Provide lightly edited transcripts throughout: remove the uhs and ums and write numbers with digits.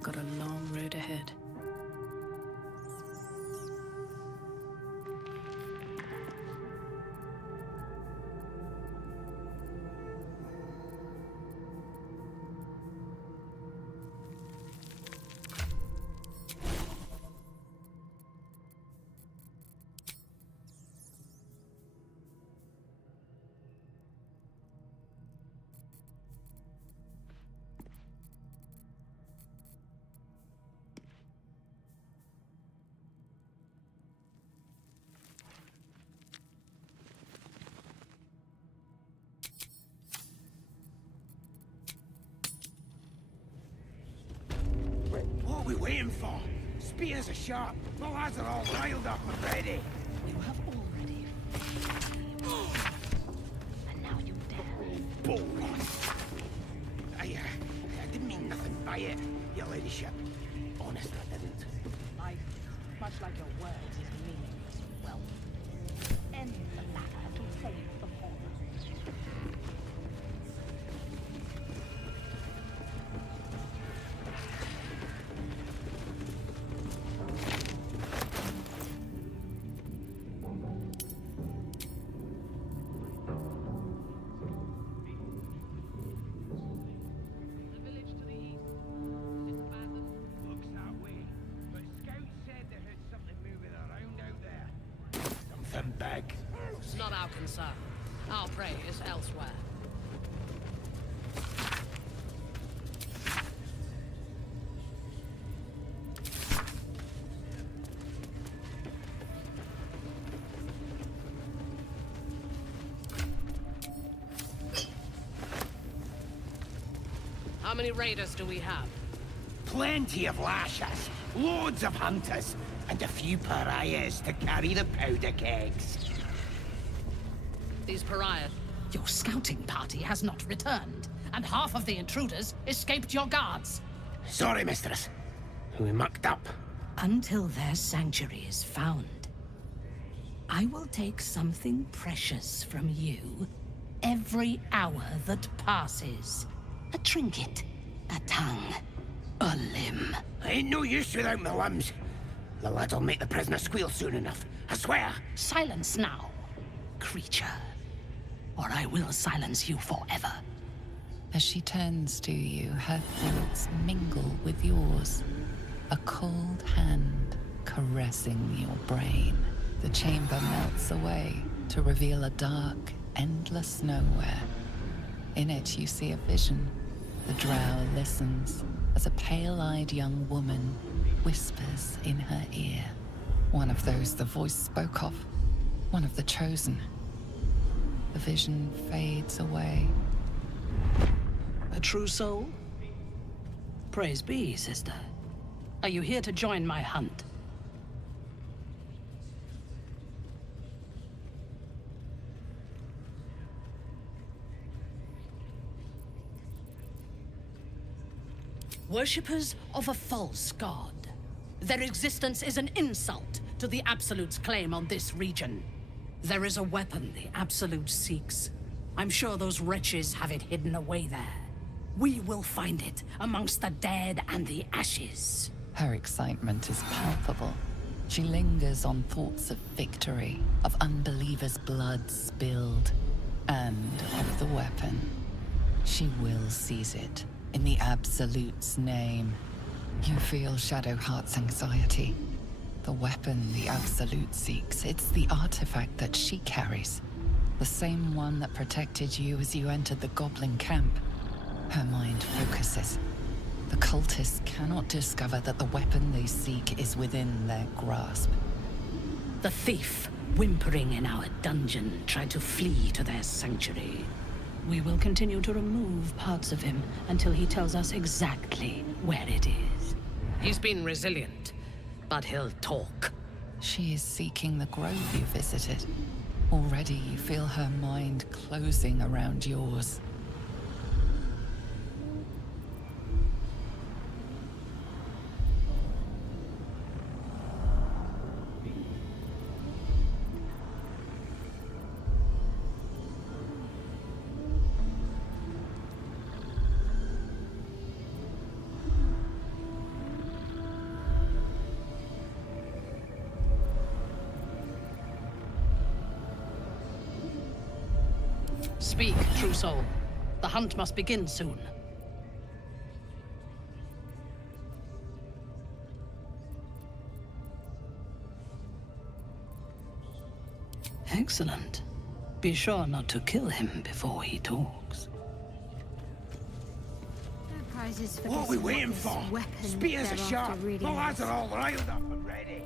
We've got a long road ahead. What are we waiting for? Spears are sharp. The lads are all riled up and ready. You have already failed. And now you dare. Bull. I didn't mean nothing by it, your ladyship. Honest, I didn't. Life, much like your words, is meaningless. Well, end the latter to save the former. Something big. It's not our concern. Our prey is elsewhere. How many raiders do we have? Plenty of lashes, loads of hunters, and a few pariahs to carry the powder kegs. These pariahs. Your scouting party has not returned, and half of the intruders escaped your guards. Sorry, mistress. We mucked up. Until their sanctuary is found, I will take something precious from you every hour that passes. A trinket, a tongue, a limb. I ain't no use without my limbs. The lads'll make the prisoner squeal soon enough, I swear. Silence now, creature, or I will silence you forever. As she turns to you, her thoughts mingle with yours. A cold hand caressing your brain. The chamber melts away to reveal a dark, endless nowhere. In it you see a vision. The drow listens as a pale-eyed young woman whispers in her ear. One of those the voice spoke of. One of the chosen. The vision fades away. A true soul? Praise be, sister. Are you here to join my hunt? Worshippers of a false god. Their existence is an insult to the Absolute's claim on this region. There is a weapon the Absolute seeks. I'm sure those wretches have it hidden away there. We will find it amongst the dead and the ashes. Her excitement is palpable. She lingers on thoughts of victory, of unbelievers' blood spilled, and of the weapon. She will seize it, in the Absolute's name. You feel Shadowheart's anxiety. The weapon the Absolute seeks, it's the artifact that she carries. The same one that protected you as you entered the Goblin camp. Her mind focuses. The cultists cannot discover that the weapon they seek is within their grasp. The thief, whimpering in our dungeon, tried to flee to their sanctuary. We will continue to remove parts of him until he tells us exactly where it is. He's been resilient, but he'll talk. She is seeking the grove you visited. Already you feel her mind closing around yours. Speak, true soul. The hunt must begin soon. Excellent. Be sure not to kill him before he talks. What are we waiting for? Spears are sharp. The lads are all riled up and ready.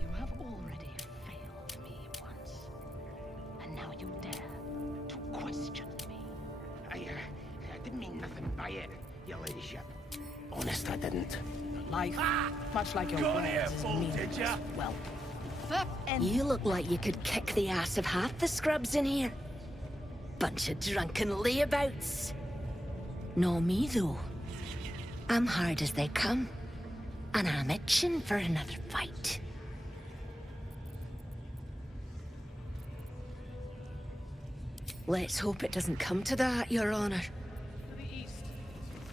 You have already failed me once. And now you dare to question me. I didn't mean nothing by it, your ladyship. Honest, I didn't. Life, much like your Got here, words, is fool, meaningless. did ya? Well, You look like you could kick the ass of half the scrubs in here. Bunch of drunken layabouts. No me, though. I'm hard as they come. And I'm itching for another fight. Let's hope it doesn't come to that, Your Honor. To the east.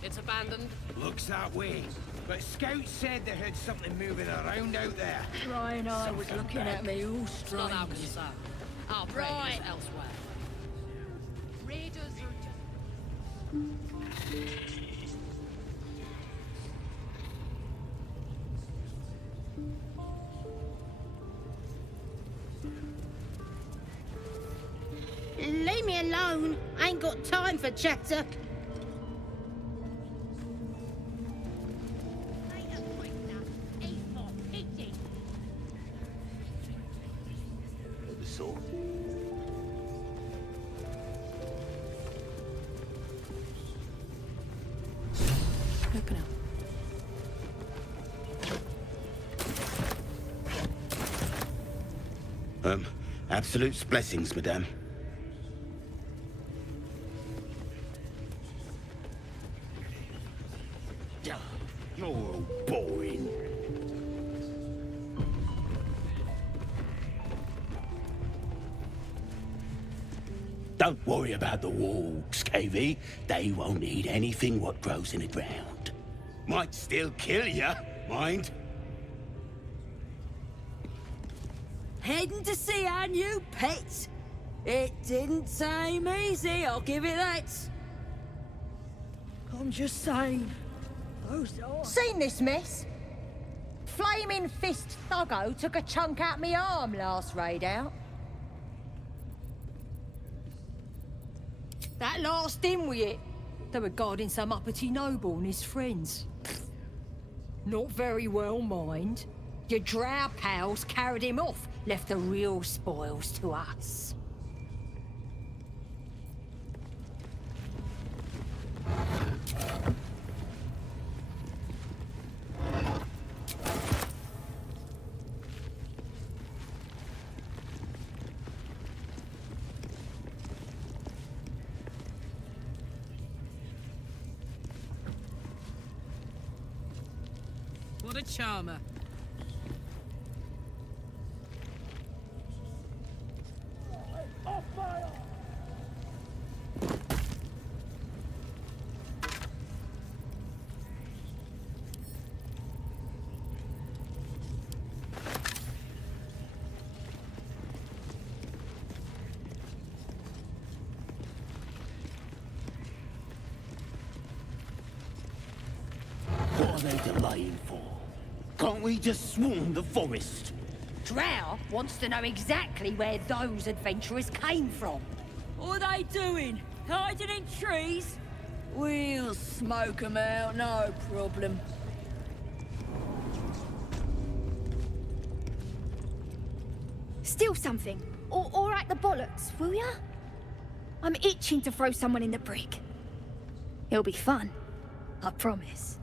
It's abandoned. Looks that way. But scouts said they heard something moving around out there. Brian, I was looking at me all It's not our concern. Our prey is elsewhere. Raiders are Leave me alone. I ain't got time for chatter. The sword. Open up. Absolute blessings, madame. Oh, boring. Don't worry about the walls, KV. They won't eat anything what grows in the ground. Might still kill ya, mind. Heading to see our new pet. It didn't seem easy, I'll give it that. I'm just saying. Seen this mess? Flaming Fist Thuggo took a chunk out me arm last raid out. That last in with it. They were guarding some uppity noble and his friends. Not very well, mind. Your drow pals carried him off, left the real spoils to us. What a charmer. What are they delaying for? Can't we just swarm the forest? Drow wants to know exactly where those adventurers came from. What are they doing? Hiding in trees? We'll smoke 'em out, no problem. Steal something, or at the bollocks, will ya? I'm itching to throw someone in the brig. It'll be fun, I promise.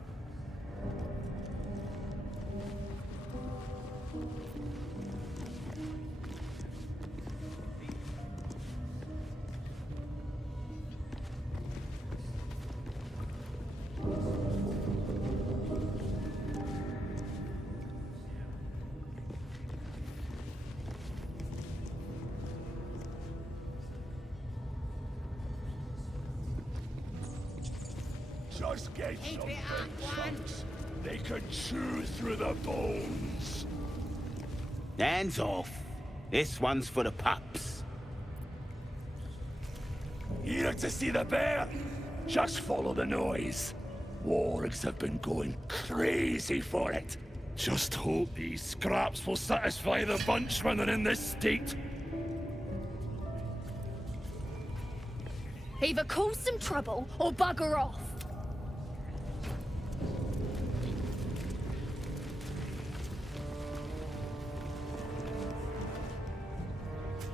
Just get something, chunks. They can chew through the bones. Hands off. This one's for the pups. here to see the bear? Just follow the noise. Wargs have been going crazy for it. Just hope these scraps will satisfy the bunch when they're in this state. Either cause some trouble or bugger off.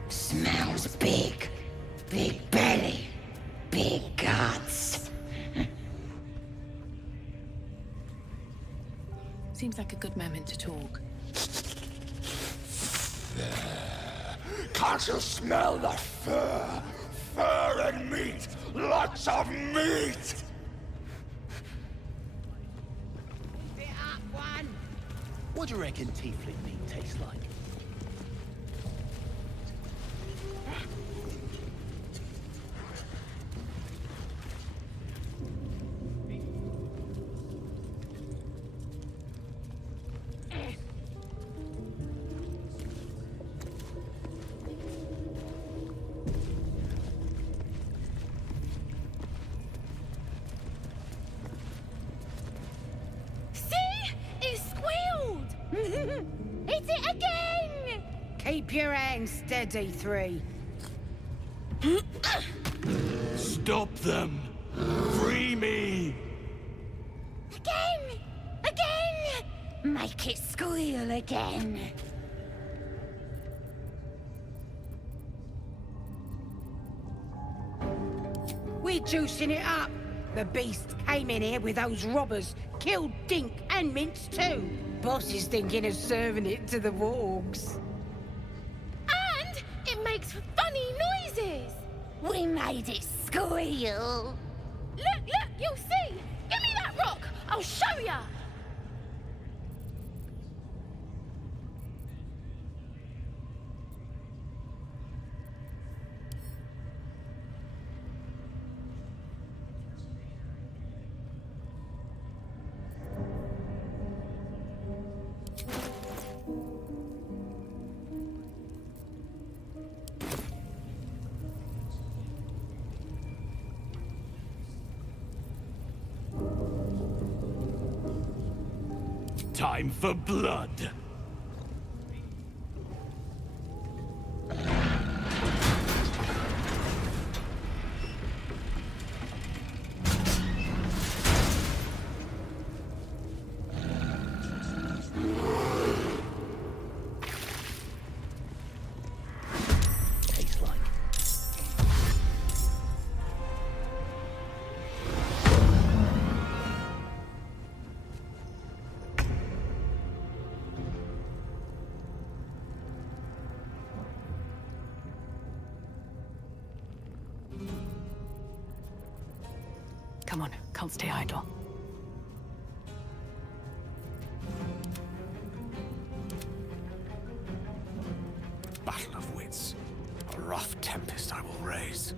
Smells big. Big belly. Big guts. Seems like a good moment to talk. Can't you smell the fur? Fur and meat! Lots of meat! Bit up, one. What do you reckon tiefling meat tastes like? Hit it again! Keep your hands steady, three. Stop them! Free me! Again! Again! Make it squeal again. We're juicing it up. The beast came in here with those robbers, killed Dink and Mince too. Boss is thinking of serving it to the wargs. And it makes funny noises. We made it squeal. Look, look, you'll see. Give me that rock. I'll show ya. Time for blood! Tastes like. Come on, can't stay idle. Battle of wits. A rough tempest I will raise.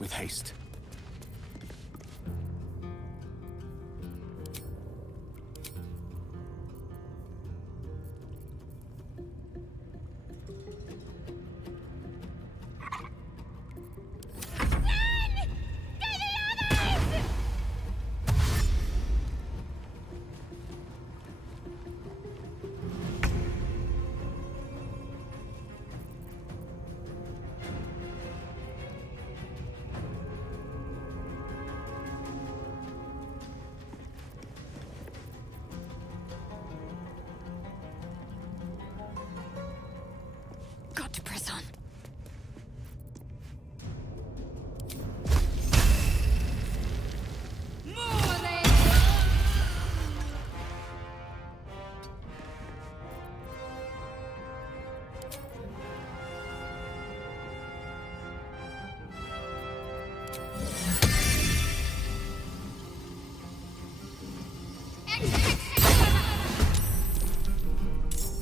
With haste.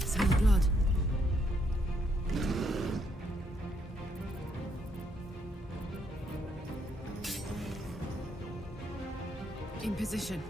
Some blood. In position.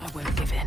I won't give in.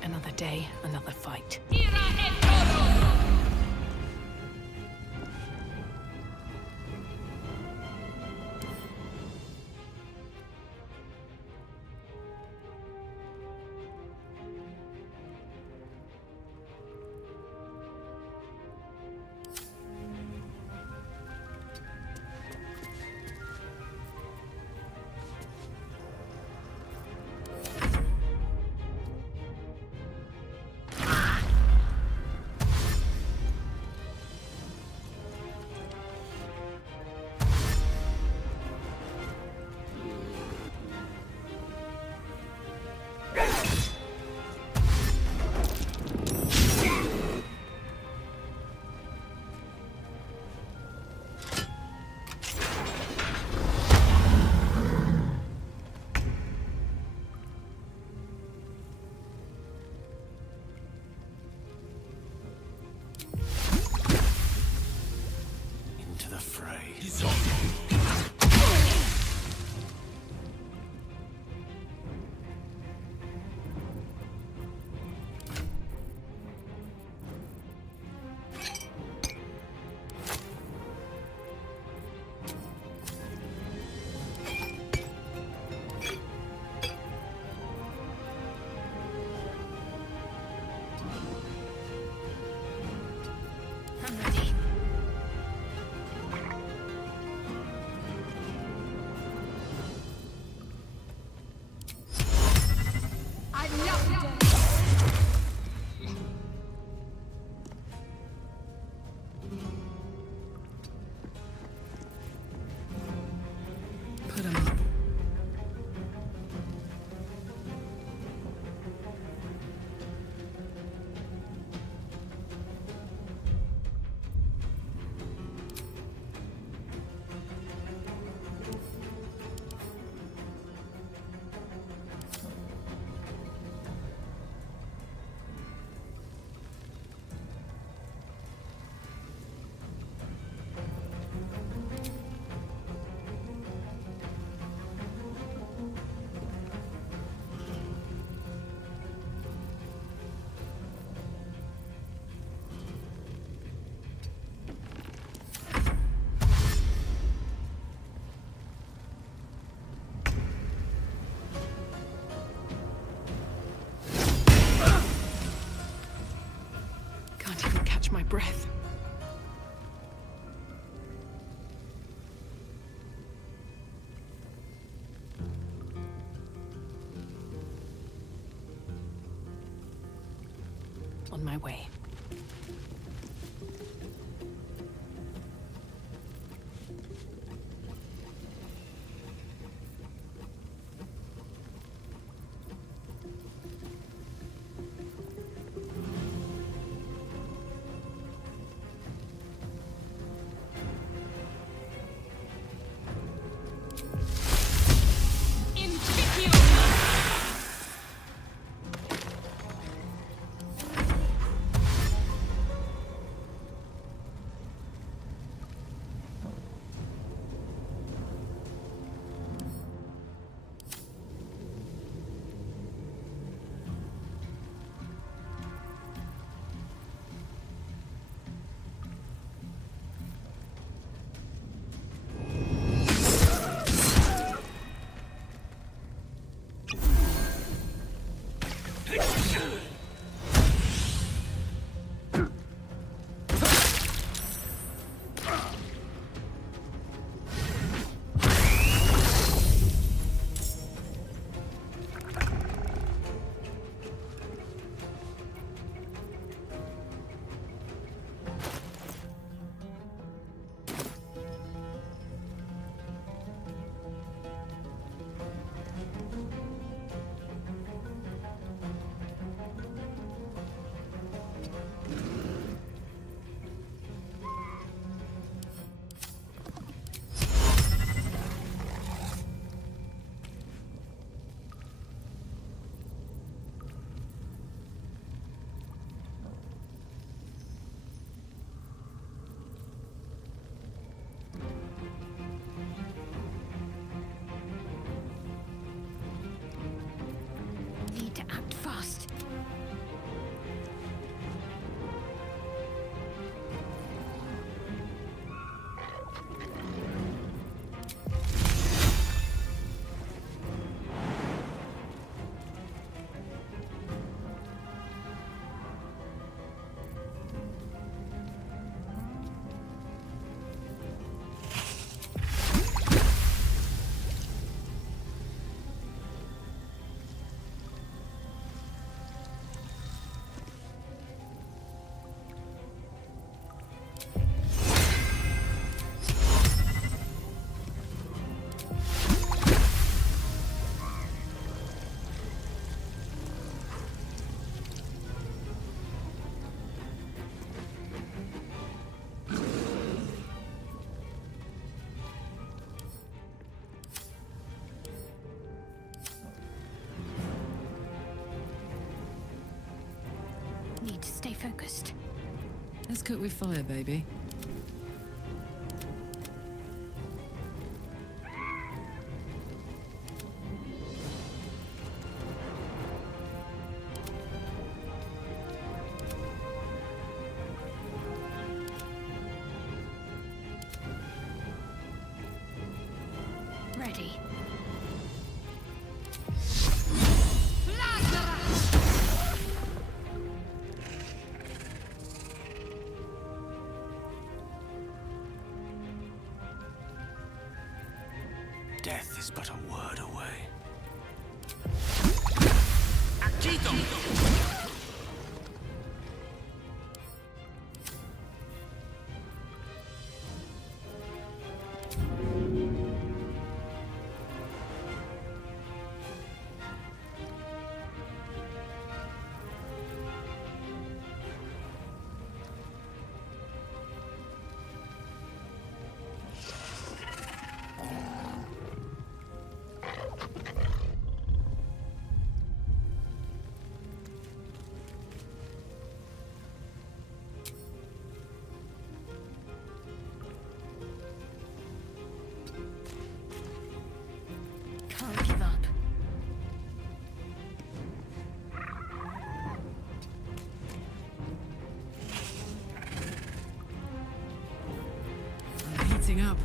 Another day, another fight. Into the fray. I'm ready. I love you. Put 'em up. Can't even catch my breath. On my way. In stay focused. Let's cook with fire, baby. Ready. Death is but a word away. Can't give up. I'm heating up.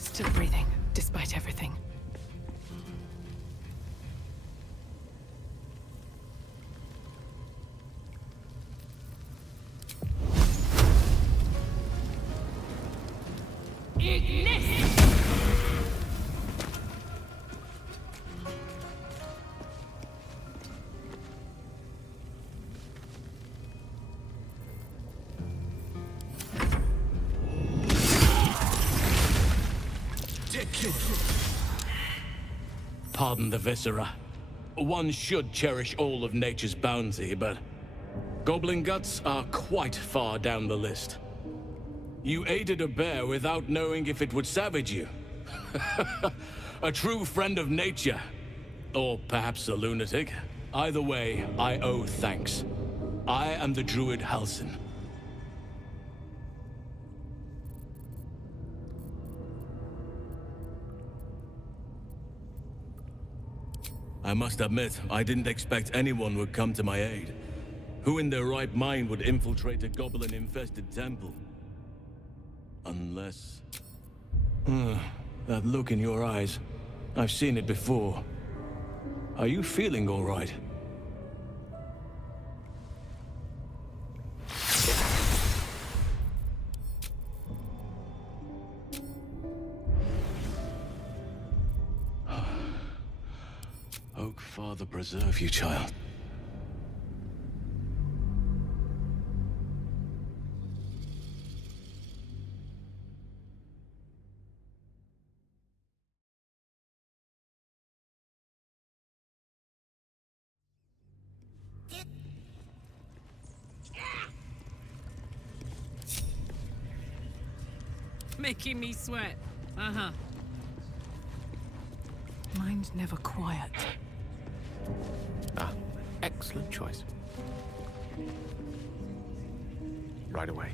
Still breathing, despite everything. Pardon the viscera. One should cherish all of nature's bounty, but goblin guts are quite far down the list. You aided a bear without knowing if it would savage you. A true friend of nature. Or perhaps a lunatic. Either way, I owe thanks. I am the druid Halsin. I must admit, I didn't expect anyone would come to my aid. Who in their right mind would infiltrate a goblin-infested temple? Unless... that look in your eyes. I've seen it before. Are you feeling all right? Oak Father preserve you, child. Making me sweat. Uh-huh. Mind never quiet. Ah, excellent choice. Right away.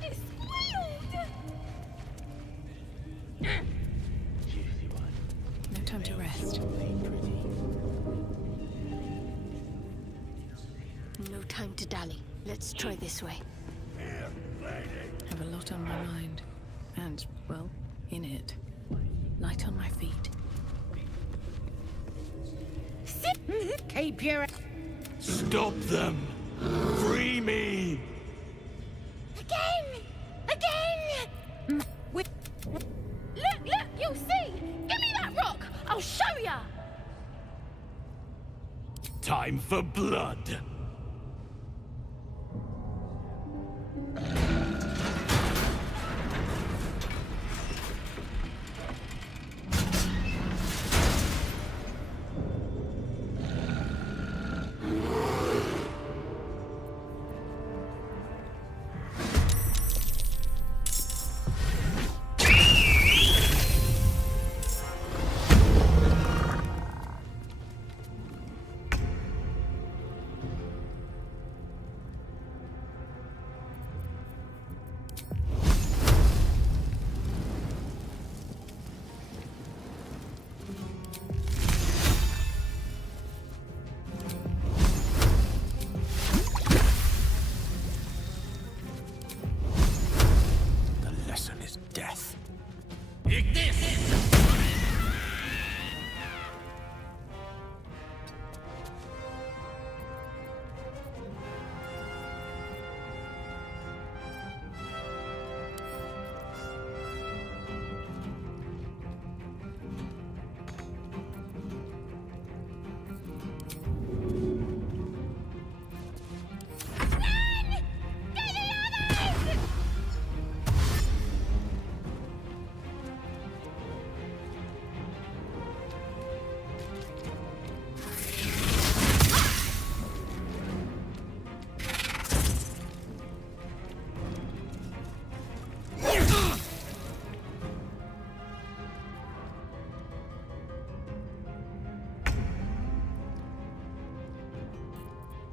It squealed! time to rest. No time to dally. Let's try this way. Have a lot on my mind. And, well, in it. Light on my feet. Keep your... Stop them! Free me! Again! Again! With... Look, you'll see! Give me that rock! I'll show ya! Time for blood! Death.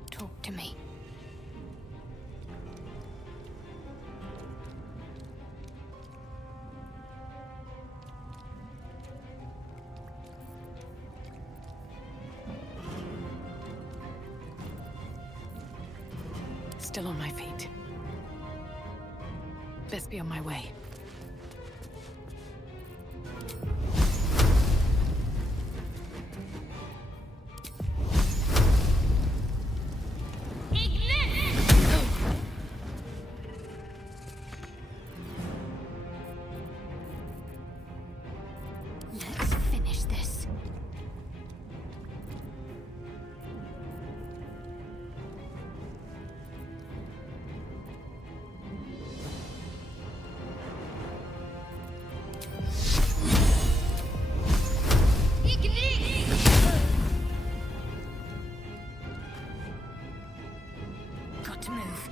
Talk to me. Still on my feet. Best be on my way. Let's finish this. Got to move.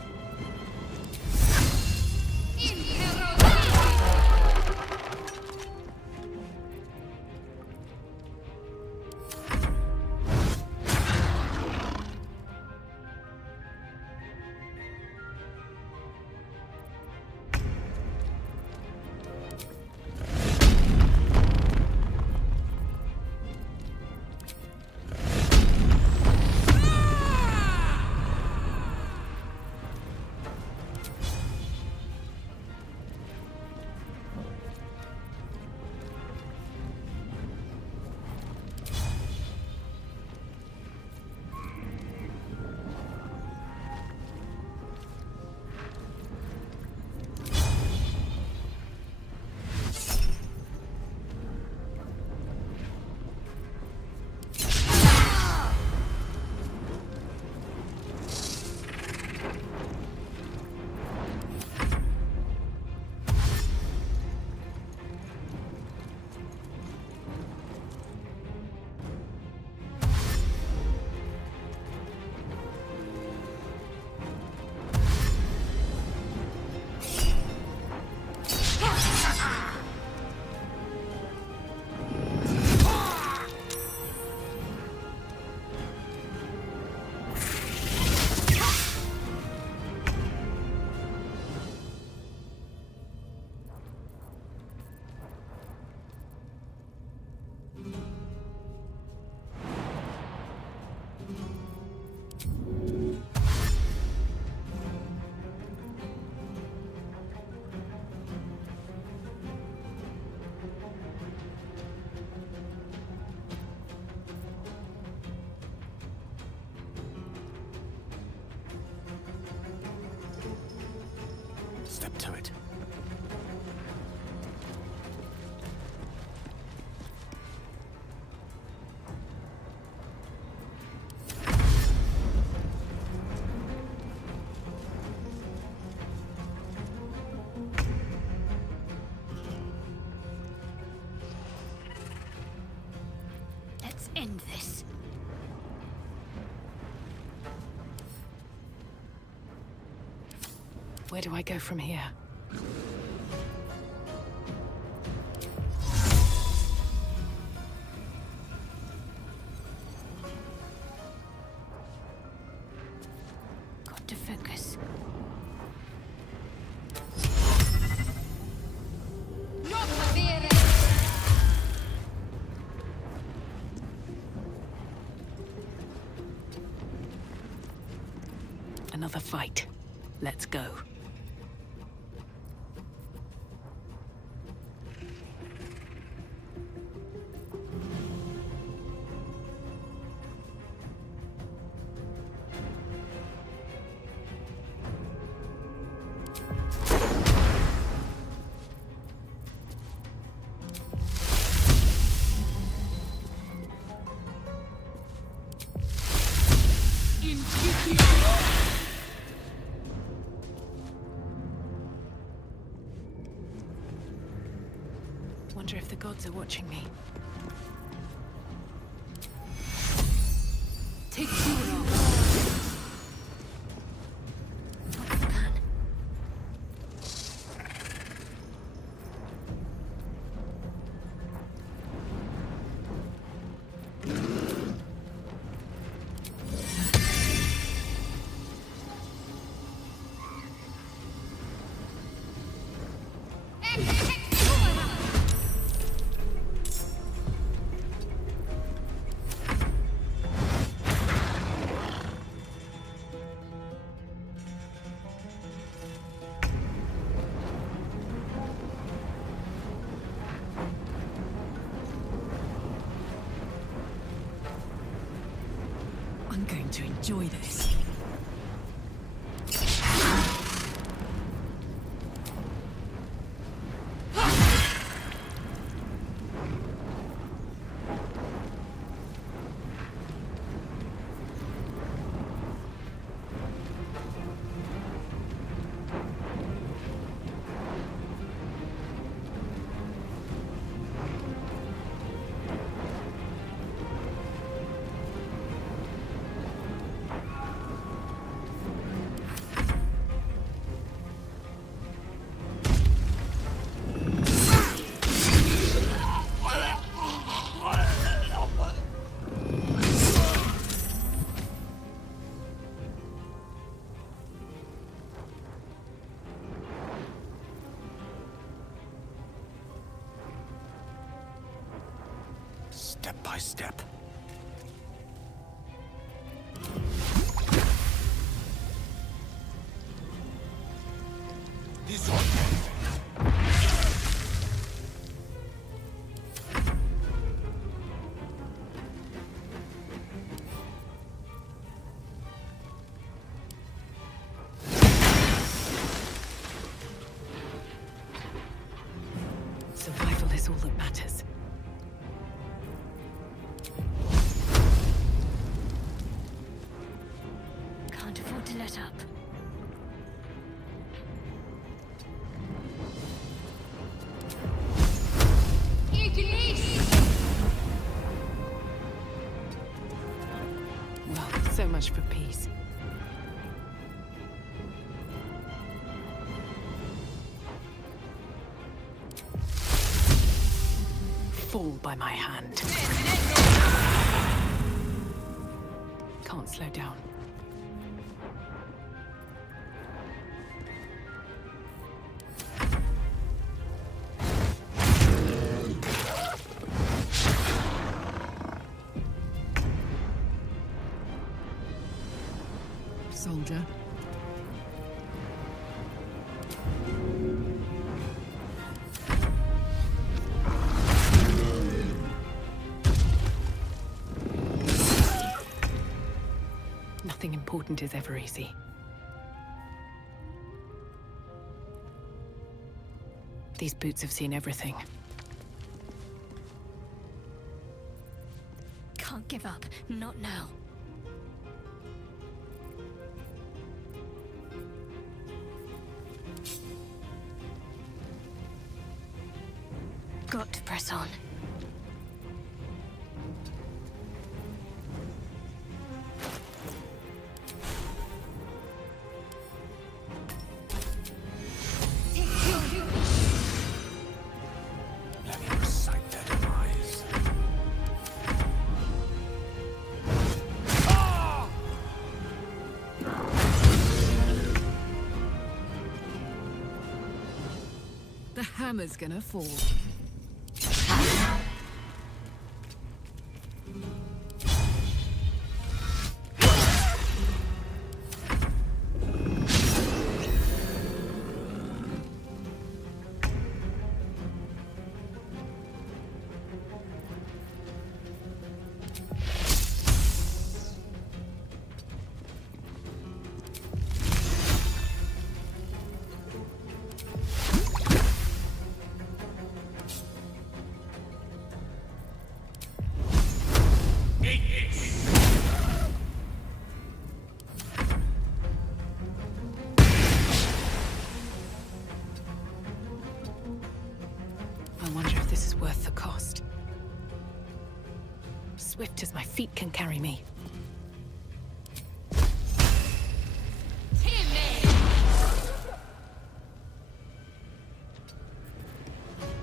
to it. Let's end this. Where do I go from here? Got to focus. Another fight. Let's go. Wonder if the gods are watching me. Take Tura. What's the plan? I'm going to enjoy this. Step by step. This one. Survival is all that matters. Can't afford to let up. Well, so much for peace. Fall by my hand. Can't slow down. Soldier. Nothing important is ever easy. These boots have seen everything. Can't give up. Not now. Got to press on. Let me recite their demise. The hammer's gonna fall. I wonder if this is worth the cost. Swift as my feet can carry me.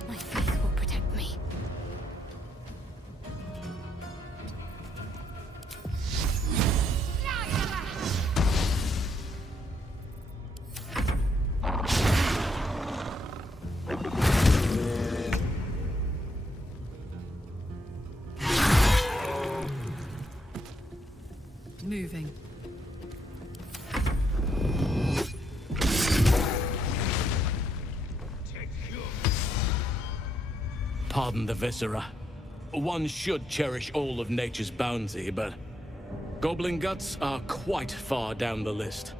My faith will protect me. Moving. Pardon the viscera. One should cherish all of nature's bounty, but goblin guts are quite far down the list.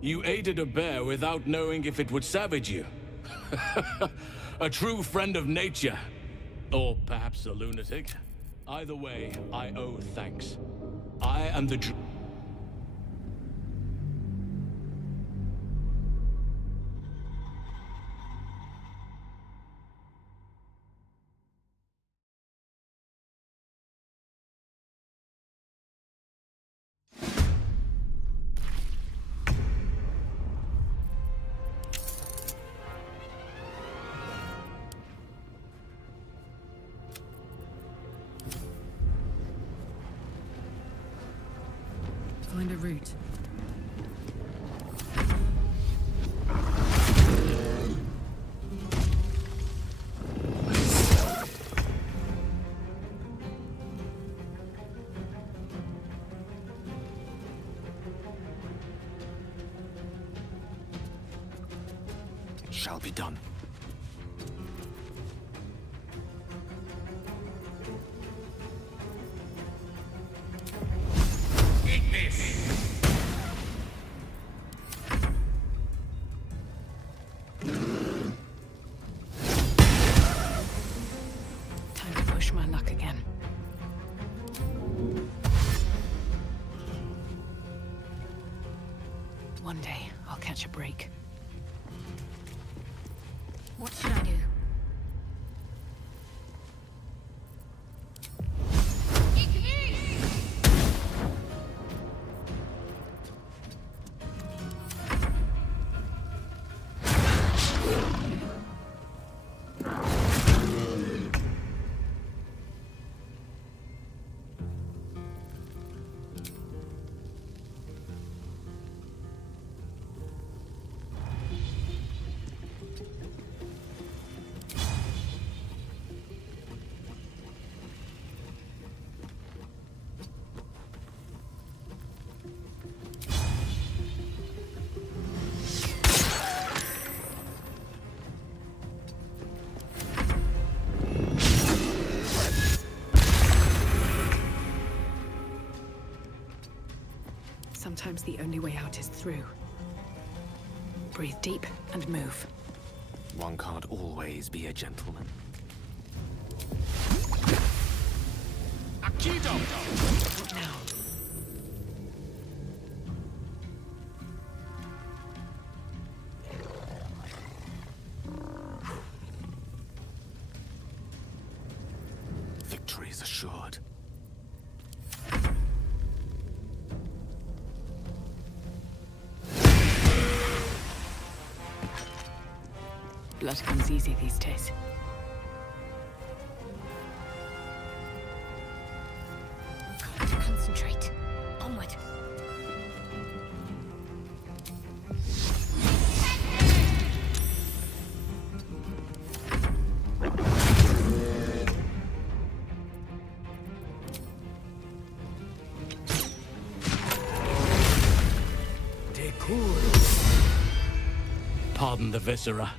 You aided a bear without knowing if it would savage you. A true friend of nature. Or perhaps a lunatic. Either way, I owe thanks. I am the Find a route. It shall be done. Time to push my luck again. One day, I'll catch a break. What should I do? Sometimes the only way out is through. Breathe deep and move. One can't always be a gentleman. Akido! What now? Victory is assured. Blood comes easy these days. Concentrate. Onward. Pardon the viscera.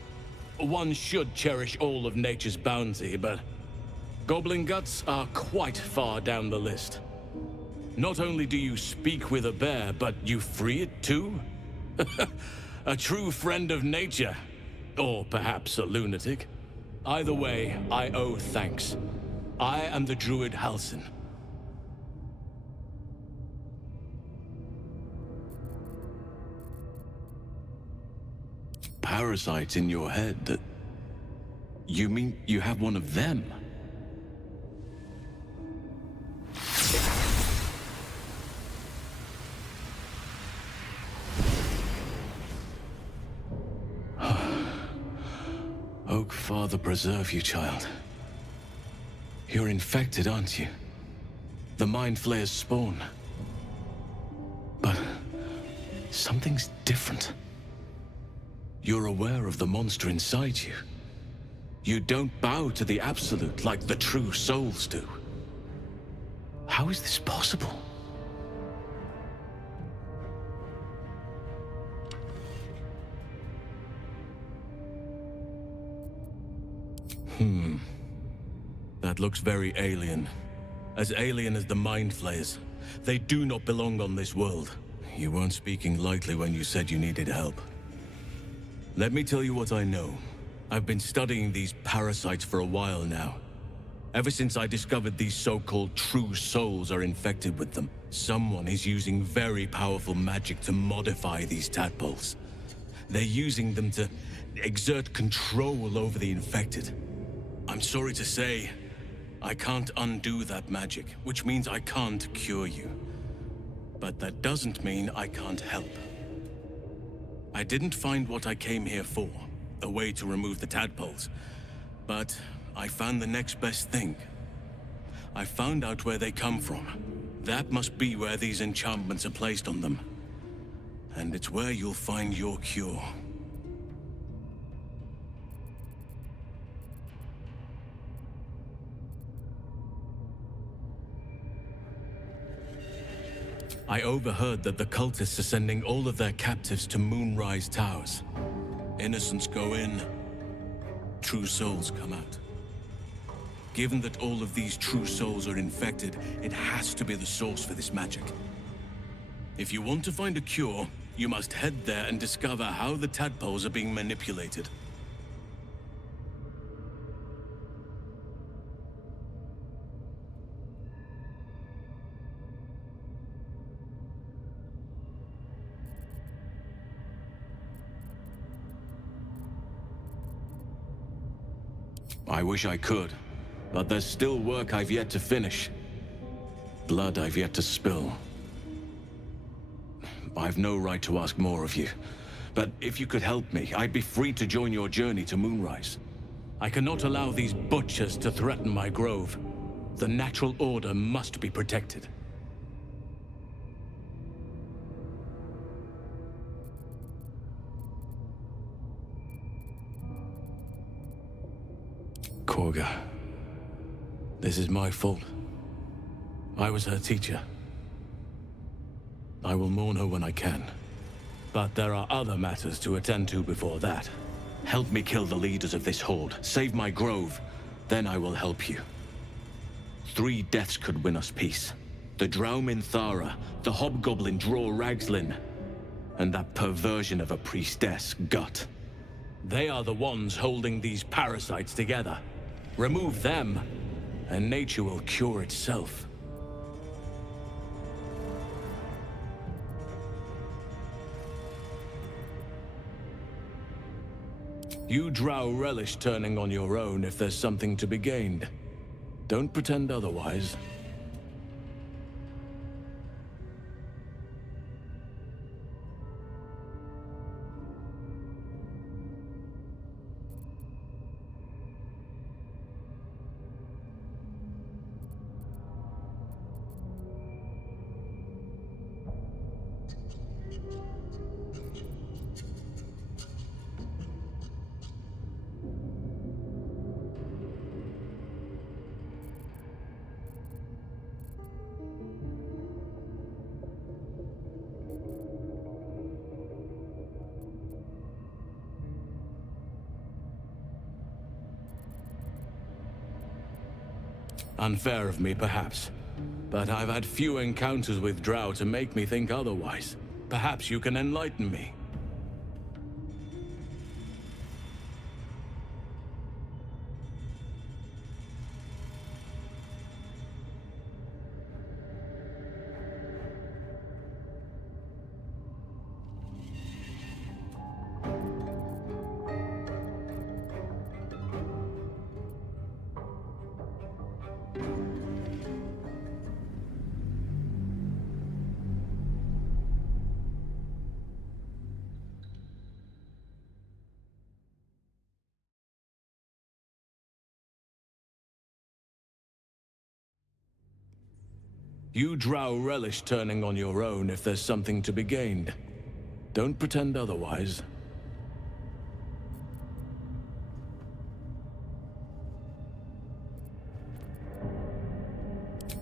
One should cherish all of nature's bounty, but goblin guts are quite far down the list. Not only do you speak with a bear, but you free it too? A true friend of nature. Or perhaps a lunatic. Either way, I owe thanks. I am the druid Halsin. Parasites in your head that... You mean you have one of them? Oak Father preserve you, child. You're infected, aren't you? The Mind Flayer's spawn. But something's different. You're aware of the monster inside you. You don't bow to the Absolute like the true souls do. How is this possible? That looks very alien. As alien as the Mind Flayers. They do not belong on this world. You weren't speaking lightly when you said you needed help. Let me tell you what I know. I've been studying these parasites for a while now. Ever since I discovered these so-called true souls are infected with them, someone is using very powerful magic to modify these tadpoles. They're using them to exert control over the infected. I'm sorry to say, I can't undo that magic, which means I can't cure you. But that doesn't mean I can't help. I didn't find what I came here for, a way to remove the tadpoles. But I found the next best thing. I found out where they come from. That must be where these enchantments are placed on them. And it's where you'll find your cure. I overheard that the cultists are sending all of their captives to Moonrise Towers. Innocents go in, true souls come out. Given that all of these true souls are infected, it has to be the source for this magic. If you want to find a cure, you must head there and discover how the tadpoles are being manipulated. I wish I could, but there's still work I've yet to finish. Blood I've yet to spill. I've no right to ask more of you, but if you could help me, I'd be free to join your journey to Moonrise. I cannot allow these butchers to threaten my grove. The natural order must be protected. Korga. This is my fault. I was her teacher. I will mourn her when I can. But there are other matters to attend to before that. Help me kill the leaders of this horde. Save my grove. Then I will help you. 3 deaths could win us peace. The Drow Minthara, the Hobgoblin Draw Ragslin, and that perversion of a priestess, Gut. They are the ones holding these parasites together. Remove them, and nature will cure itself. You drow relish turning on your own if there's something to be gained. Don't pretend otherwise. Unfair of me, perhaps. But I've had few encounters with drow to make me think otherwise. Perhaps you can enlighten me. You drow relish turning on your own if there's something to be gained. Don't pretend otherwise.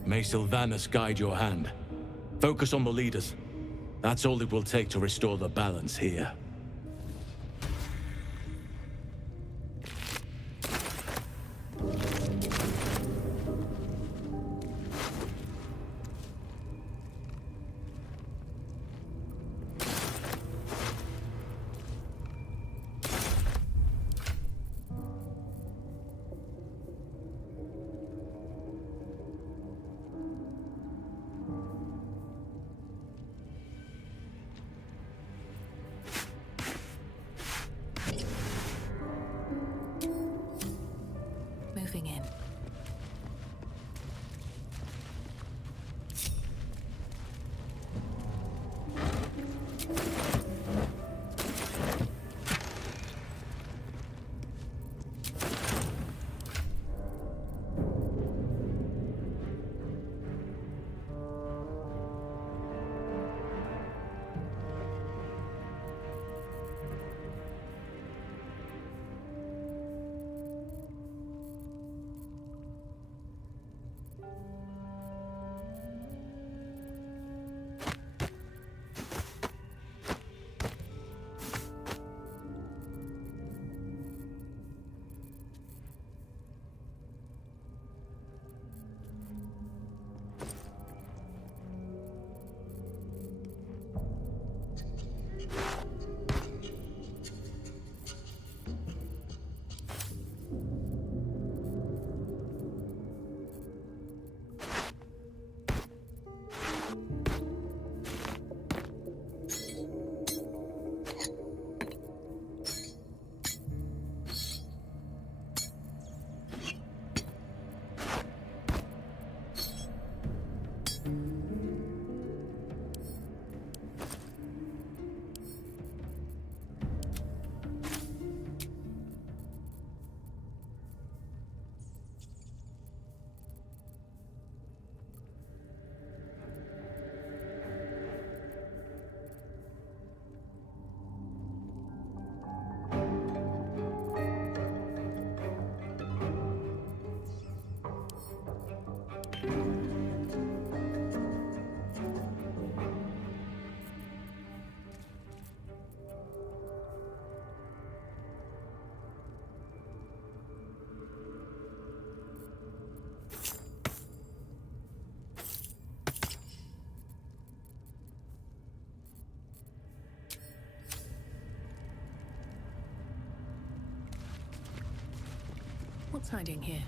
May Sylvanus guide your hand. Focus on the leaders. That's all it will take to restore the balance here. What's hiding here?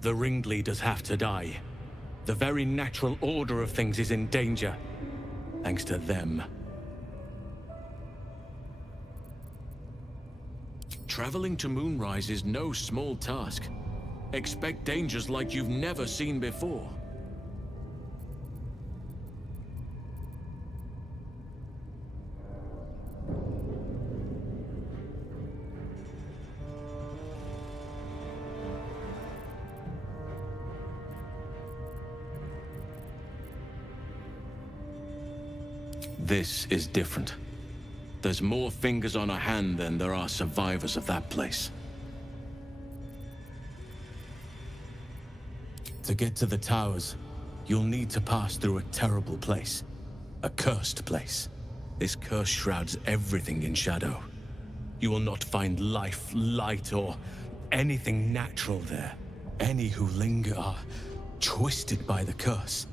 The ringleaders have to die. The very natural order of things is in danger, thanks to them. Traveling to Moonrise is no small task. Expect dangers like you've never seen before. This is different. There's more fingers on a hand than there are survivors of that place. To get to the towers, you'll need to pass through a terrible place. A cursed place. This curse shrouds everything in shadow. You will not find life, light, or anything natural there. Any who linger are twisted by the curse.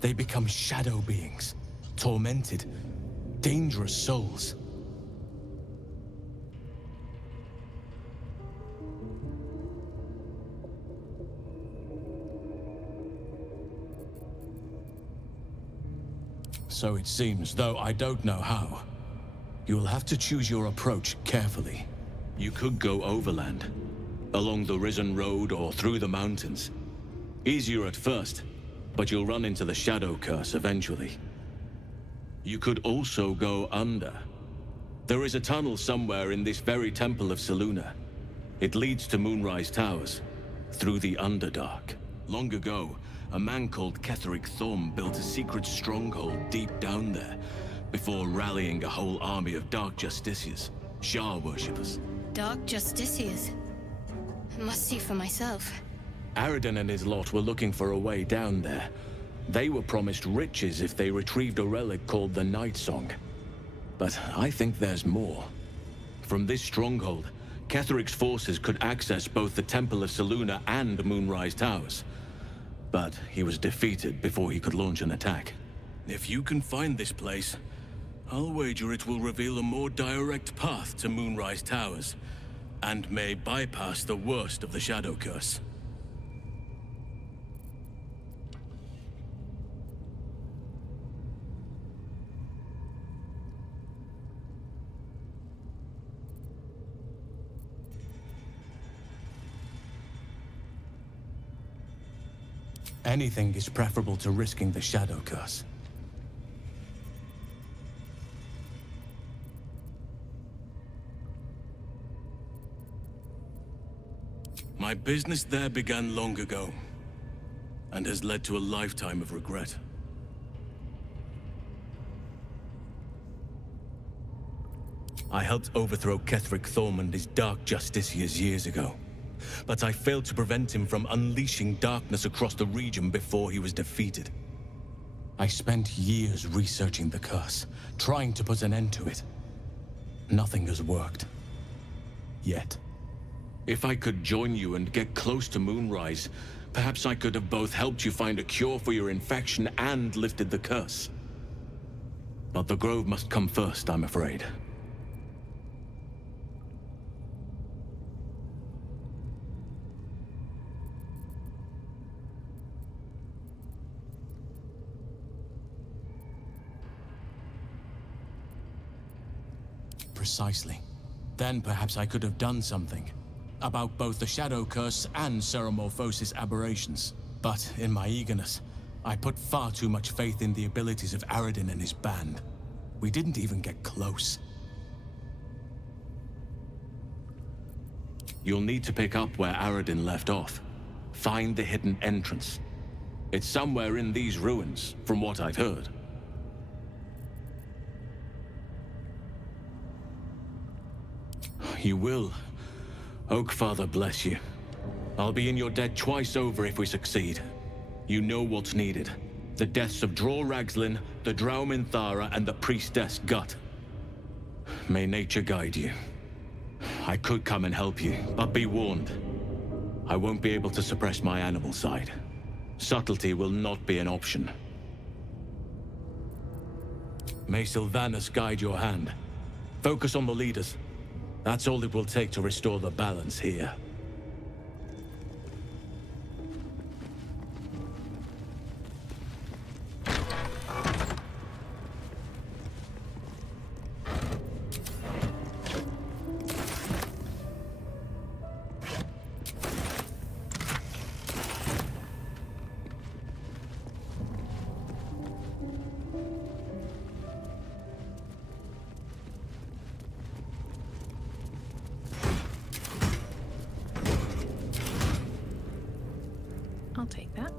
They become shadow beings. Tormented, dangerous souls. So it seems, though I don't know how. You'll have to choose your approach carefully. You could go overland, along the Risen Road or through the mountains. Easier at first, but you'll run into the Shadow Curse eventually. You could also go under. There is a tunnel somewhere in this very Temple of Selûne. It leads to Moonrise Towers, through the Underdark. Long ago, a man called Ketheric Thorm built a secret stronghold deep down there, before rallying a whole army of Dark Justiciars, Shah worshippers. Dark Justiciars. Must see for myself. Aradin and his lot were looking for a way down there. They were promised riches if they retrieved a relic called the Night Song. But I think there's more. From this stronghold, Ketheric's forces could access both the Temple of Selûne and Moonrise Towers. But he was defeated before he could launch an attack. If you can find this place, I'll wager it will reveal a more direct path to Moonrise Towers, and may bypass the worst of the Shadow Curse. Anything is preferable to risking the Shadow Curse. My business there began long ago, and has led to a lifetime of regret. I helped overthrow Ketheric Thorm and his Dark Justiciars years ago. But I failed to prevent him from unleashing darkness across the region before he was defeated. I spent years researching the curse, trying to put an end to it. Nothing has worked. Yet. If I could join you and get close to Moonrise, perhaps I could have both helped you find a cure for your infection and lifted the curse. But the Grove must come first, I'm afraid. Precisely. Then perhaps I could have done something about both the Shadow Curse and Ceremorphosis aberrations. But in my eagerness, I put far too much faith in the abilities of Aradin and his band. We didn't even get close. You'll need to pick up where Aradin left off. Find the hidden entrance. It's somewhere in these ruins, from what I've heard. You will. Oakfather bless you. I'll be in your debt twice over if we succeed. You know what's needed. The deaths of Dror Ragzlin, the Drow Minthara, and the Priestess Gut. May nature guide you. I could come and help you, but be warned. I won't be able to suppress my animal side. Subtlety will not be an option. May Sylvanas guide your hand. Focus on the leaders. That's all it will take to restore the balance here. I'll take that.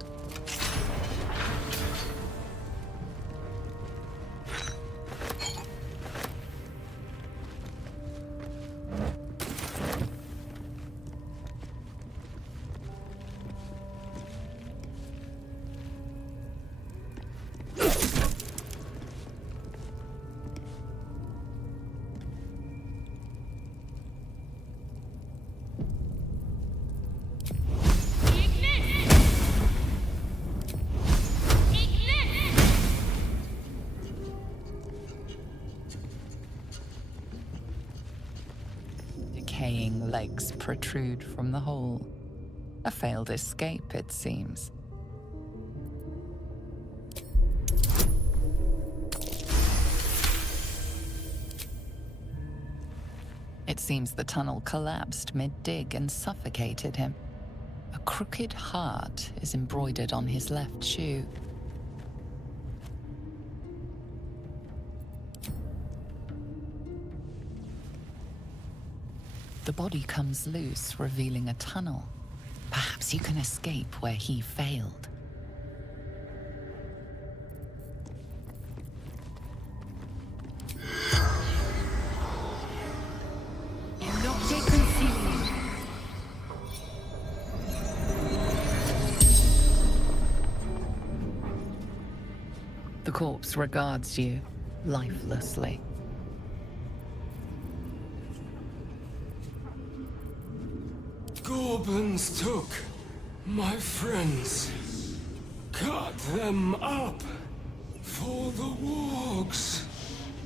Decaying legs protrude from the hole. A failed escape, it seems. It seems the tunnel collapsed mid-dig and suffocated him. A crooked heart is embroidered on his left shoe. The body comes loose, revealing a tunnel. Perhaps you can escape where he failed. The corpse regards you lifelessly. Goblins took my friends, cut them up for the wargs,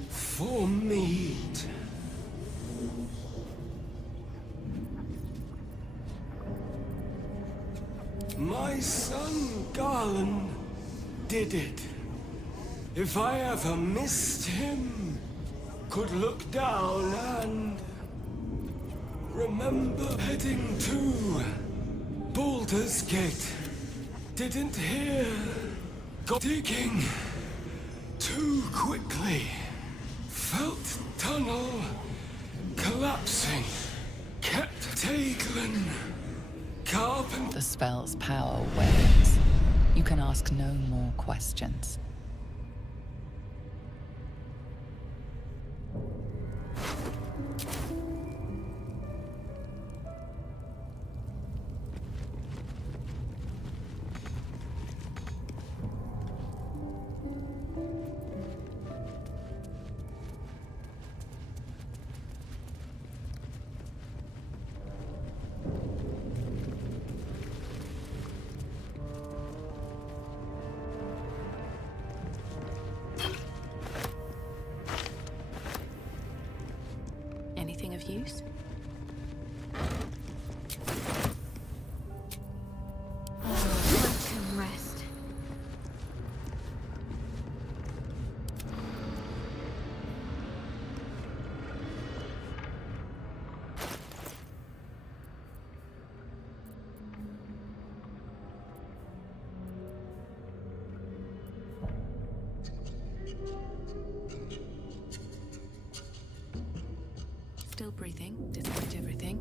for meat. My son Garland did it. If I ever missed him, could look down and remember heading to Baldur's Gate. Didn't hear. Got digging too quickly. Felt tunnel collapsing. Kept Taglin. The spell's power wanes. You can ask no more questions. Anything of use? I can rest. Still breathing, despite everything.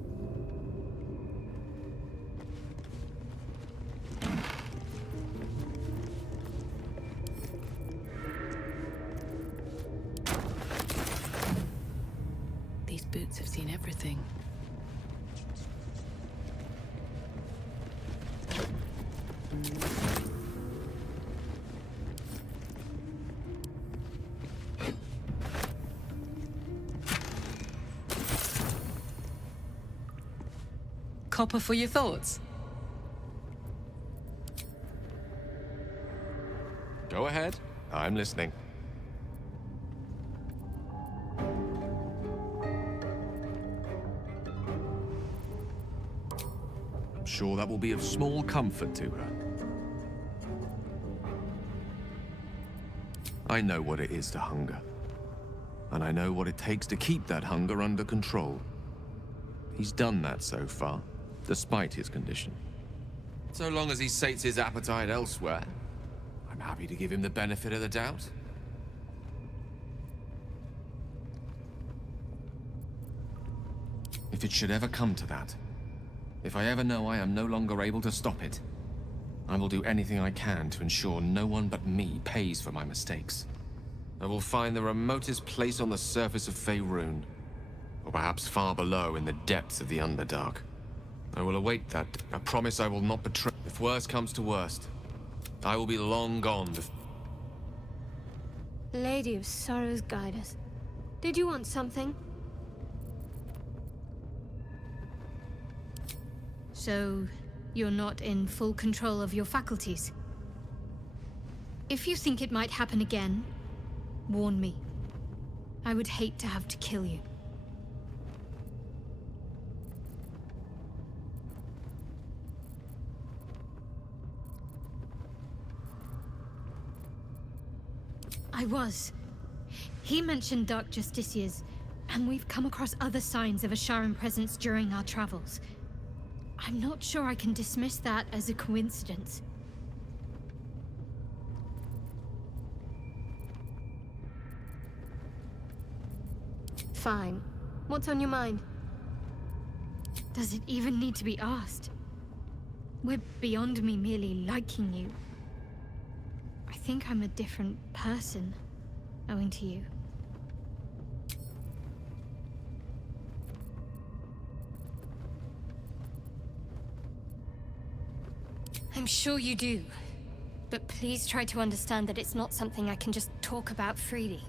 These boots have seen everything. everything. Copper for your thoughts. Go ahead. I'm listening. I'm sure that will be of small comfort to her. I know what it is to hunger. And I know what it takes to keep that hunger under control. He's done that so far, despite his condition. So long as he sates his appetite elsewhere, I'm happy to give him the benefit of the doubt. If it should ever come to that, if I ever know I am no longer able to stop it, I will do anything I can to ensure no one but me pays for my mistakes. I will find the remotest place on the surface of Faerun, or perhaps far below in the depths of the Underdark. I will await that. I promise I will not betray. If worst comes to worst, I will be long gone. Lady of Sorrows, guide us. Did you want something? So, you're not in full control of your faculties? If you think it might happen again, warn me. I would hate to have to kill you. I was. He mentioned Dark Justiciars, and we've come across other signs of a Sharan presence during our travels. I'm not sure I can dismiss that as a coincidence. Fine. What's on your mind? Does it even need to be asked? We're beyond me merely liking you. I think I'm a different person, owing to you. I'm sure you do. But please try to understand that it's not something I can just talk about freely.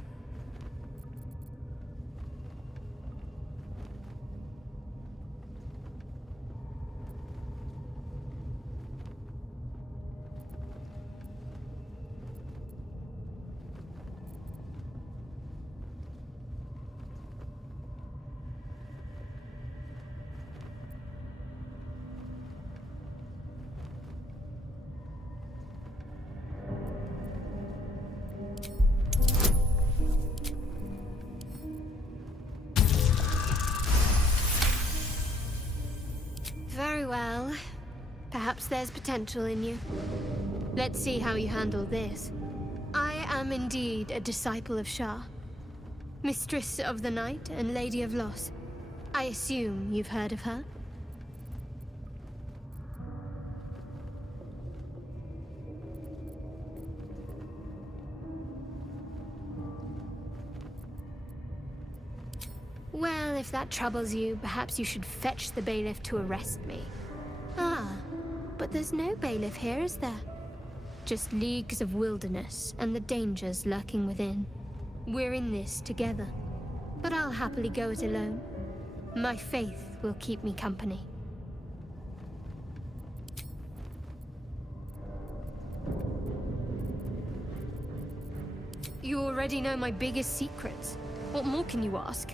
Very well. Perhaps there's potential in you. Let's see how you handle this. I am indeed a disciple of Shah, Mistress of the Night and Lady of Loss. I assume you've heard of her? Well, if that troubles you, perhaps you should fetch the bailiff to arrest me. Ah, but there's no bailiff here, is there? Just leagues of wilderness and the dangers lurking within. We're in this together, but I'll happily go it alone. My faith will keep me company. You already know my biggest secrets. What more can you ask?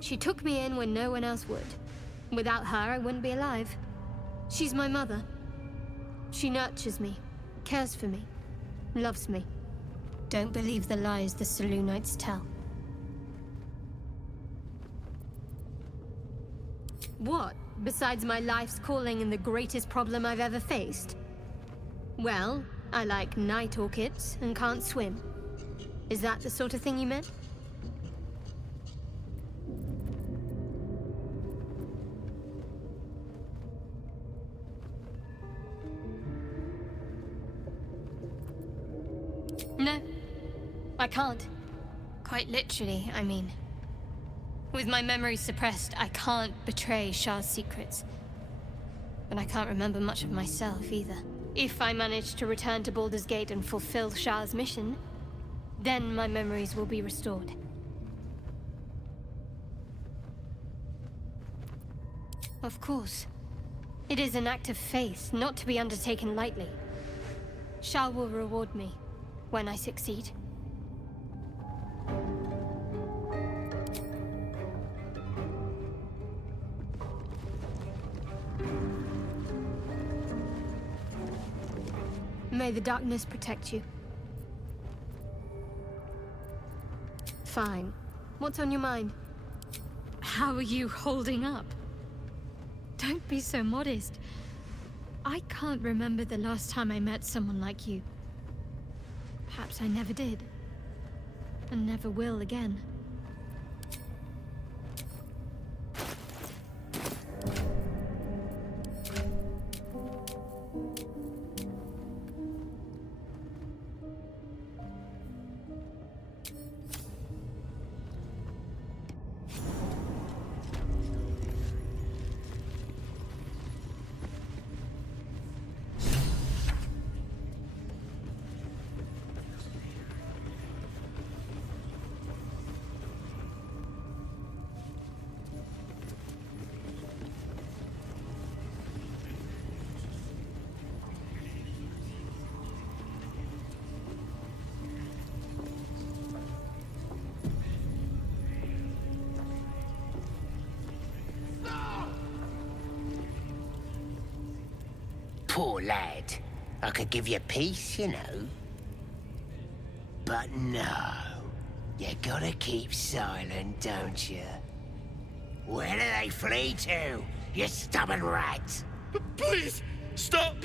She took me in when no one else would. Without her, I wouldn't be alive. She's my mother. She nurtures me, cares for me, loves me. Don't believe the lies the Selûnites tell. What, besides my life's calling and the greatest problem I've ever faced? Well, I like night orchids and can't swim. Is that the sort of thing you meant? No, I can't. Quite literally, I mean. With my memory suppressed, I can't betray Shah's secrets. But I can't remember much of myself either. If I manage to return to Baldur's Gate and fulfill Shah's mission, then my memories will be restored. Of course. It is an act of faith, not to be undertaken lightly. Shah will reward me when I succeed. May the darkness protect you. Fine. What's on your mind? How are you holding up? Don't be so modest. I can't remember the last time I met someone like you. Perhaps I never did. And never will again. Poor lad. I could give you peace, you know. But no. You gotta keep silent, don't you? Where do they flee to, you stubborn rat? Please, stop!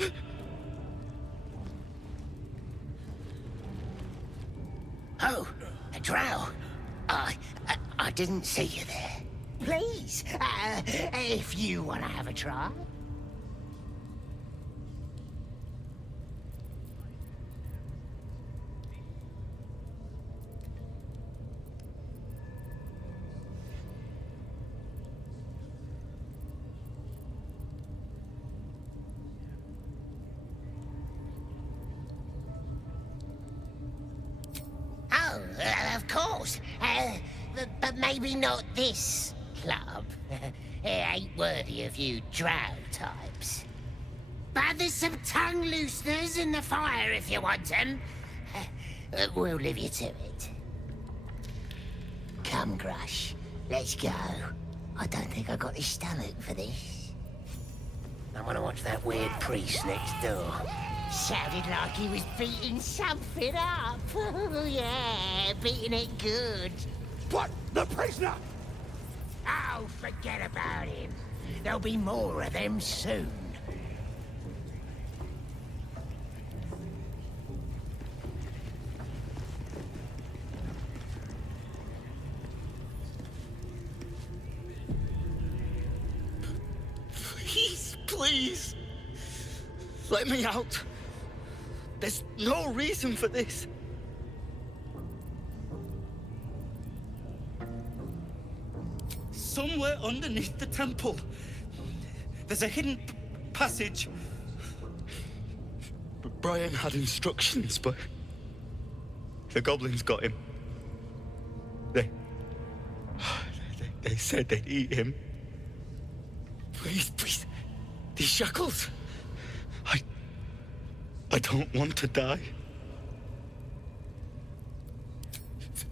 Oh, a drow. I didn't see you there. Please, if you want to have a try. Of course. But maybe not this club. It ain't worthy of you drow types. But there's some tongue looseners in the fire if you want them. We'll leave you to it. Come, Grush. Let's go. I don't think I got the stomach for this. I want to watch that weird priest next door. Sounded like he was beating something up. Yeah, beating it good. What? The prisoner? Oh, forget about him. There'll be more of them soon. Please, let me out. There's no reason for this. Somewhere underneath the temple, there's a hidden passage. Brian had instructions, but the goblins got him. They said they'd eat him. Please, these shackles. I don't want to die.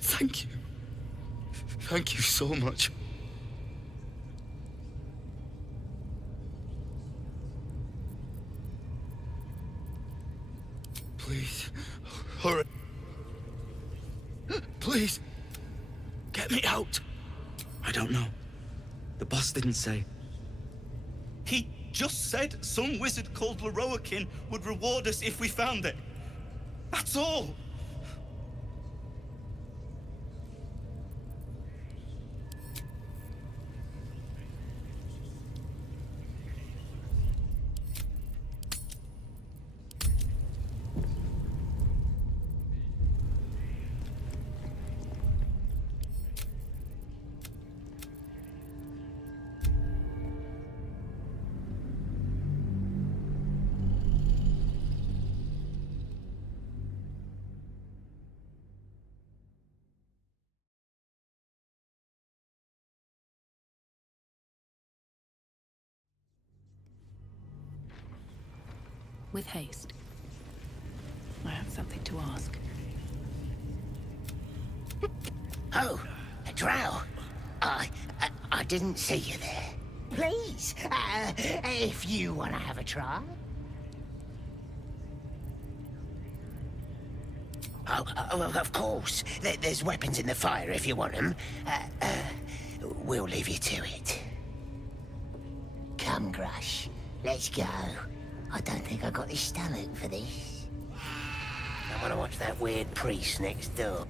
Thank you. Thank you so much. Please, hurry. Please, get me out. I don't know. The boss didn't say. He just said some wizard called Loroakin would reward us if we found it. That's all. with haste. I have something to ask. Oh, a drow. I didn't see you there. Please, if you want to have a try. Oh, of course. There's weapons in the fire if you want them. We'll leave you to it. Come, Grush. Let's go. I don't think I got the stomach for this. I want to watch that weird priest next door.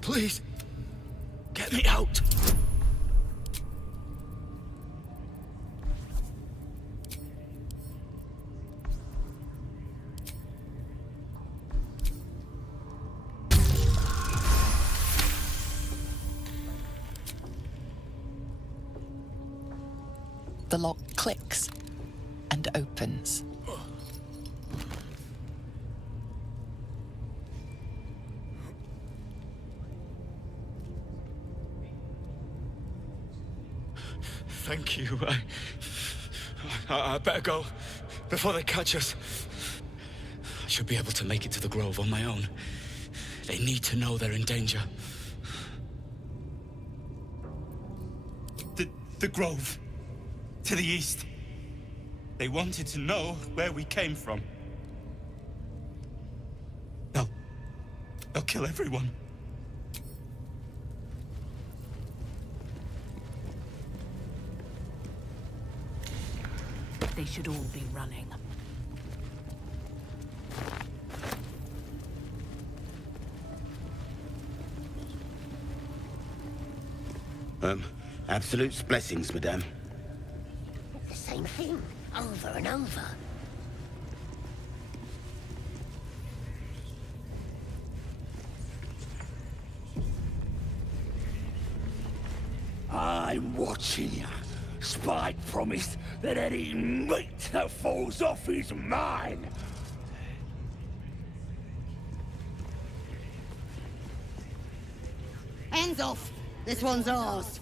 Please, get me out. The lock clicks and opens. Thank you. I better go before they catch us. I should be able to make it to the Grove on my own. They need to know they're in danger. The Grove. To the east. They wanted to know where we came from. They'll kill everyone. They should all be running. Absolute's blessings, madame. The same thing, over and over. I'm watching you. Spike promised that any meat that falls off is mine. Hands off! This one's ours.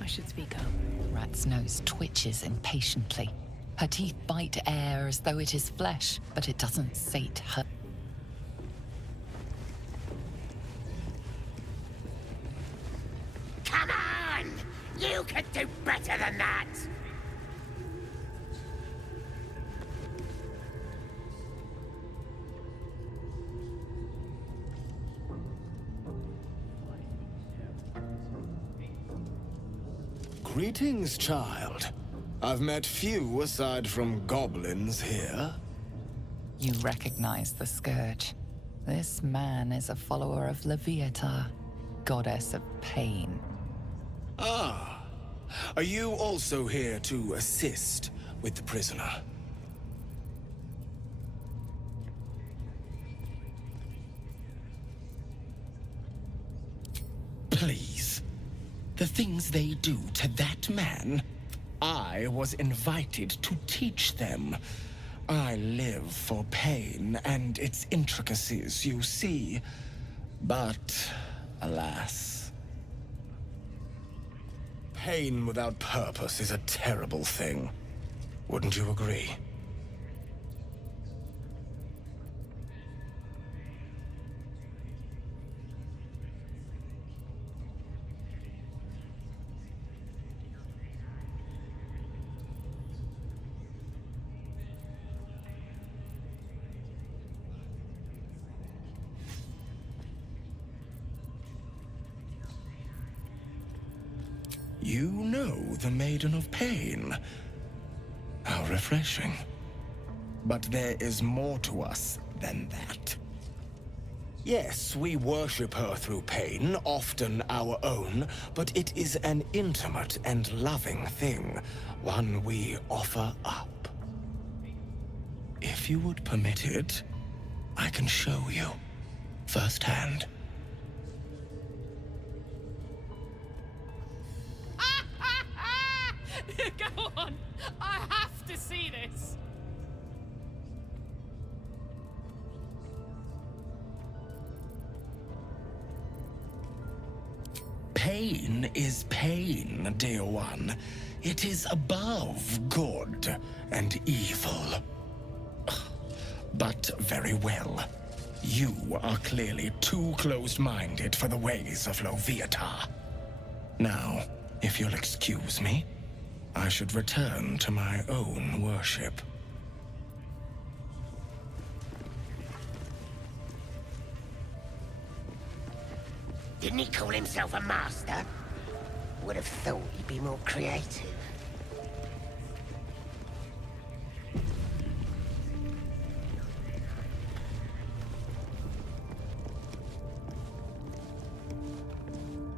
I should speak up. Rat's nose twitches impatiently. Her teeth bite air as though it is flesh, but it doesn't sate her. Come on! You can do better than that! Greetings, child. I've met few aside from goblins here. You recognize the scourge. This man is a follower of Leviata, goddess of pain. Ah. Are you also here to assist with the prisoner? Please. The things they do to that man, I was invited to teach them. I live for pain and its intricacies, you see. But, alas. Pain without purpose is a terrible thing. Wouldn't you agree? You know the Maiden of Pain. How refreshing. But there is more to us than that. Yes, we worship her through pain, often our own, but it is an intimate and loving thing, one we offer up. If you would permit it, I can show you firsthand. Go on! I have to see this! Pain is pain, dear one. It is above good and evil. But very well. You are clearly too closed-minded for the ways of Loviatar. Now, if you'll excuse me, I should return to my own worship. Didn't he call himself a master? Would have thought he'd be more creative.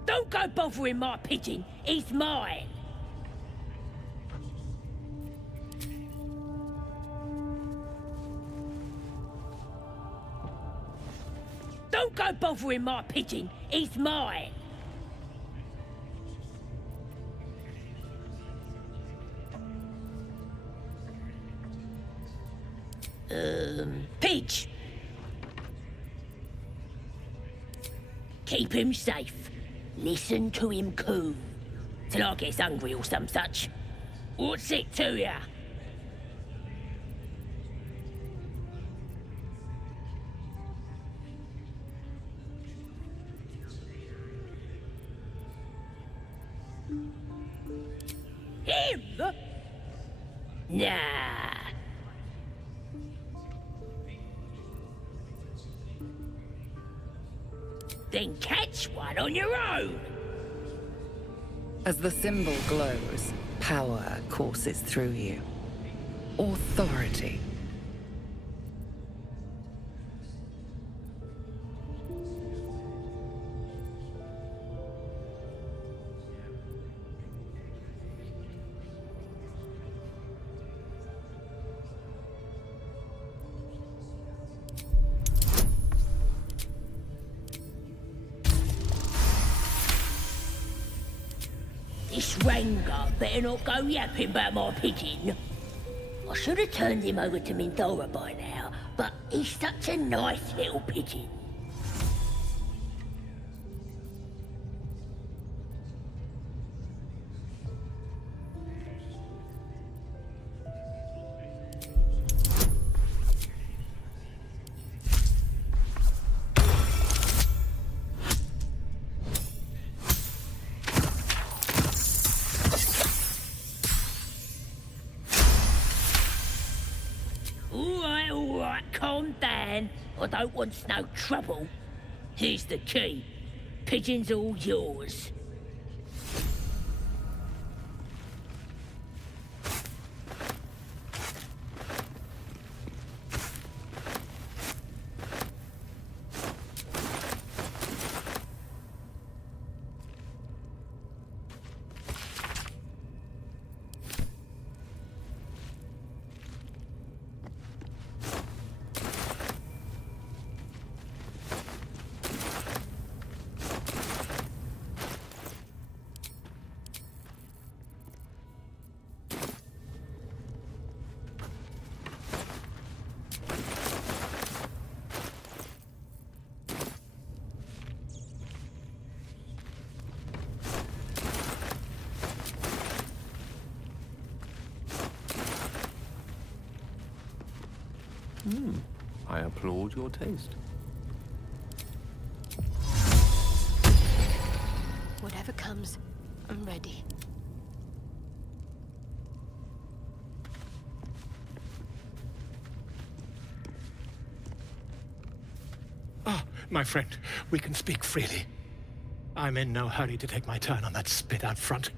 Don't go bothering my pigeon. He's mine. Don't go bothering my pigeon. He's mine. Pidge. Keep him safe. Listen to him coo. Till I gets hungry or some such. What's it to ya? Him? Nah. Then catch one on your own. As the symbol glows, power courses through you. Authority. This Ranger better not go yapping about my pigeon. I should have turned him over to Mindora by now, but he's such a nice little pigeon. All right, calm down. I don't want no trouble. Here's the key. Pigeon's all yours. I applaud your taste. Whatever comes, I'm ready. Ah, my friend, we can speak freely. I'm in no hurry to take my turn on that spit out front.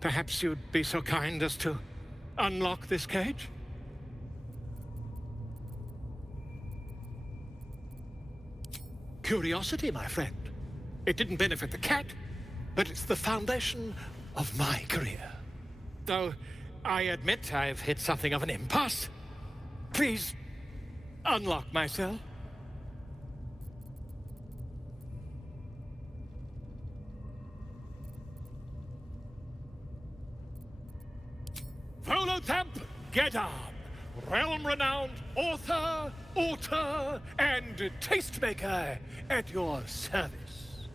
Perhaps you'd be so kind as to unlock this cage? Curiosity, my friend. It didn't benefit the cat, but it's the foundation of my career. Though I admit I've hit something of an impasse. Please, unlock my cell. Gedam, realm-renowned author, and tastemaker at your service.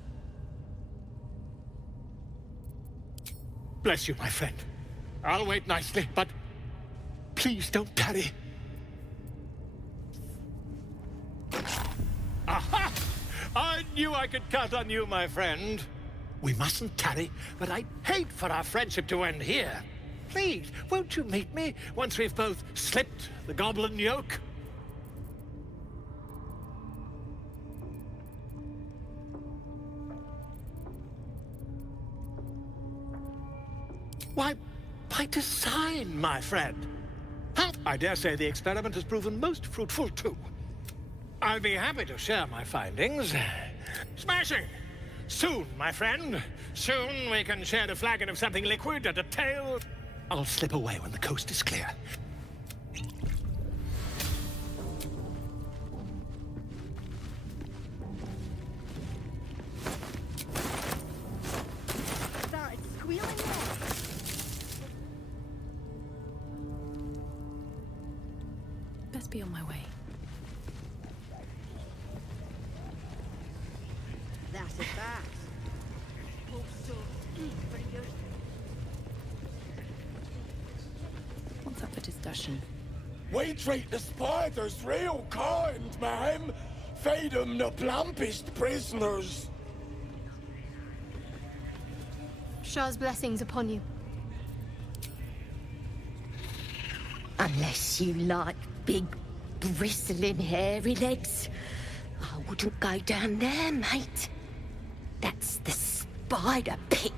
Bless you, my friend. I'll wait nicely, but please don't tarry. Aha! I knew I could count on you, my friend. We mustn't tarry, but I'd hate for our friendship to end here. Please, won't you meet me once we've both slipped the goblin yoke? Why, by design, my friend. I dare say the experiment has proven most fruitful, too. I'll be happy to share my findings. Smashing! Soon, my friend. Soon we can share a flagon of something liquid and a tale. I'll slip away when the coast is clear. Started squealing there. Best be on my way. That's a fact. What's up for discussion? We treat the spiders real kind, ma'am. Feed 'em the plumpest prisoners. Shah's blessings upon you. Unless you like big, bristling, hairy legs, I wouldn't go down there, mate. That's the spider pit.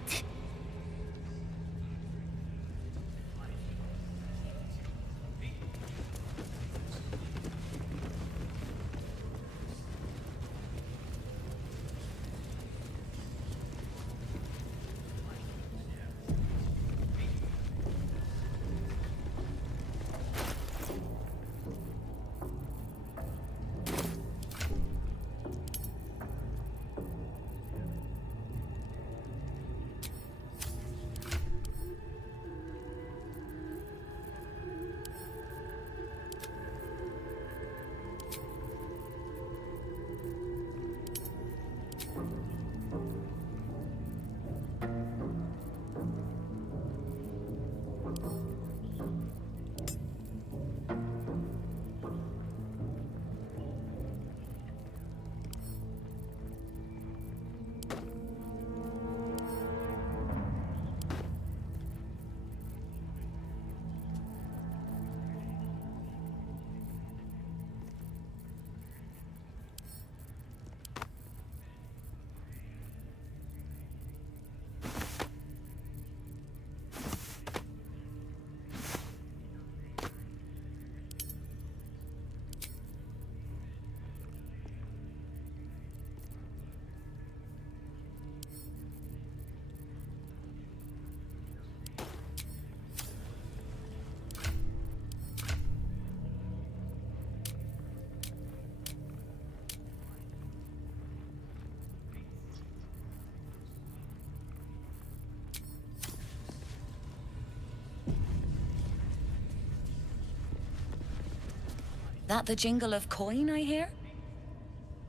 That the jingle of coin I hear?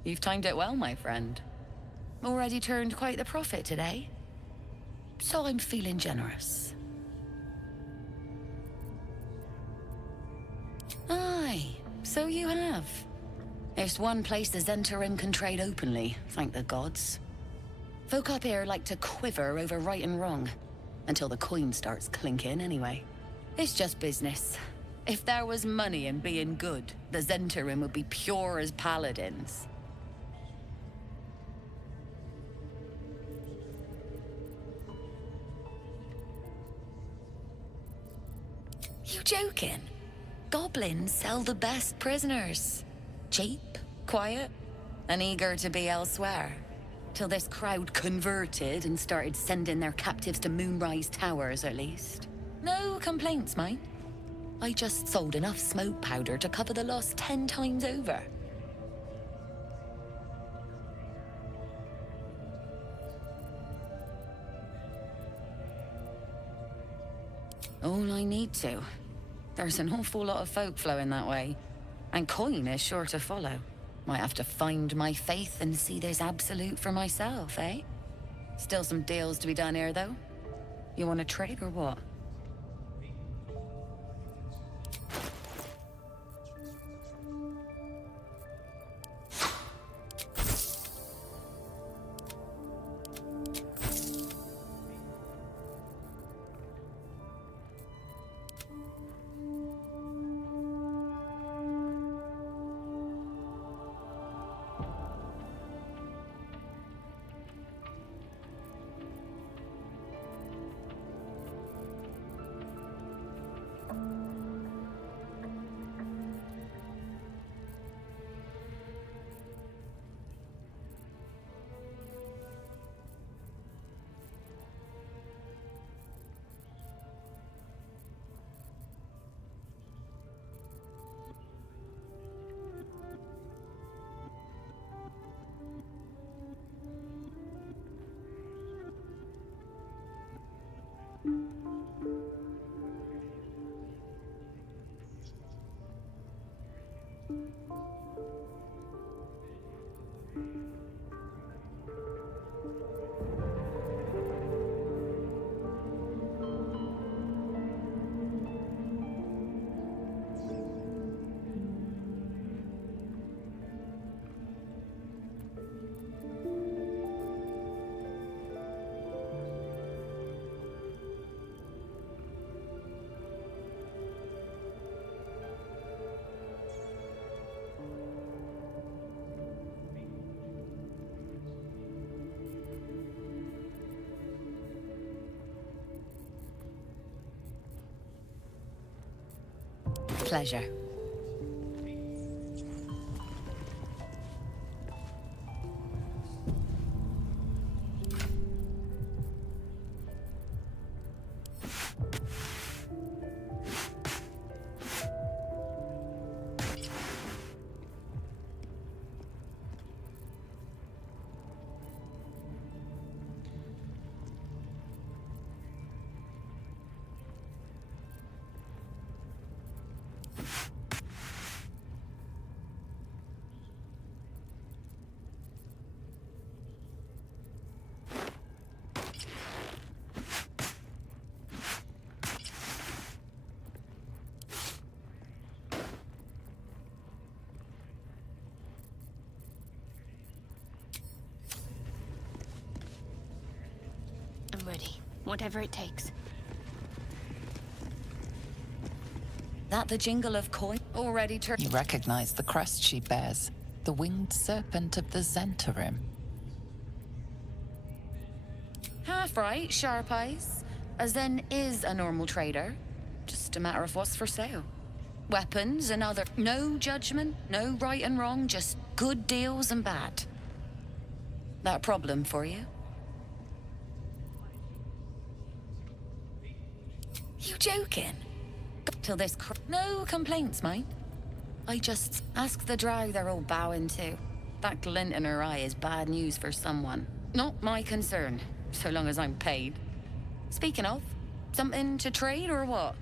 You've timed it well, my friend. Already turned quite the profit today. So I'm feeling generous. Aye, so you have. It's one place the Zentarim can trade openly, thank the gods. Folk up here like to quiver over right and wrong, until the coin starts clinking anyway. It's just business. If there was money in being good, the Zentarim would be pure as paladins. You joking? Goblins sell the best prisoners. Cheap, quiet, and eager to be elsewhere. Till this crowd converted and started sending their captives to Moonrise Towers, at least. No complaints, mind. I just sold enough smoke powder to cover the loss 10 times over. All I need to. There's an awful lot of folk flowing that way, and coin is sure to follow. Might have to find my faith and see this absolute for myself, eh? Still some deals to be done here, though. You want to trade or what? Pleasure. I'm ready. Whatever it takes. That the jingle of coin already You recognize the crest she bears, the winged serpent of the Zentarim. Half right, sharp eyes. As then is a normal trader. Just a matter of what's for sale. Weapons and other... No judgment, no right and wrong, just good deals and bad. That a problem for you? You joking? Till this no complaints, mind. I just ask the drow they're all bowing to. That glint in her eye is bad news for someone. Not my concern, so long as I'm paid. Speaking of, something to trade or what?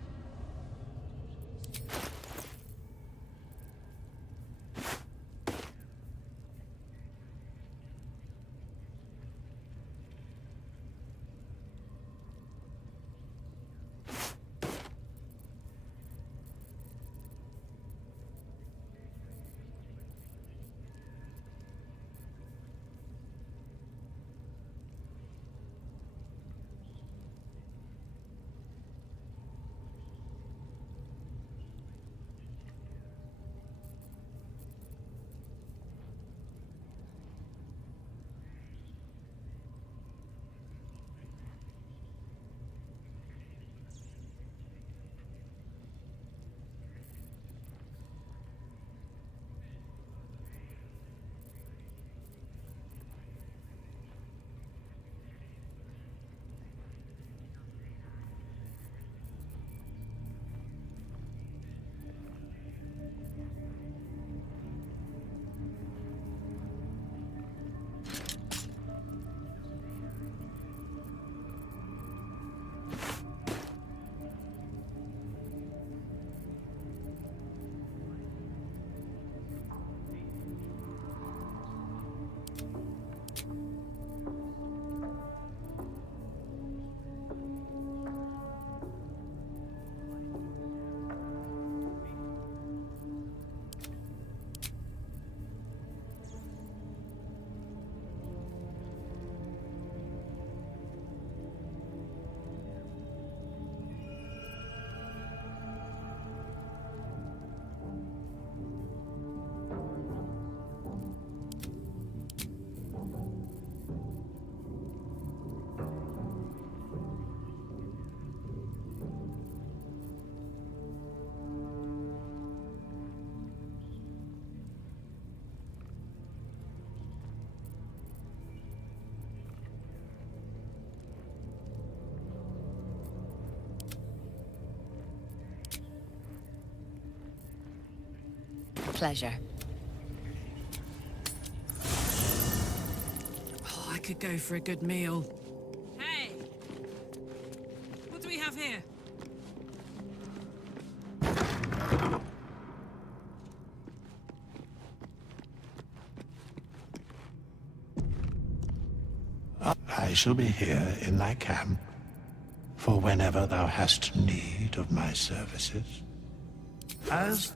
pleasure. Oh, I could go for a good meal. Hey! What do we have here? I shall be here in thy camp, for whenever thou hast need of my services. As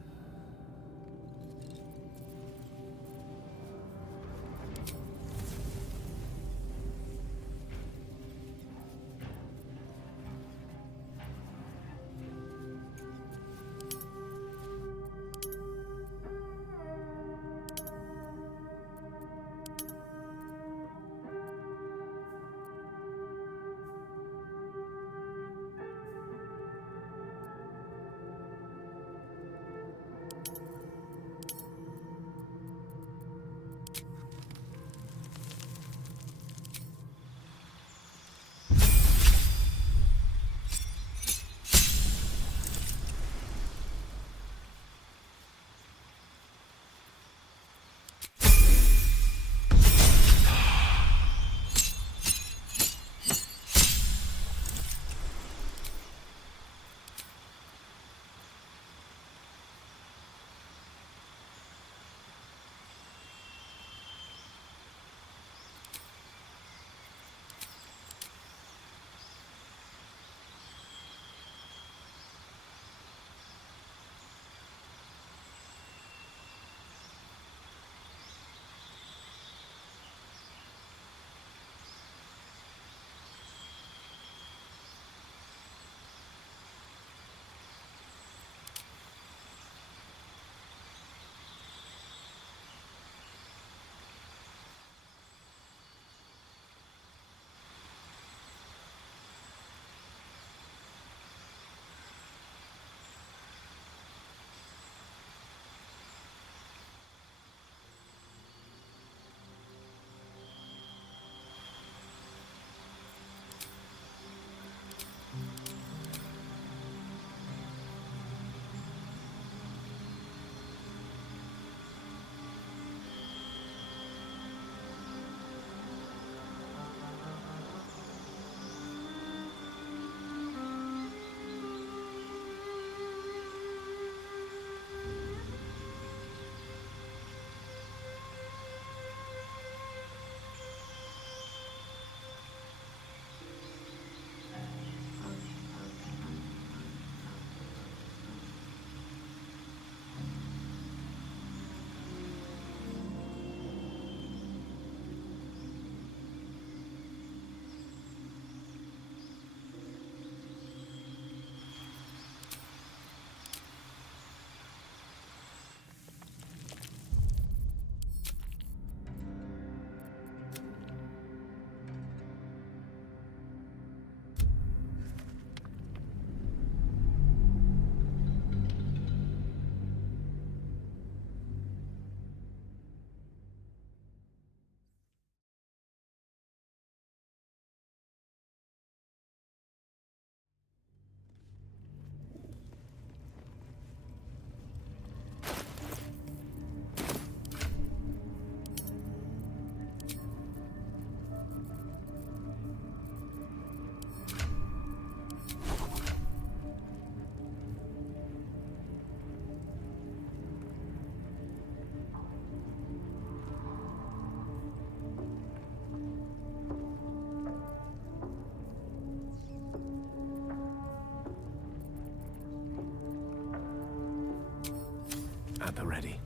at the ready.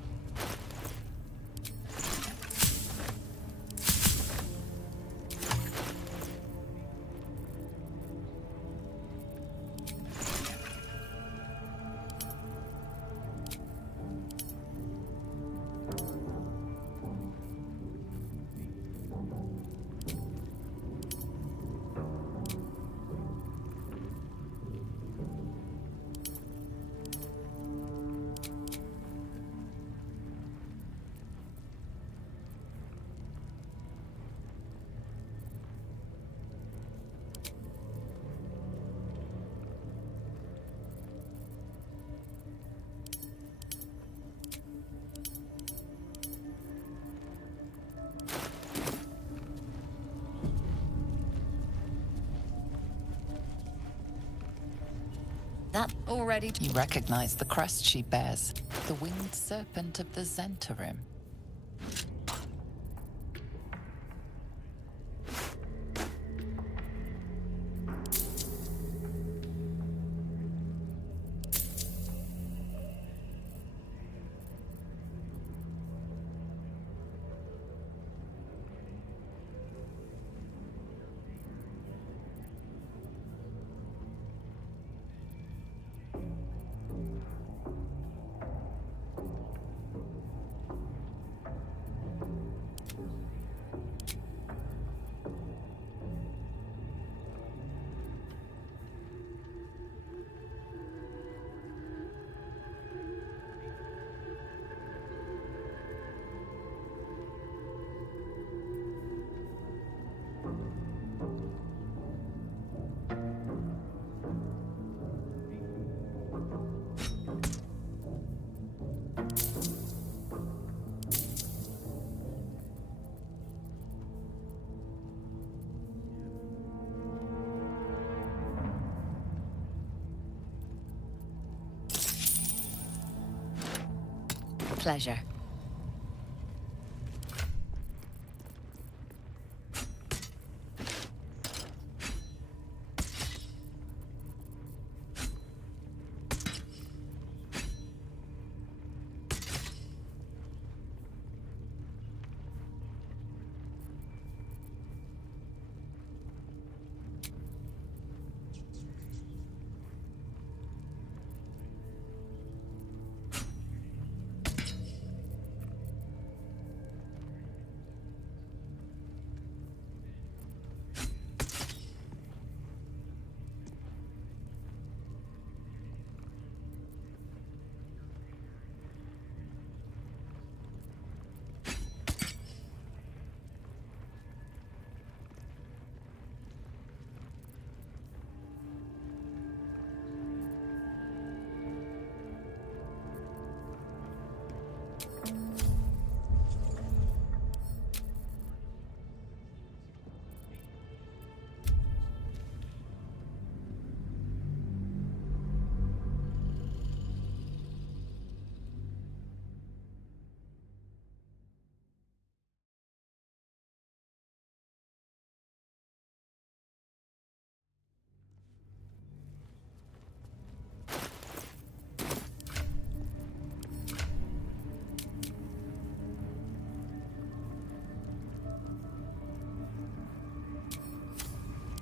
That already... You recognize the crest she bears, the winged serpent of the Zentarim. Pleasure.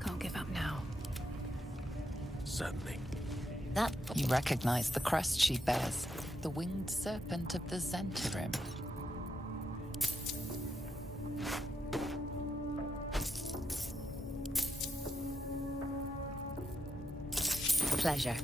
Can't give up now. Certainly. That... You recognize the crest she bears, the winged serpent of the Zentarim. Pleasure.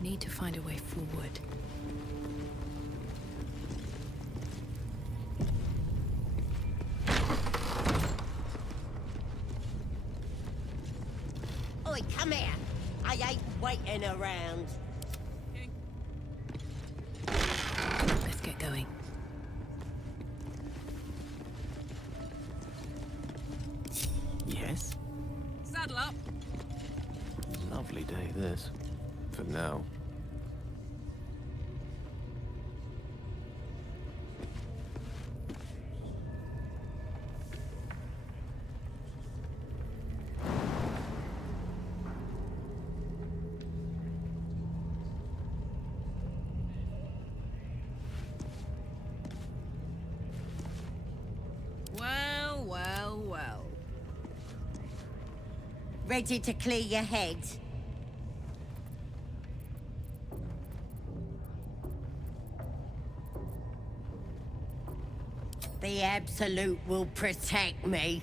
Need to find a way forward. Oi, come here. I ain't waiting around. Let's get going. Yes? Saddle up. Lovely day, this. For now. Well, well, well. Ready to clear your head? The Absolute will protect me.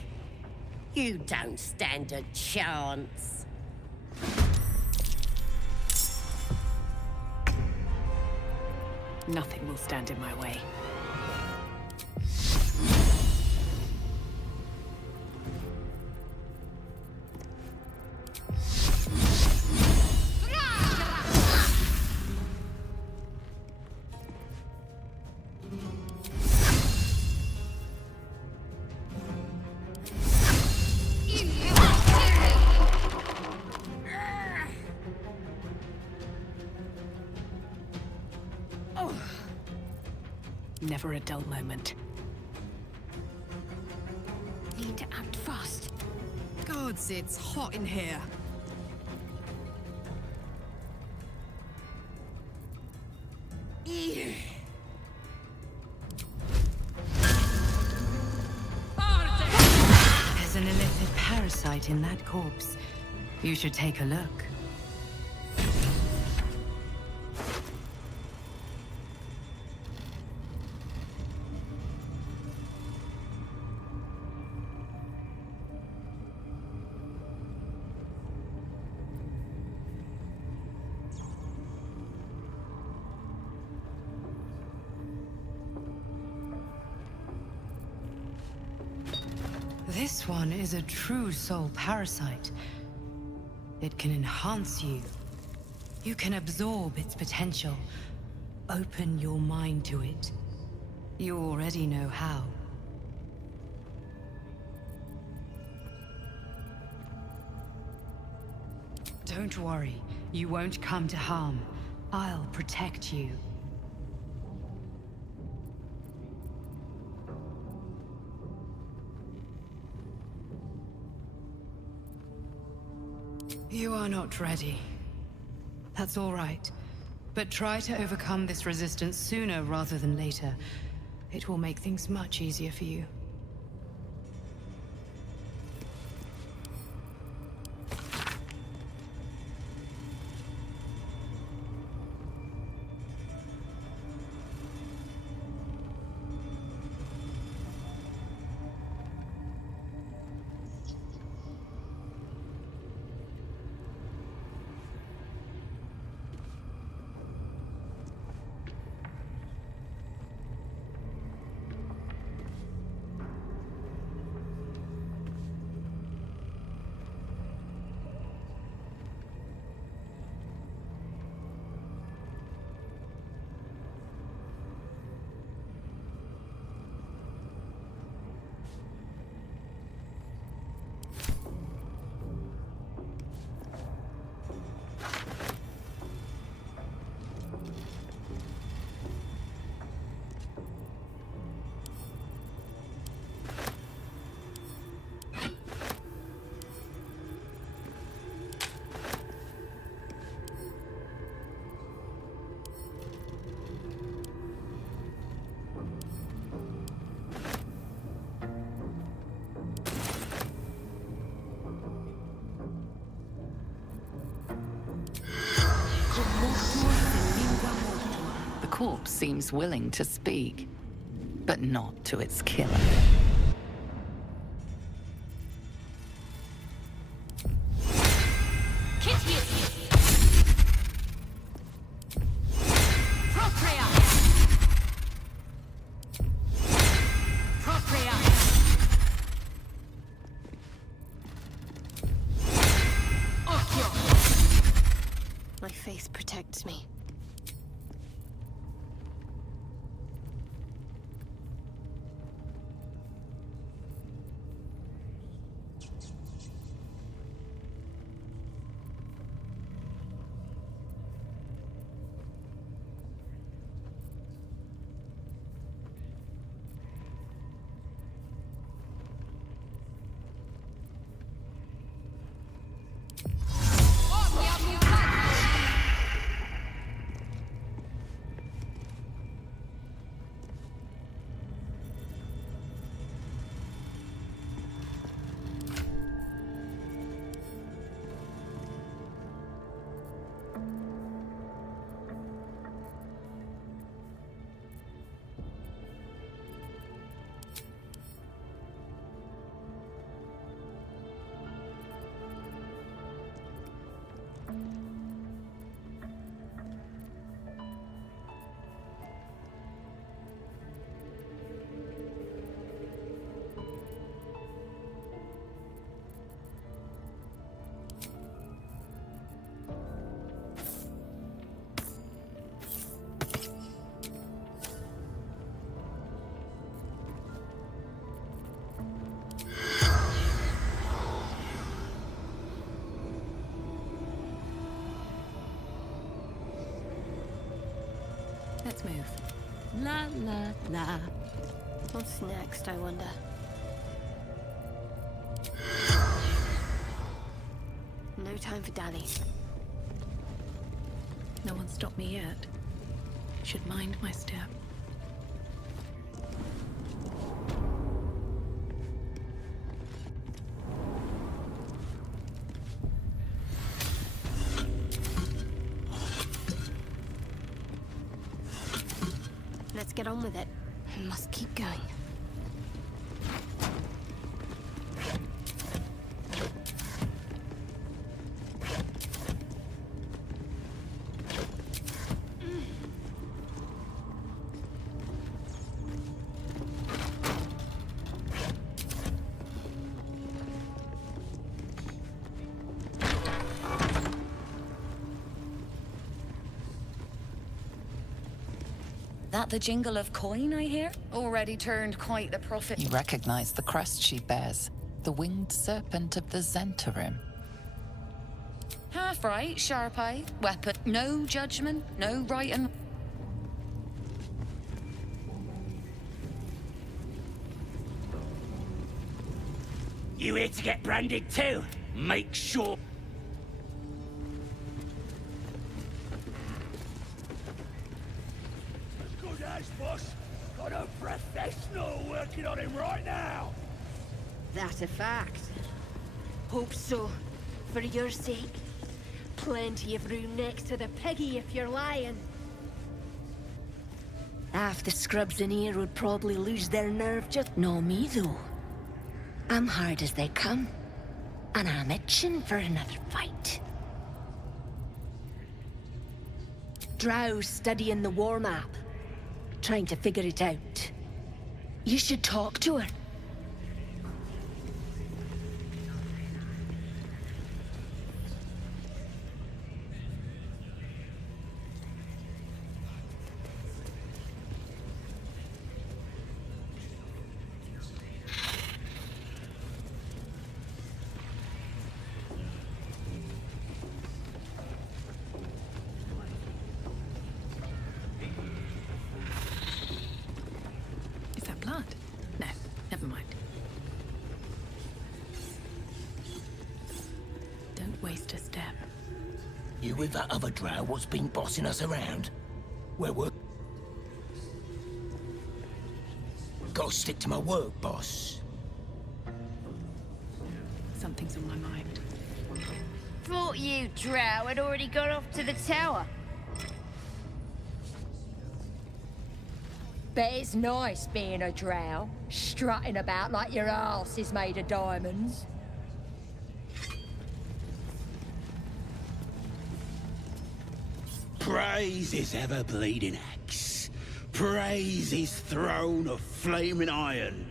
You don't stand a chance. Nothing will stand in my way. Never a dull moment. Need to act fast. Gods, it's hot in here. There's an illicit parasite in that corpse. You should take a look. This one is a true soul parasite. It can enhance you. You can absorb its potential. Open your mind to it. You already know how. Don't worry. You won't come to harm. I'll protect you. You are not ready. That's all right. But try to overcome this resistance sooner rather than later. It will make things much easier for you. The corpse seems willing to speak, but not to its killer. My faith protects me. la la. What's next, I wonder? No time for dallies. No one stopped me yet. Should mind my step. Let's get on with it. Must keep going. That the jingle of coin I hear? Already turned quite the profit. You recognize the crest she bears, the winged serpent of the Zentarim. Half right, sharp eye, weapon. No judgment, no right and... You here to get branded too? Make sure... Good as, boss. Got a professional working on him right now. That's a fact. Hope so. For your sake. Plenty of room next to the piggy if you're lying. Half the scrubs in here would probably lose their nerve just... No me, though. I'm hard as they come. And I'm itching for another fight. Drow's studying the war map. Trying to figure it out. You should talk to her. Is that blood? No, never mind. Don't waste a step. You with that other drow what's been bossing us around? Where we're... Gotta stick to my work, boss. Something's on my mind. Thought you, drow, had already gone off to the tower. Bet it's nice being a drow, strutting about like your arse is made of diamonds. Praise his ever-bleeding axe. Praise his throne of flaming iron.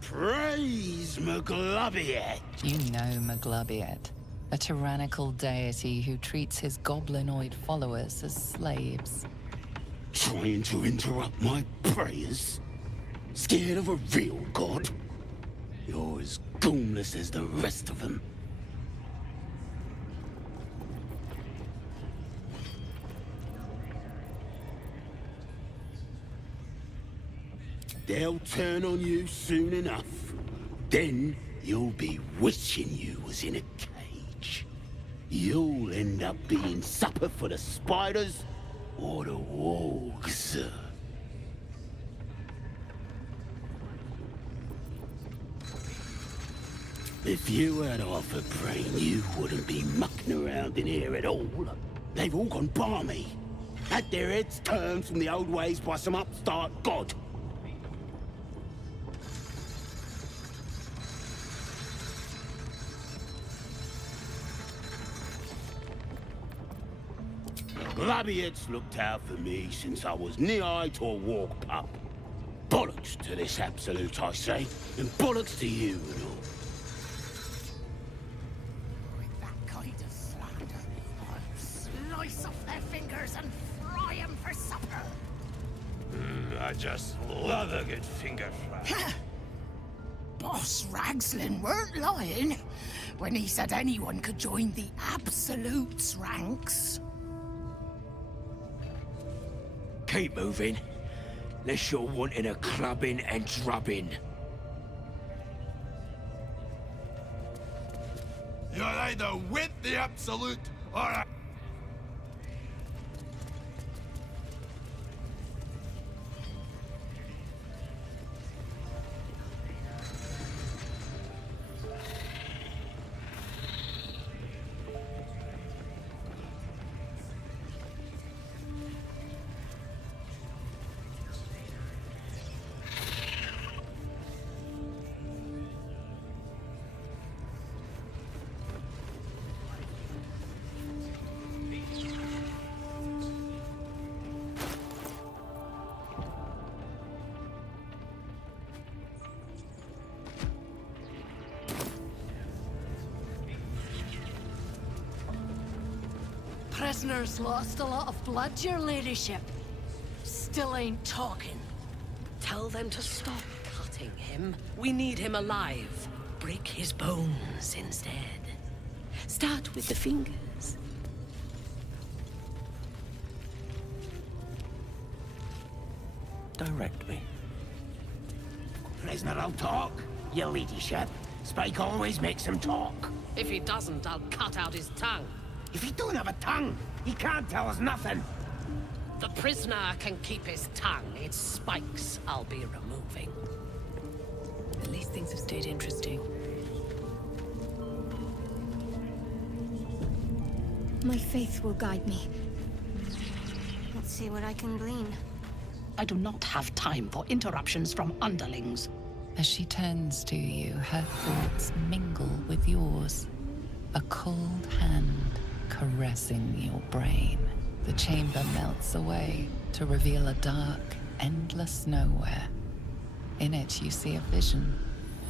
Praise Maglubiet. You know Maglubiet, a tyrannical deity who treats his goblinoid followers as slaves. Trying to interrupt my prayers? Scared of a real god? You're as goonless as the rest of them. They'll turn on you soon enough. Then you'll be wishing you was in a cage. You'll end up being supper for the spiders or the wargs. If you had half a brain, you wouldn't be mucking around in here at all. They've all gone balmy. Had their heads turned from the old ways by some upstart god. Gladiates looked out for me since I was knee-high to a walk pup. Bollocks to this absolute, I say, and bollocks to you and all. With that kind of slander, I'll slice off their fingers and fry them for supper. I just love a good finger fry. Boss Ragslin weren't lying when he said anyone could join the Absolute's ranks. Keep moving. Unless you're wanting a clubbing and drubbing. You're either with the Absolute, or... Prisoners lost a lot of blood, your ladyship. Still ain't talking. Tell them to stop cutting him. We need him alive. Break his bones instead. Start with the fingers. Direct me. Prisoner, I'll talk, your ladyship. Spike always makes him talk. If he doesn't, I'll cut out his tongue. If he don't have a tongue, he can't tell us nothing. The prisoner can keep his tongue. It's spikes I'll be removing. At least things have stayed interesting. My faith will guide me. Let's see what I can glean. I do not have time for interruptions from underlings. As she turns to you, her thoughts mingle with yours. A cold hand caressing your brain. The chamber melts away to reveal a dark, endless nowhere. In it, you see a vision.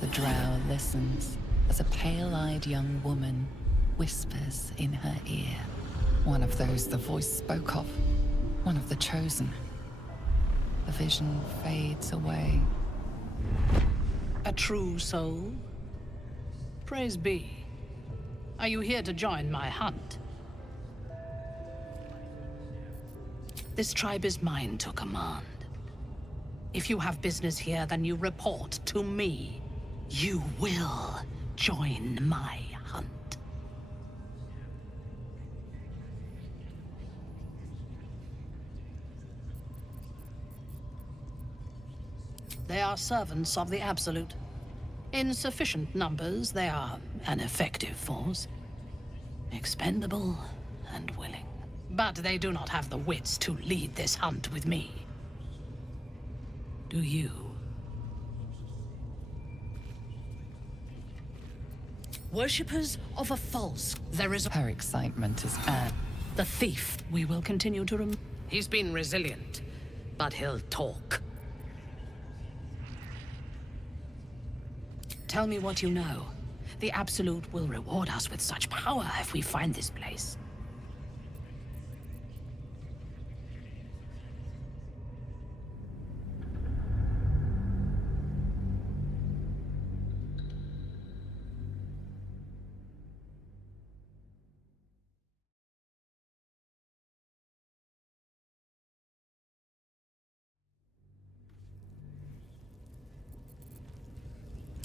The drow listens as a pale-eyed young woman whispers in her ear. One of those the voice spoke of. One of the chosen. The vision fades away. A true soul? Praise be. Are you here to join my hunt? This tribe is mine to command. If you have business here, then you report to me. You will join my hunt. They are servants of the Absolute. In sufficient numbers, they are an effective force. Expendable and willing. But they do not have the wits to lead this hunt with me. Do you? Worshippers of a false, there is... Her excitement is at... The thief, we will continue to He's been resilient, but he'll talk. Tell me what you know. The Absolute will reward us with such power if we find this place.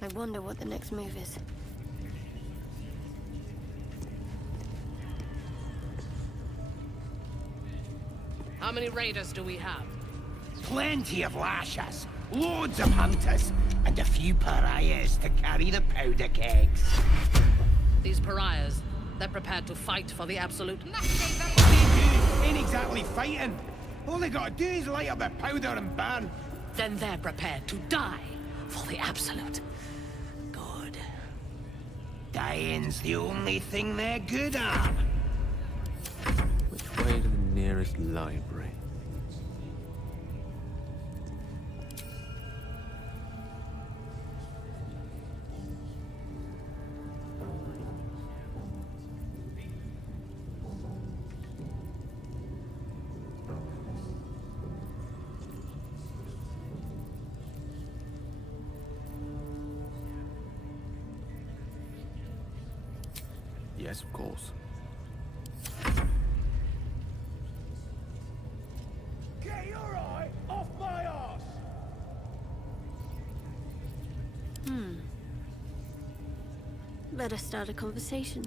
I wonder what the next move is. How many raiders do we have? Plenty of lashers, loads of hunters, and a few pariahs to carry the powder kegs. These pariahs, they're prepared to fight for the Absolute. Ain't exactly fighting. All they gotta do is light up their powder and burn. Then they're prepared to die for the Absolute. Dying's the only thing they're good at. Which way to the nearest library? Yes, of course. Get your eye off my ass! Better start a conversation.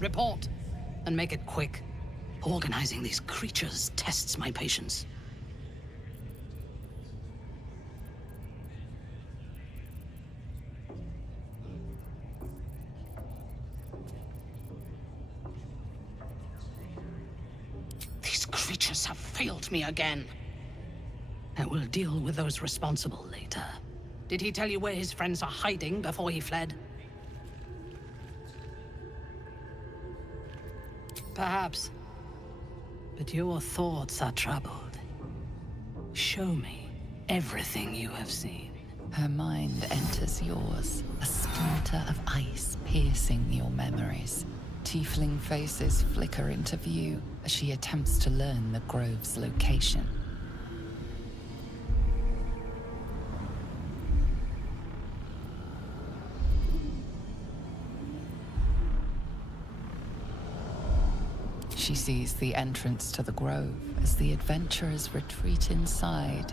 Report, and make it quick. Organizing these creatures tests my patience. These creatures have failed me again. I will deal with those responsible later. Did he tell you where his friends are hiding before he fled? Perhaps. But your thoughts are troubled. Show me everything you have seen. Her mind enters yours, a splinter of ice piercing your memories. Tiefling faces flicker into view as she attempts to learn the grove's location. She sees the entrance to the grove as the adventurers retreat inside,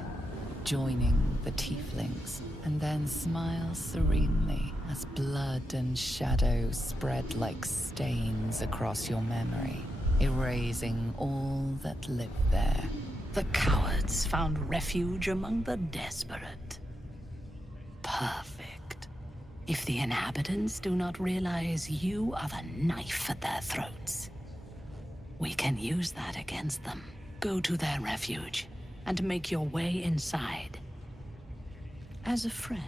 joining the tieflings, and then smiles serenely as blood and shadow spread like stains across your memory, erasing all that lived there. The cowards found refuge among the desperate. Perfect. If the inhabitants do not realize you are the knife at their throats, we can use that against them. Go to their refuge and make your way inside. As a friend.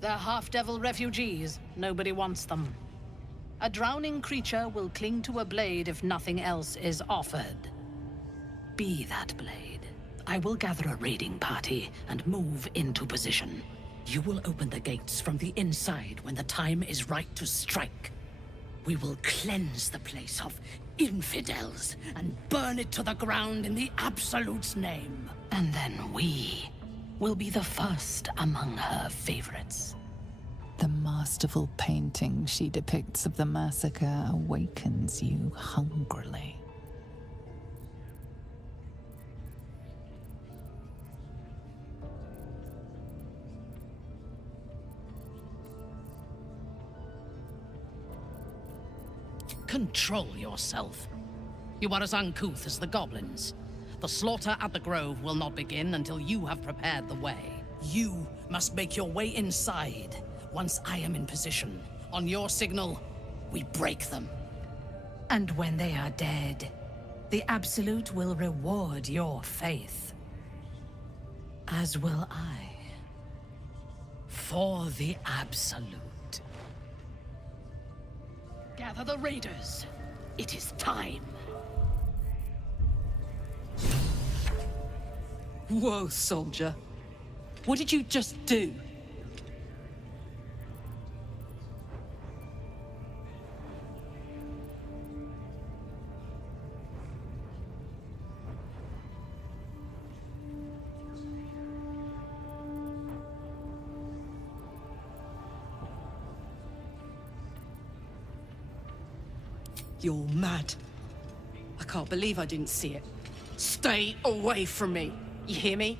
They're half-devil refugees. Nobody wants them. A drowning creature will cling to a blade if nothing else is offered. Be that blade. I will gather a raiding party and move into position. You will open the gates from the inside when the time is right to strike. We will cleanse the place of infidels and burn it to the ground in the Absolute's name. And then we will be the first among her favorites. The masterful painting she depicts of the massacre awakens you hungrily. Control yourself. You are as uncouth as the goblins. The slaughter at the grove will not begin until you have prepared the way. You must make your way inside. Once I am in position, on your signal, we break them. And when they are dead, the Absolute will reward your faith. As will I. For the Absolute. Gather the raiders. It is time. Whoa, soldier. What did you just do? You're mad. I can't believe I didn't see it. Stay away from me. You hear me?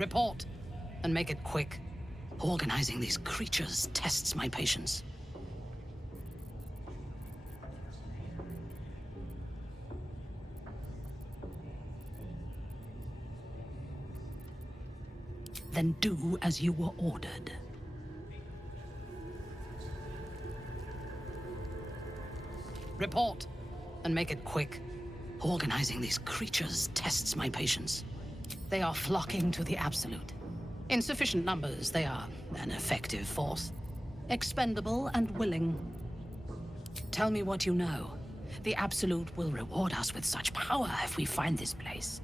Report, and make it quick. Organizing these creatures tests my patience. Then do as you were ordered. Report, and make it quick. Organizing these creatures tests my patience. They are flocking to the Absolute. In sufficient numbers, they are an effective force. Expendable and willing. Tell me what you know. The Absolute will reward us with such power if we find this place.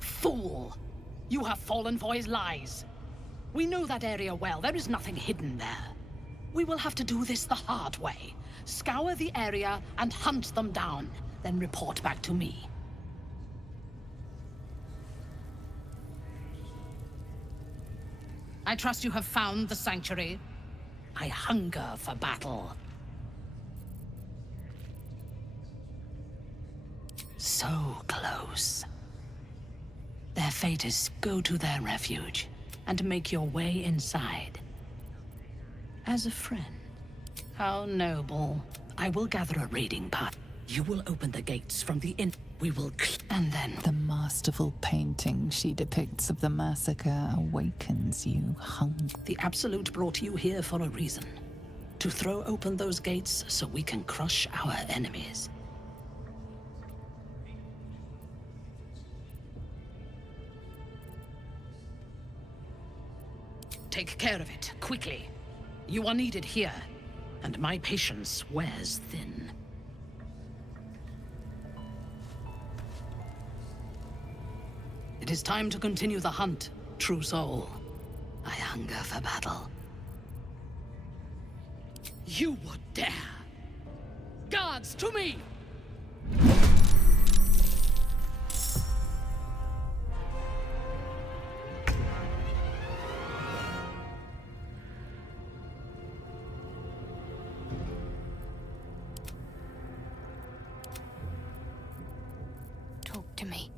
Fool! You have fallen for his lies. We know that area well. There is nothing hidden there. We will have to do this the hard way. Scour the area and hunt them down, then report back to me. I trust you have found the sanctuary. I hunger for battle. So close. Their fate is go to their refuge and make your way inside. As a friend. How noble. I will gather a raiding party. You will open the gates from the inn. We will and then... The masterful painting she depicts of the massacre awakens you hunger. The Absolute brought you here for a reason. To throw open those gates so we can crush our enemies. Take care of it, quickly. You are needed here, and my patience wears thin. It is time to continue the hunt, true soul. I hunger for battle. You would dare! Guards, to me! Talk to me.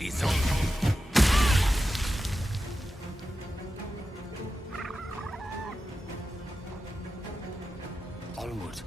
this on. Onward.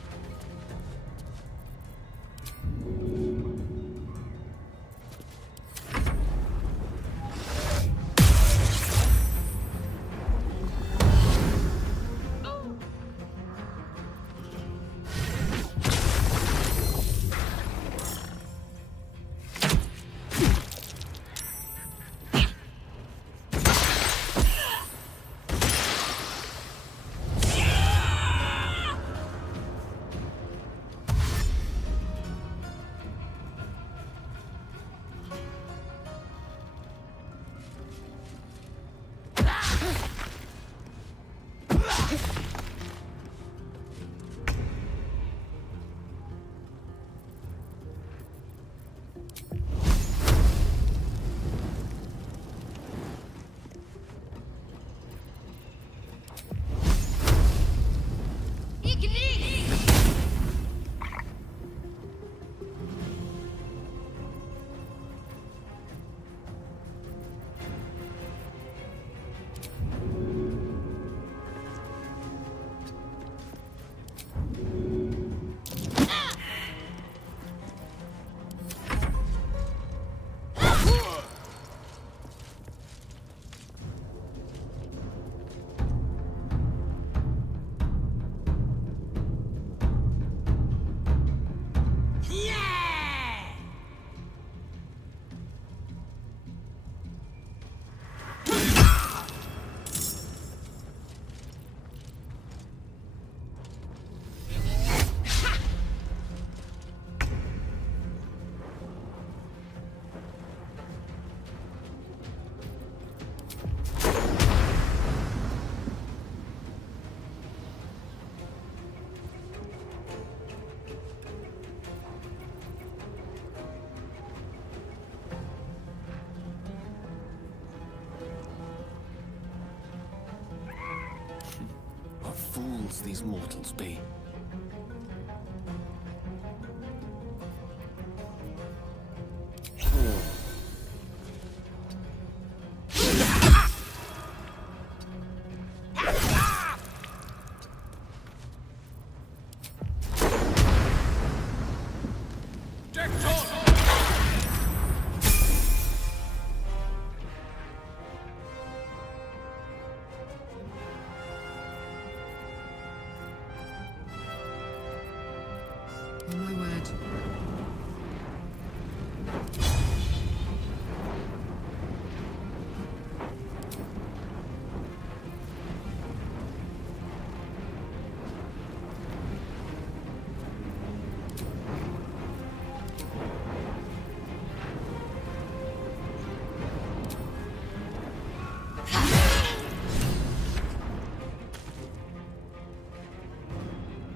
What fools these mortals be. Oh my word.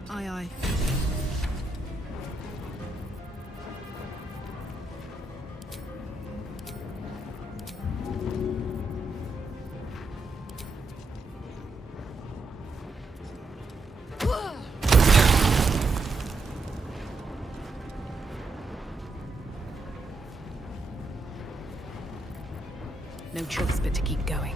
Aye, aye. No choice but to keep going.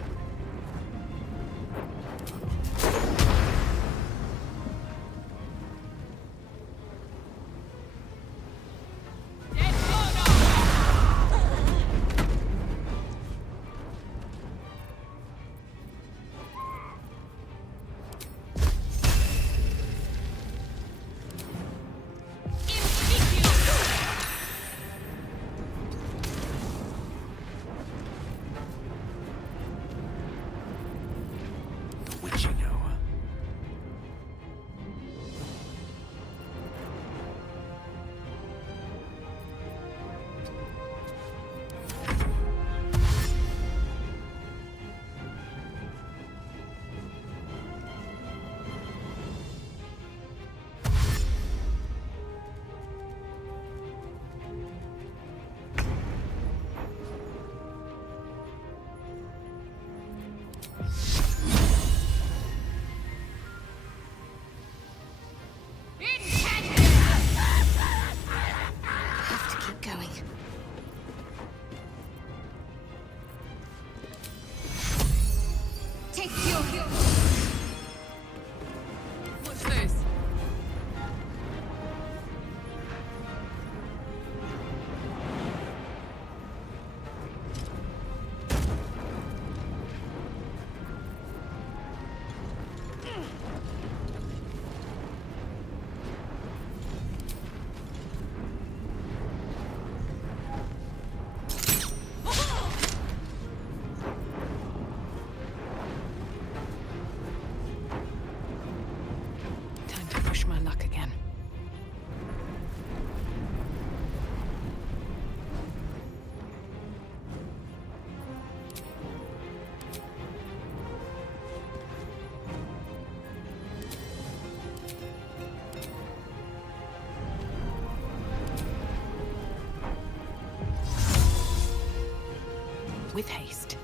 with haste.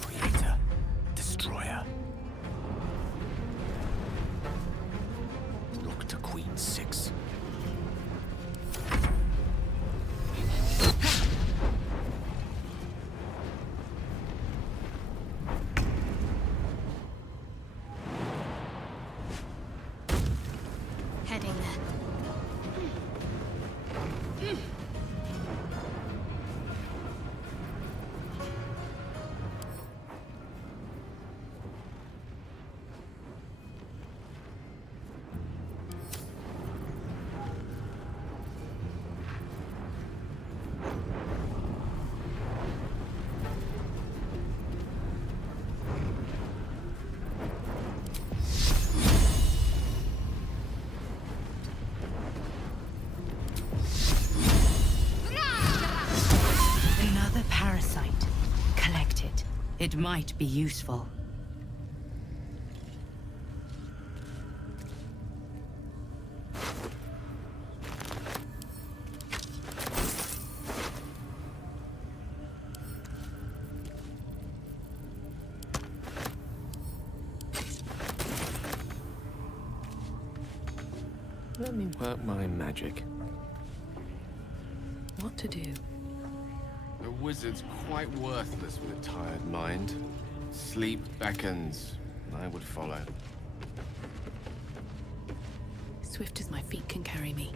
Creator, Destroyer. Look to Queen 6. Heading there. Another parasite. Collect it. It might be useful. Let me work my magic. What to do? The wizard's quite worthless with a tired mind. Sleep beckons. I would follow. Swift as my feet can carry me.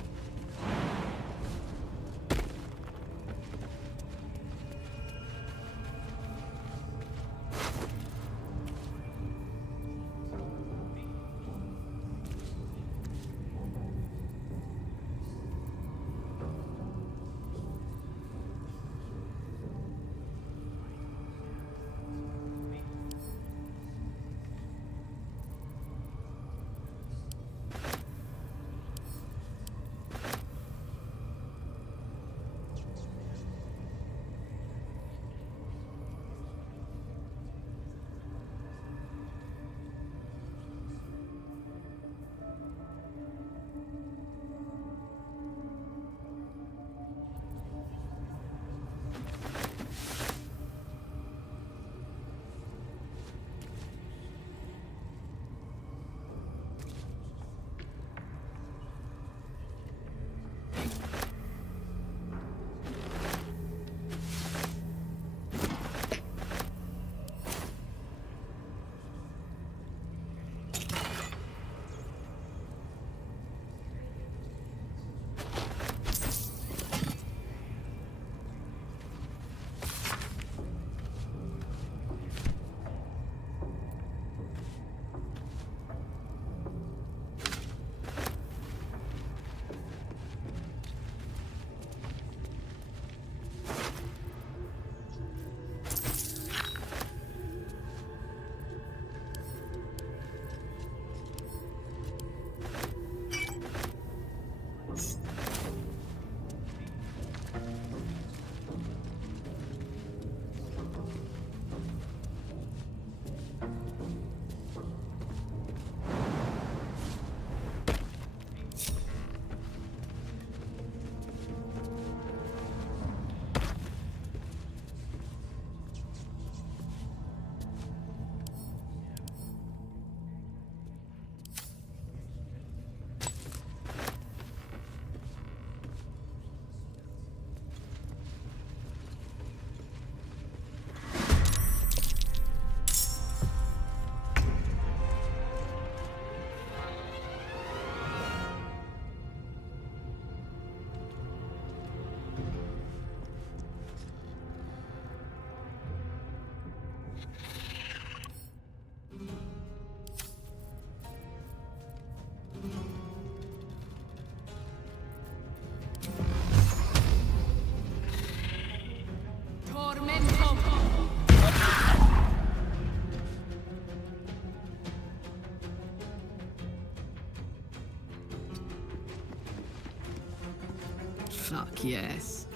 Fuck yes.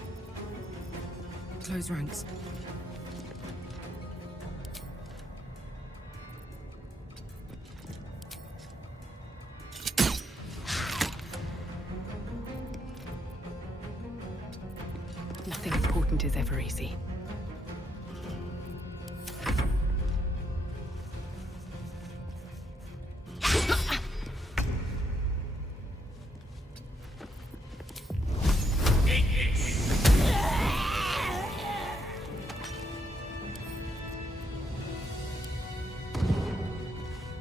Close ranks. Nothing important is ever easy.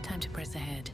Time to press ahead.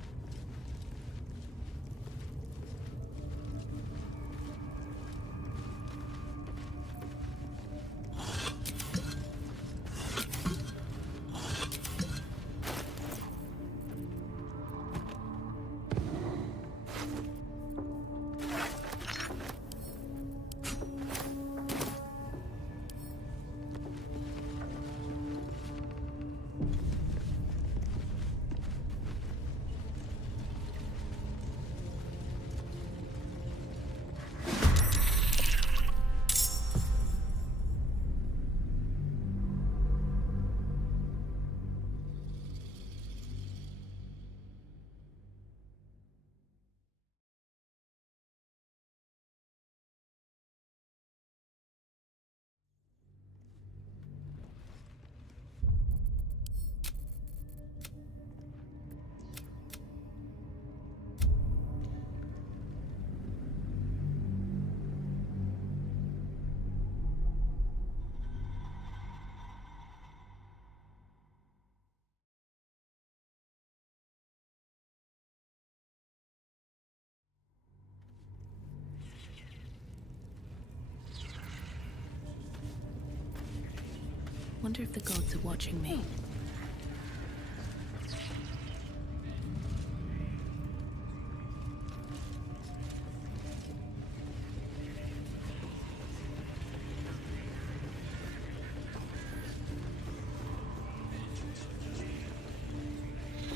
Wonder if the gods are watching me.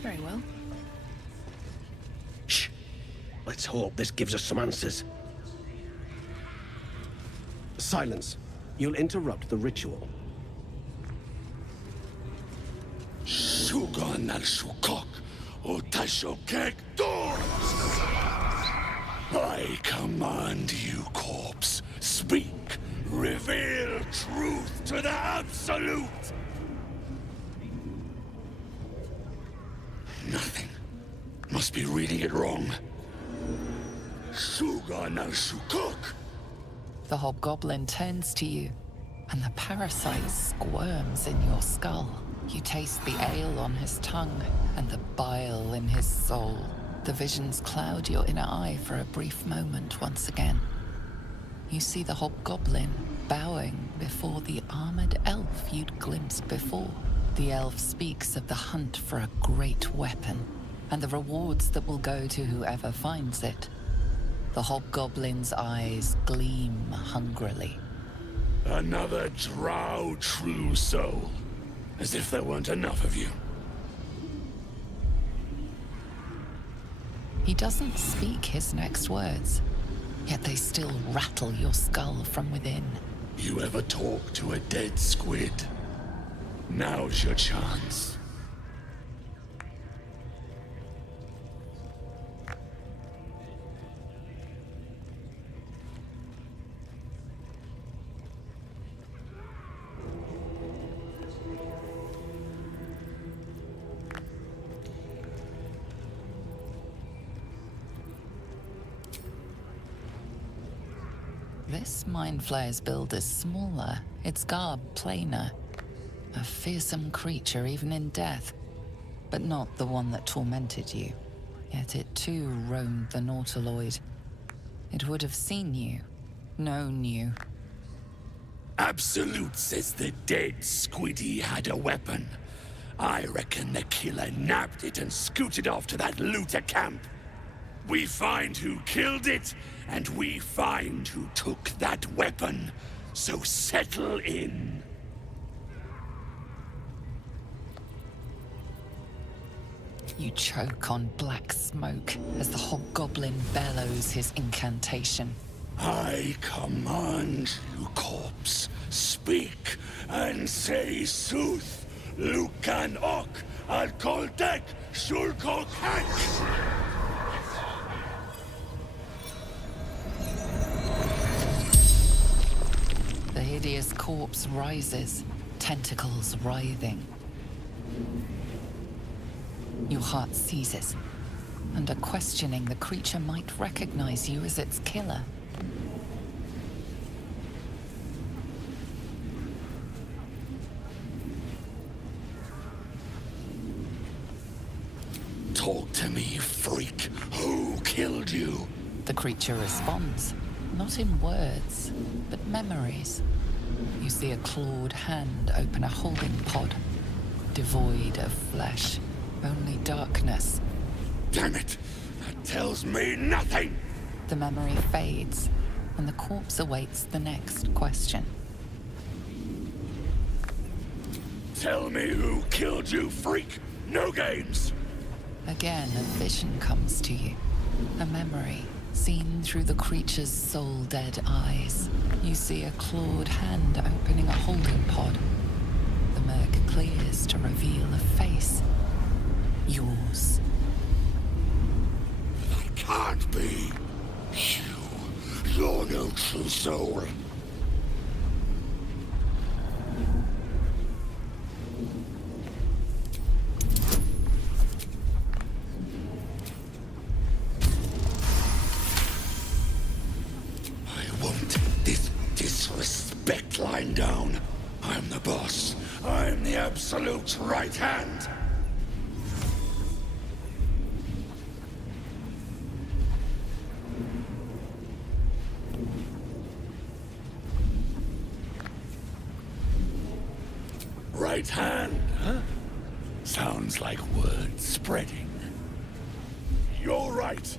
Very well. Shh! Let's hope this gives us some answers. Silence. You'll interrupt the ritual. Shugan al Shukok, Otashokek doors! I command you, corpse. Speak. Reveal truth to the Absolute! Nothing. Must be reading it wrong. Shugan al Shukok! The hobgoblin turns to you, and the parasite squirms in your skull. You taste the ale on his tongue and the bile in his soul. The visions cloud your inner eye for a brief moment once again. You see the hobgoblin bowing before the armored elf you'd glimpsed before. The elf speaks of the hunt for a great weapon and the rewards that will go to whoever finds it. The hobgoblin's eyes gleam hungrily. Another drow true soul. As if there weren't enough of you. He doesn't speak his next words, yet they still rattle your skull from within. You ever talk to a dead squid? Now's your chance. This Mind Flayer's build is smaller, its garb plainer. A fearsome creature even in death, but not the one that tormented you. Yet it too roamed the Nautiloid. It would have seen you, known you. Absolute says the dead squiddy had a weapon. I reckon the killer nabbed it and scooted off to that looter camp. We find who killed it, and we find who took that weapon. So settle in. You choke on black smoke as the hobgoblin bellows his incantation. I command you, corpse, speak and say sooth. Lucan ok, al koldek, shulkok hank. The hideous corpse rises, tentacles writhing. Your heart seizes. Under questioning, the creature might recognize you as its killer. Talk to me, freak. Who killed you? The creature responds, not in words, but memories. You see a clawed hand open a holding pod, devoid of flesh, only darkness. Damn it! That tells me nothing! The memory fades, and the corpse awaits the next question. Tell me who killed you, freak! No games! Again, a vision comes to you. A memory, seen through the creature's soul-dead eyes. You see a clawed hand opening a holding pod. The murk clears to reveal a face. Yours. That can't be. You're no true soul. I won't take this disrespect lying down. I'm the boss. I'm the absolute right hand. Right hand, huh? Sounds like word spreading. You're right.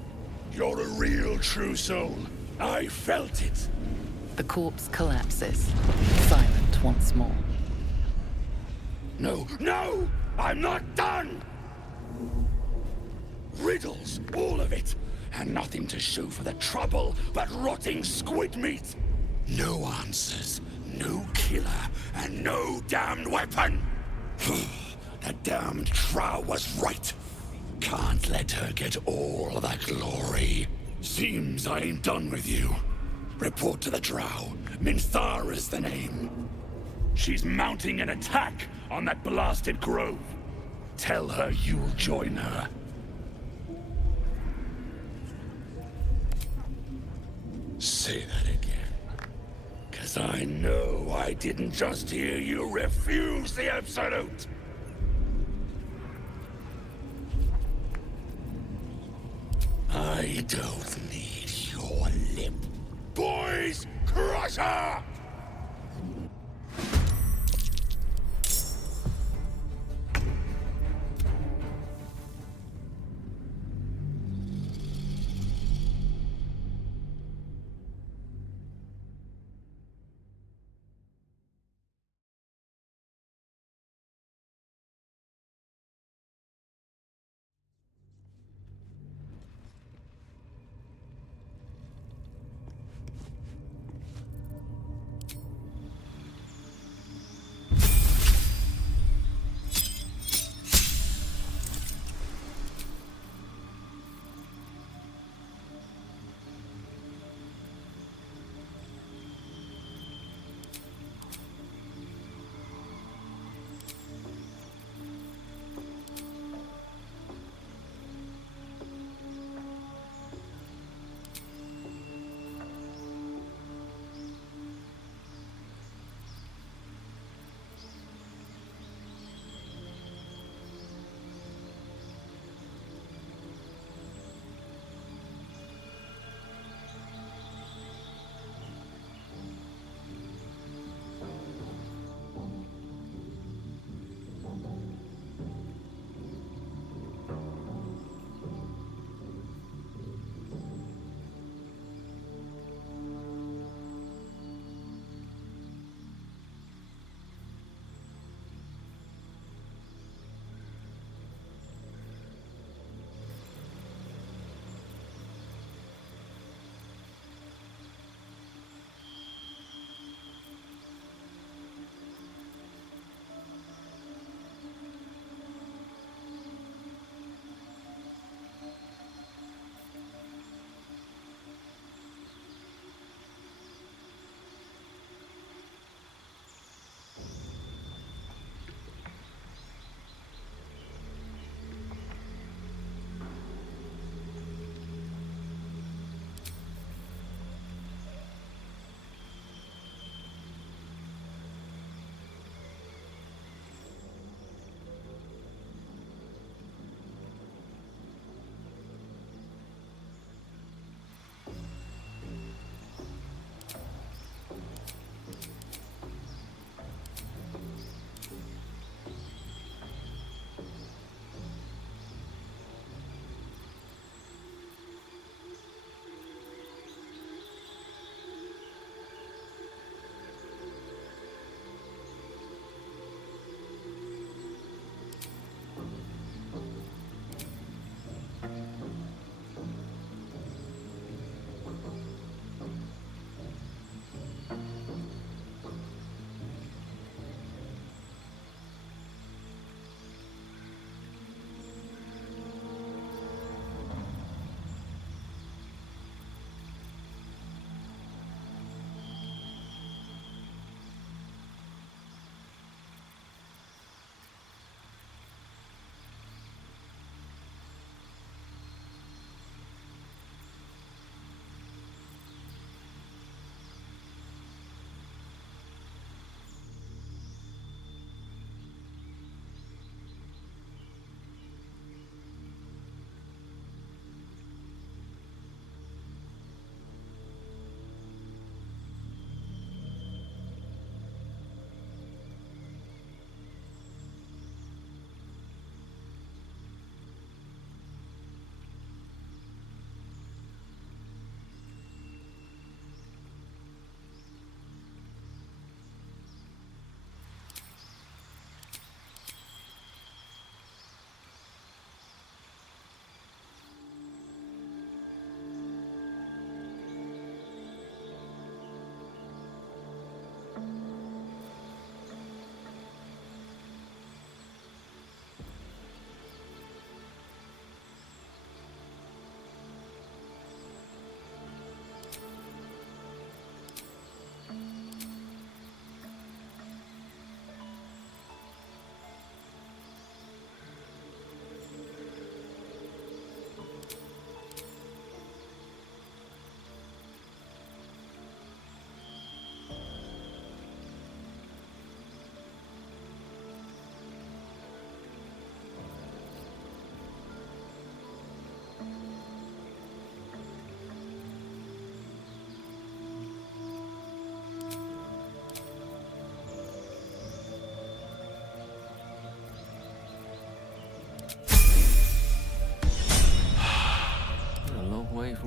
You're a real true soul. I felt it. The corpse collapses, silent once more. No, no! I'm not done! Riddles, all of it. And nothing to show for the trouble but rotting squid meat. No answers, no killer, and no damned weapon. The damned Drow was right. Can't let her get all of that glory. Seems I ain't done with you. Report to the Drow. Minthara's the name. She's mounting an attack on that blasted grove. Tell her you'll join her. Say that again. 'Cause I know I didn't just hear you refuse the Absolute. I don't need your lip. Boys, crush her!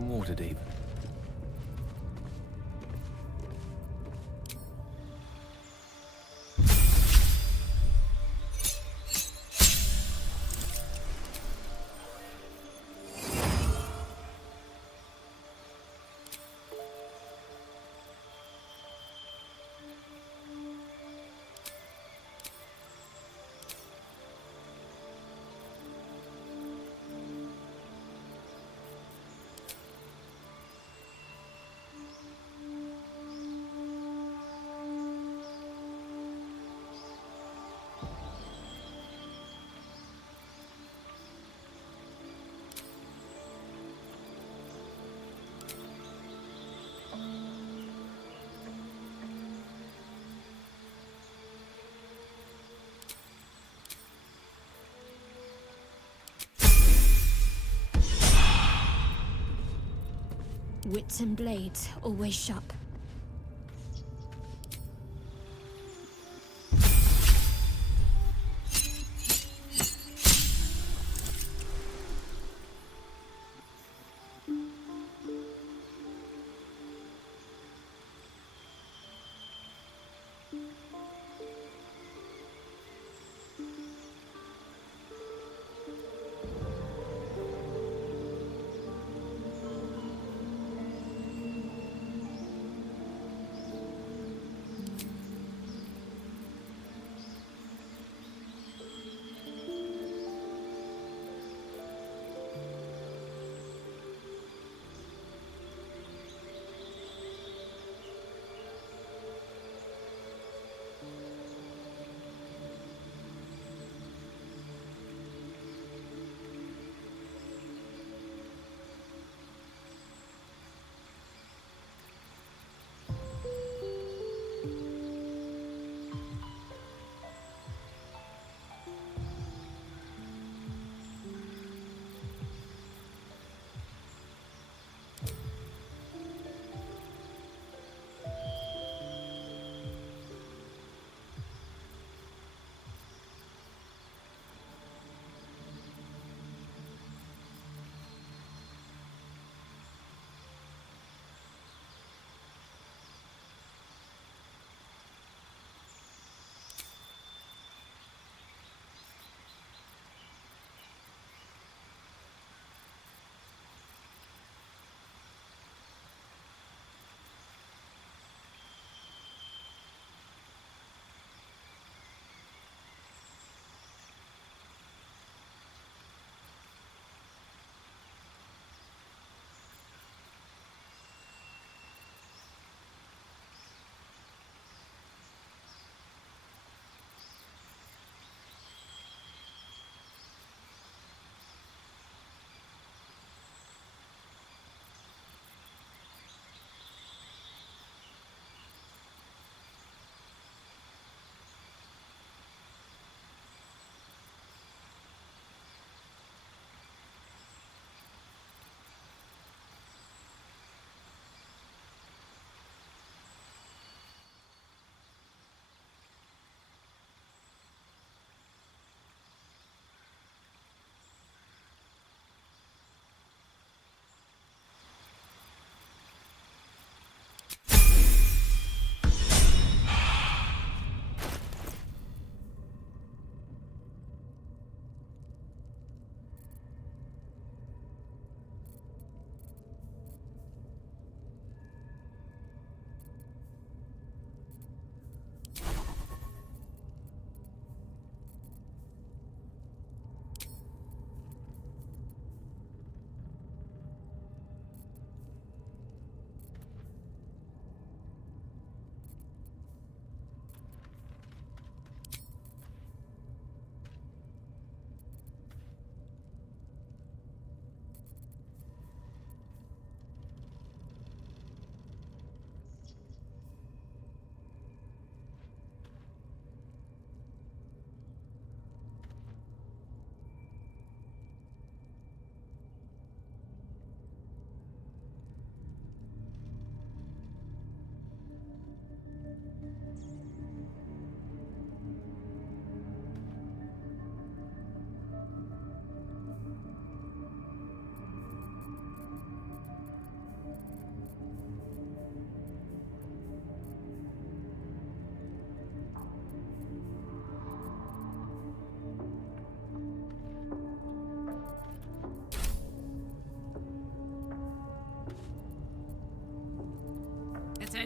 from Waterdeep. Wits and blades, always sharp.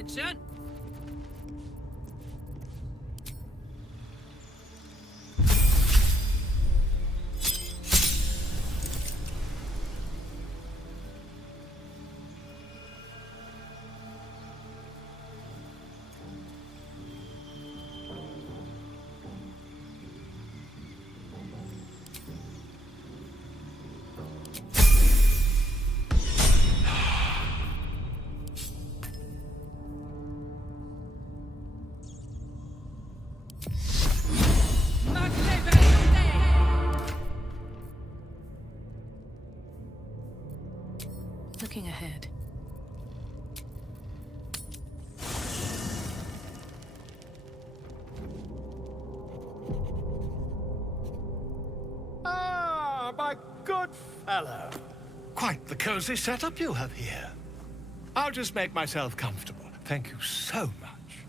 Attention! Looking ahead. Ah, my good fellow. Quite the cozy setup you have here. I'll just make myself comfortable. Thank you so much.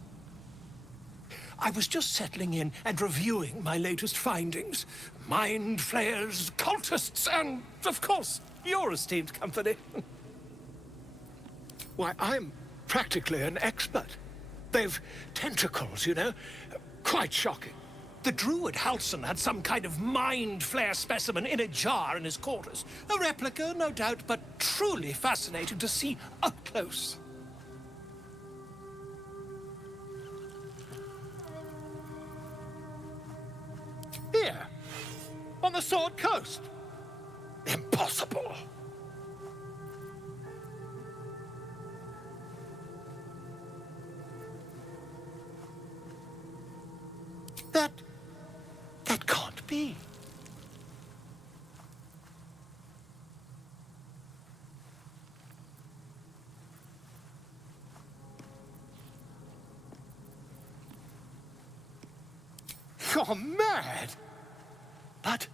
I was just settling in and reviewing my latest findings. Mind flayers, cultists, and, of course, your esteemed company. Why, I'm practically an expert. They've tentacles, you know? Quite shocking. The druid Halson had some kind of mind flare specimen in a jar in his quarters. A replica, no doubt, but truly fascinating to see up close. Here, on the Sword Coast. Impossible. That can't be. You're mad! But,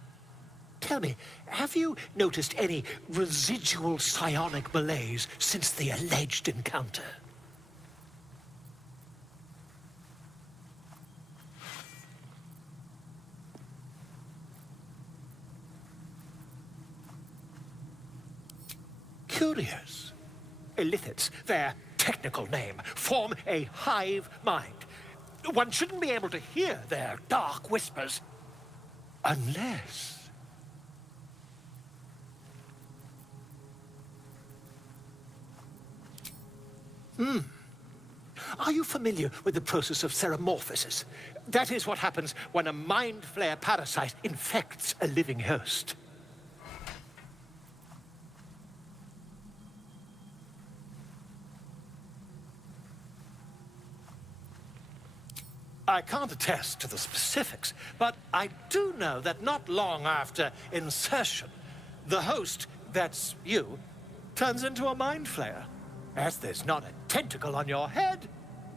tell me, have you noticed any residual psionic malaise since the alleged encounter? Curious. Illithids, their technical name, form a hive mind. One shouldn't be able to hear their dark whispers unless... Are you familiar with the process of ceremorphosis? That is what happens when a mind flare parasite infects a living host. I can't attest to the specifics, but I do know that not long after insertion, the host, that's you, turns into a mind flayer. As there's not a tentacle on your head,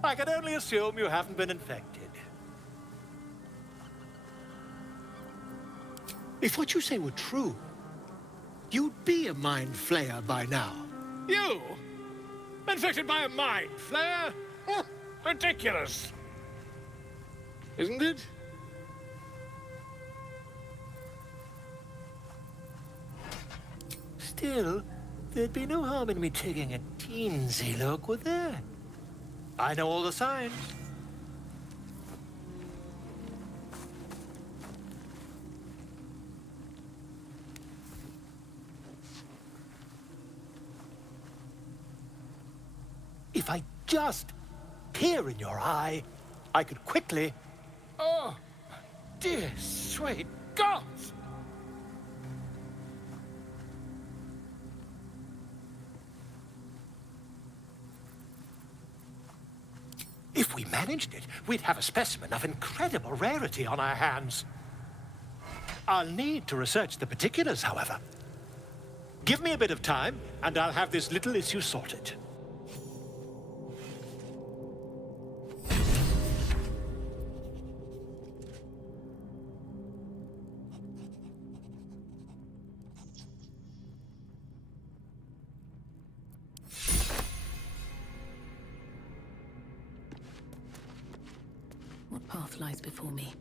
I can only assume you haven't been infected. If what you say were true, you'd be a mind flayer by now. You? Infected by a mind flayer? Ridiculous. Isn't it? Still, there'd be no harm in me taking a teensy look, would there? I know all the signs. If I just peer in your eye, I could quickly... Oh, dear sweet gods! If we managed it, we'd have a specimen of incredible rarity on our hands. I'll need to research the particulars, however. Give me a bit of time, and I'll have this little issue sorted. What path lies before me?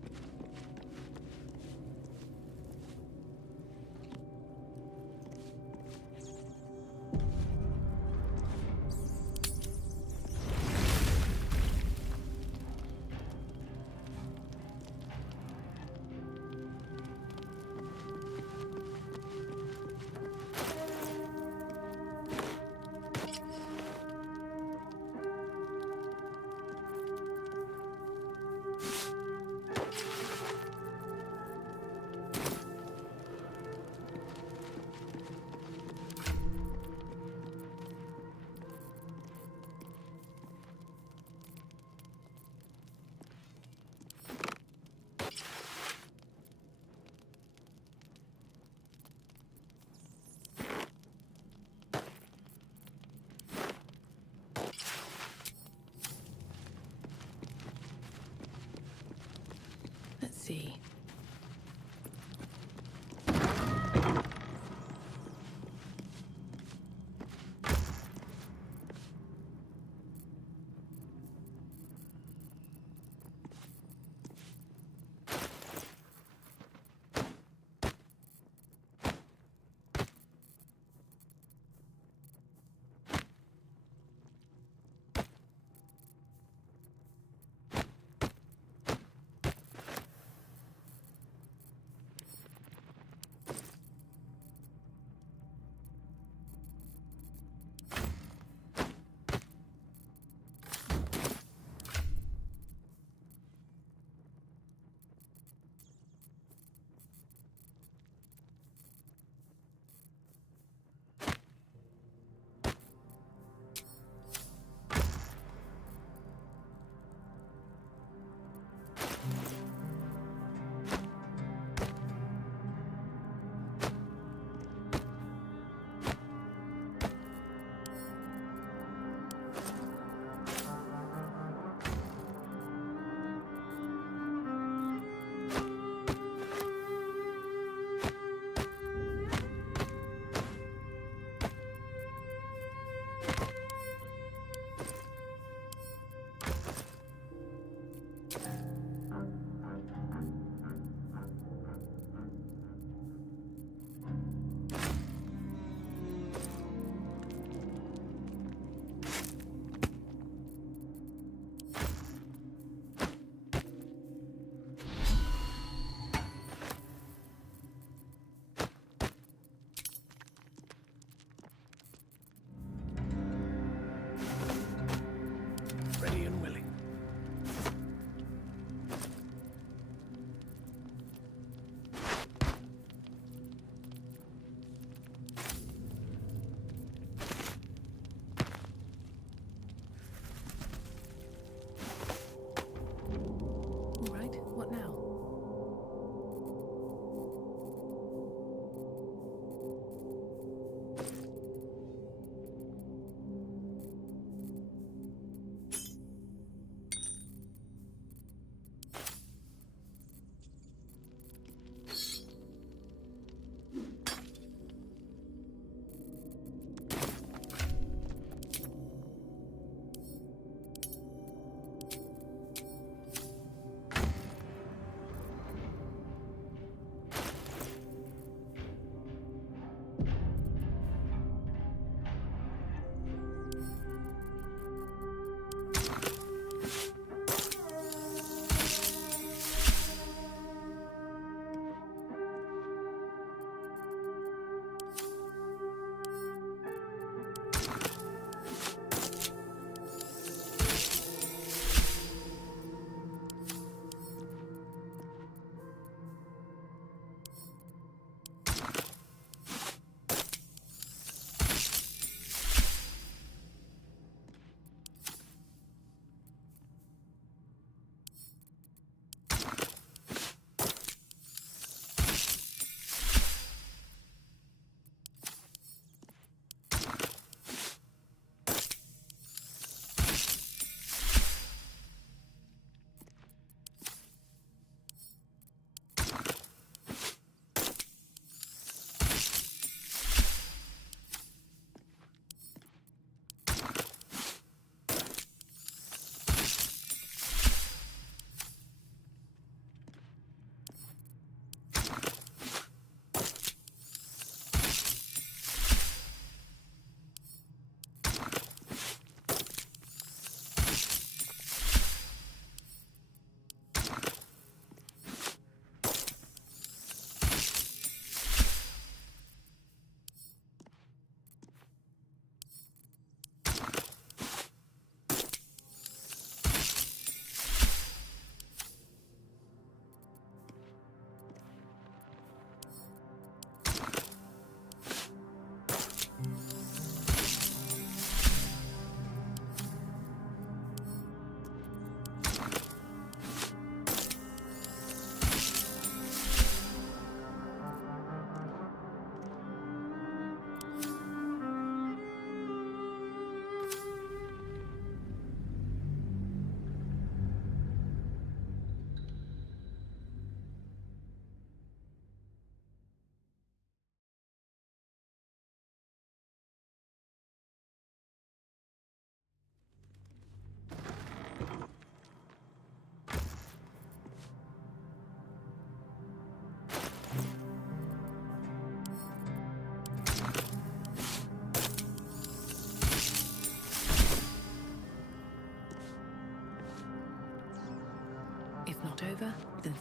see.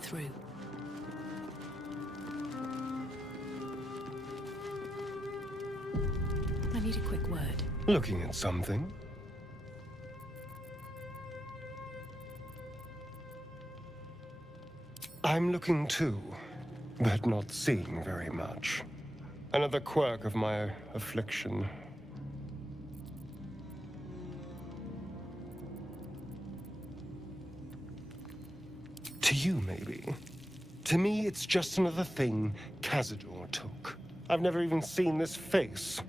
through. I need a quick word. Looking at something? I'm looking too, but not seeing very much. Another quirk of my affliction. To you, maybe. To me, it's just another thing Cazador took. I've never even seen this face.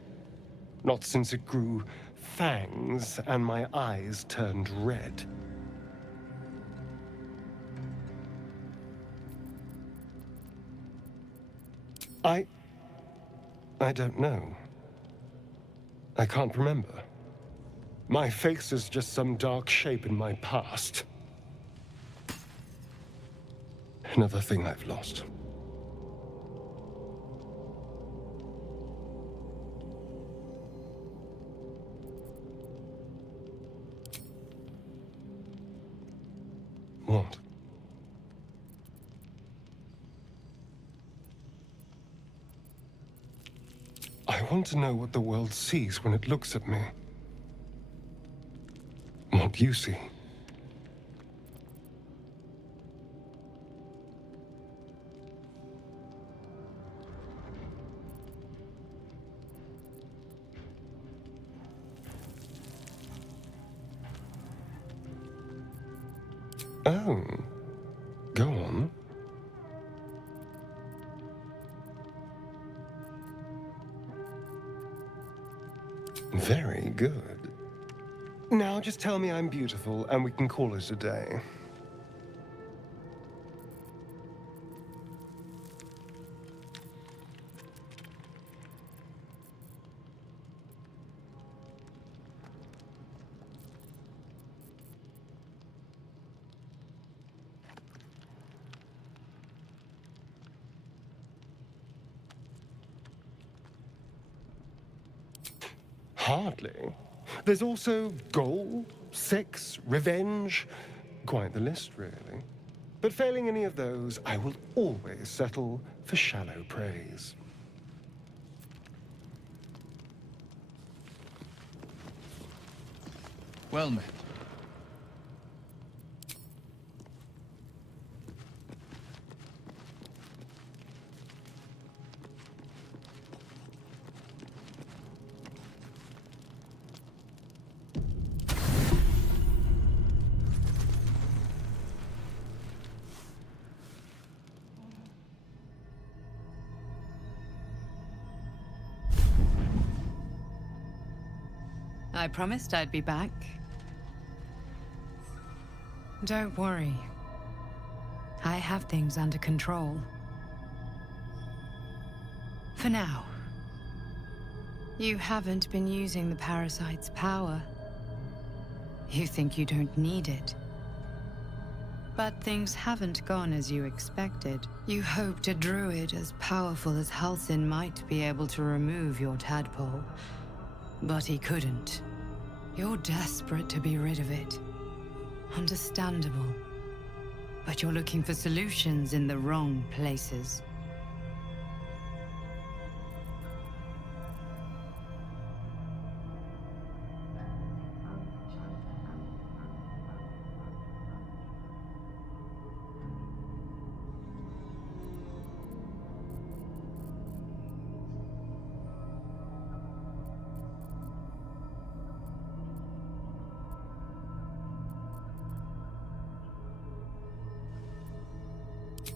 Not since it grew fangs and my eyes turned red. I don't know. I can't remember. My face is just some dark shape in my past. Another thing I've lost. What? I want to know what the world sees when it looks at me. What you see. Oh. Go on. Very good. Now just tell me I'm beautiful and we can call it a day. Hardly. There's also gold, sex, revenge. Quite the list, really. But failing any of those, I will always settle for shallow praise. Well met. I promised I'd be back. Don't worry. I have things under control. For now. You haven't been using the parasite's power. You think you don't need it. But things haven't gone as you expected. You hoped a druid as powerful as Halsin might be able to remove your tadpole. But he couldn't. You're desperate to be rid of it. Understandable. But you're looking for solutions in the wrong places.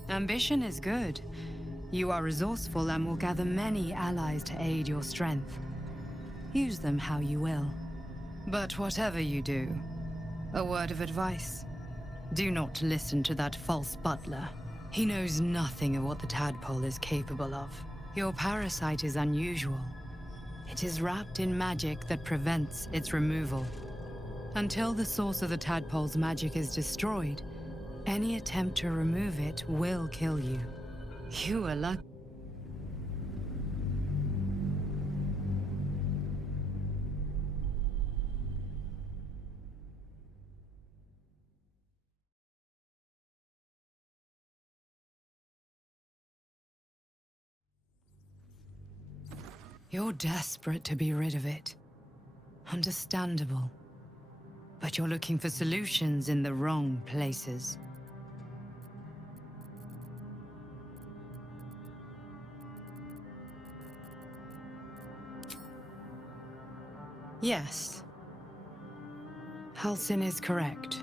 Ambition is good. You are resourceful and will gather many allies to aid your strength. Use them how you will. But whatever you do, a word of advice. Do not listen to that false butler. He knows nothing of what the tadpole is capable of. Your parasite is unusual. It is wrapped in magic that prevents its removal. Until the source of the tadpole's magic is destroyed, any attempt to remove it will kill you. You are lucky. You're desperate to be rid of it. Understandable. But you're looking for solutions in the wrong places. Yes. Halsin is correct.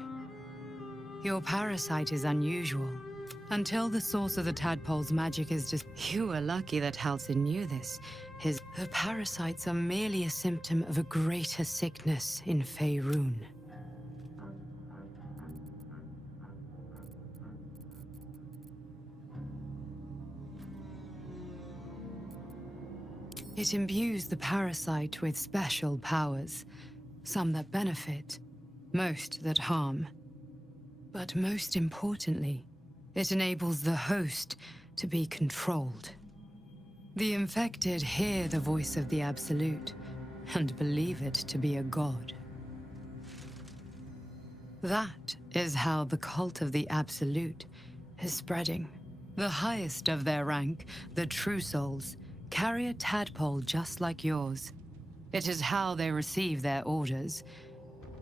Your parasite is unusual. Until the source of the tadpole's magic is just... You were lucky that Halsin knew this. The parasites are merely a symptom of a greater sickness in Faerun. It imbues the parasite with special powers, some that benefit, most that harm. But most importantly, it enables the host to be controlled. The infected hear the voice of the Absolute, and believe it to be a god. That is how the cult of the Absolute is spreading. The highest of their rank, the True Souls, carry a tadpole just like yours. It is how they receive their orders.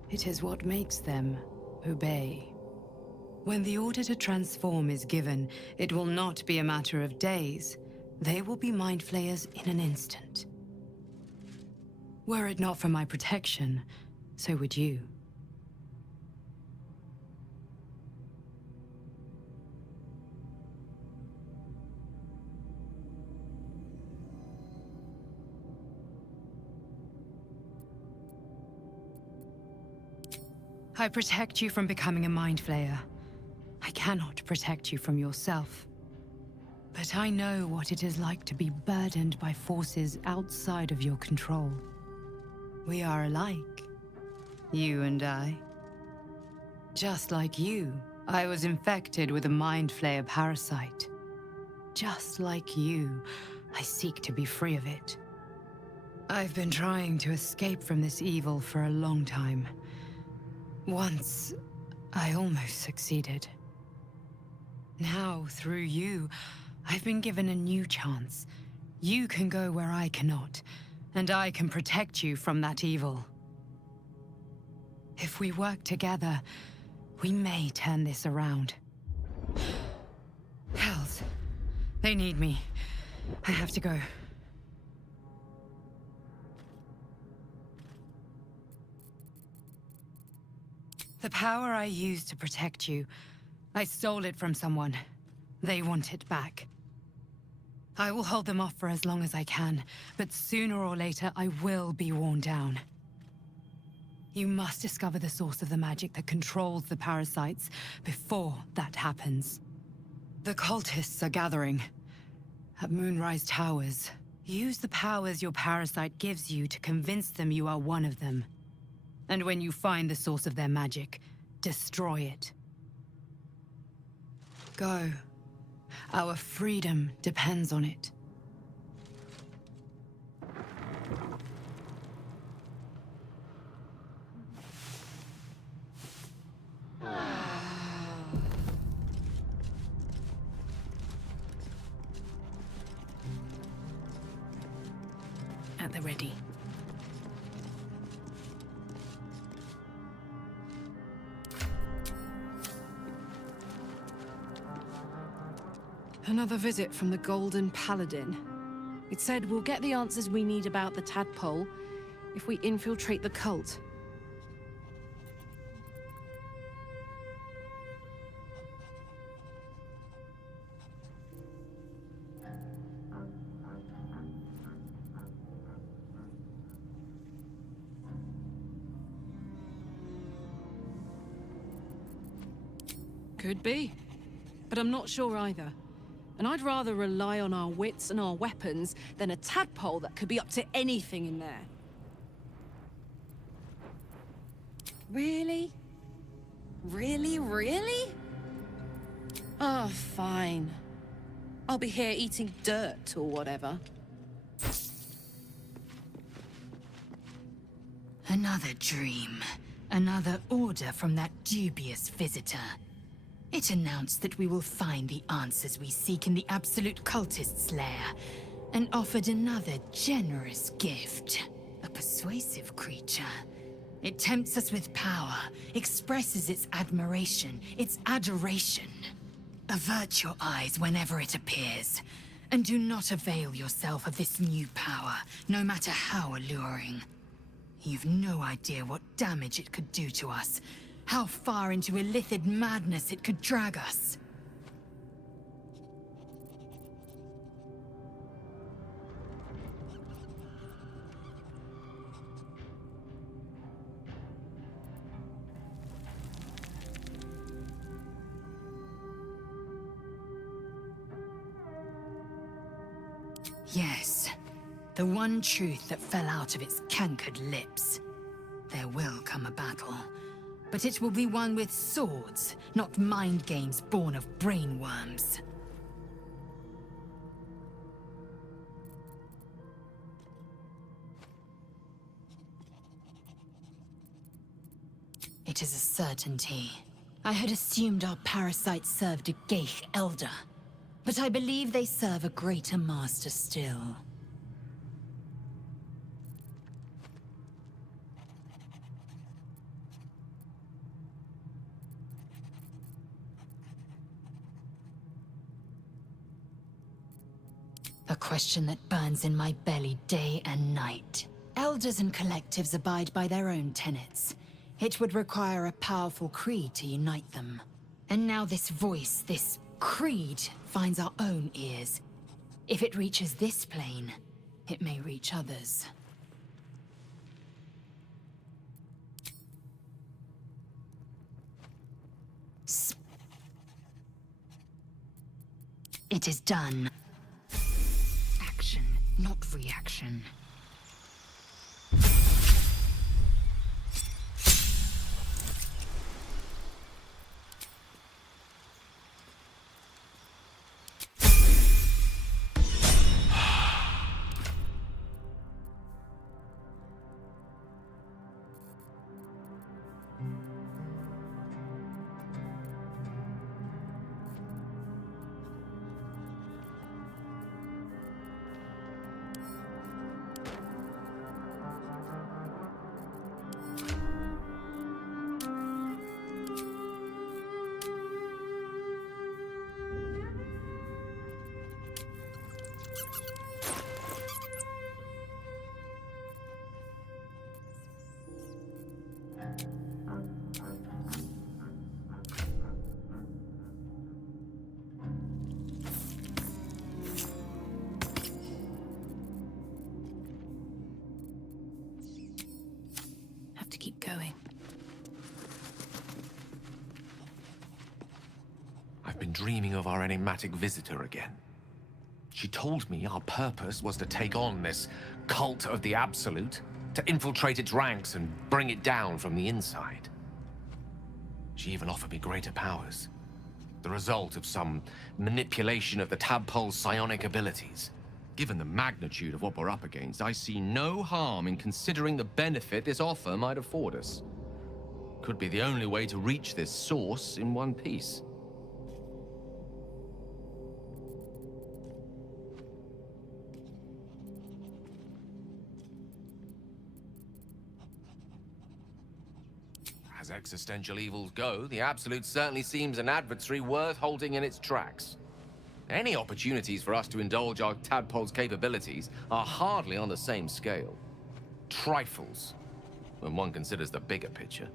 It is what makes them obey. When the order to transform is given, it will not be a matter of days. They will be mind flayers in an instant. Were it not for my protection, so would you. I protect you from becoming a mind flayer. I cannot protect you from yourself. But I know what it is like to be burdened by forces outside of your control. We are alike, you and I. Just like you, I was infected with a mind flayer parasite. Just like you, I seek to be free of it. I've been trying to escape from this evil for a long time. Once, I almost succeeded. Now, through you, I've been given a new chance. You can go where I cannot, and I can protect you from that evil. If we work together, we may turn this around. Hells, they need me. I have to go. The power I used to protect you, I stole it from someone. They want it back. I will hold them off for as long as I can, but sooner or later I will be worn down. You must discover the source of the magic that controls the parasites before that happens. The cultists are gathering at Moonrise Towers. Use the powers your parasite gives you to convince them you are one of them. And when you find the source of their magic, destroy it. Go. Our freedom depends on it. At the ready. Another visit from the Golden Paladin. It said we'll get the answers we need about the tadpole if we infiltrate the cult. Could be, but I'm not sure either. And I'd rather rely on our wits and our weapons than a tadpole that could be up to anything in there. Really? Really? Oh, fine. I'll be here eating dirt or whatever. Another dream. Another order from that dubious visitor. It announced that we will find the answers we seek in the Absolute Cultist's lair, and offered another generous gift. A persuasive creature. It tempts us with power, expresses its admiration, its adoration. Avert your eyes whenever it appears, and do not avail yourself of this new power, no matter how alluring. You've no idea what damage it could do to us, how far into illithid madness it could drag us. Yes, the one truth that fell out of its cankered lips. There will come a battle, but it will be one with swords, not mind games born of brainworms. It is a certainty. I had assumed our parasites served a Geich elder, but I believe they serve a greater master still. A question that burns in my belly day and night. Elders and collectives abide by their own tenets. It would require a powerful creed to unite them. And now this voice, this creed, finds our own ears. If it reaches this plane, it may reach others. It is done. Action, not reaction. Keep going. I've been dreaming of our enigmatic visitor again. She told me our purpose was to take on this cult of the Absolute, to infiltrate its ranks and bring it down from the inside. She even offered me greater powers, the result of some manipulation of the tadpole's psionic abilities. Given the magnitude of what we're up against, I see no harm in considering the benefit this offer might afford us. Could be the only way to reach this source in one piece. As existential evils go, the Absolute certainly seems an adversary worth halting in its tracks. Any opportunities for us to indulge our tadpole's capabilities are hardly on the same scale. Trifles, when one considers the bigger picture.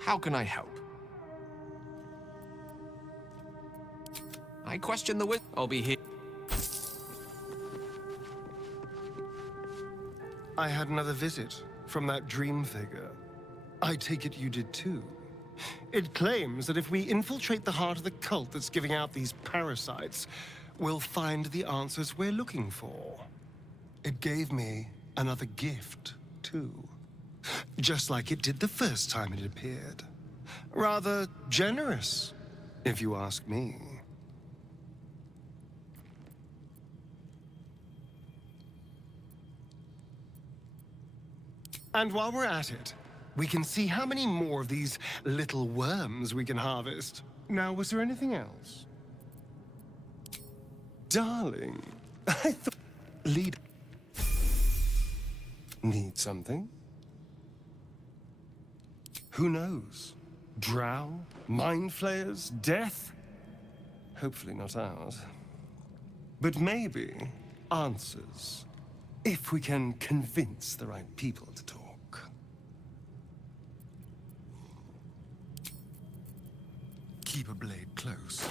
How can I help? I question the I'll be here. I had another visit from that dream figure. I take it you did too. It claims that if we infiltrate the heart of the cult that's giving out these parasites, we'll find the answers we're looking for. It gave me another gift, too. Just like it did the first time it appeared. Rather generous, if you ask me. And while we're at it, we can see how many more of these little worms we can harvest. Now, was there anything else? Darling, I thought... Lead... Need something? Who knows? Drow? Mind flayers? Death? Hopefully not ours. But maybe answers. If we can convince the right people to talk. Keep a blade close.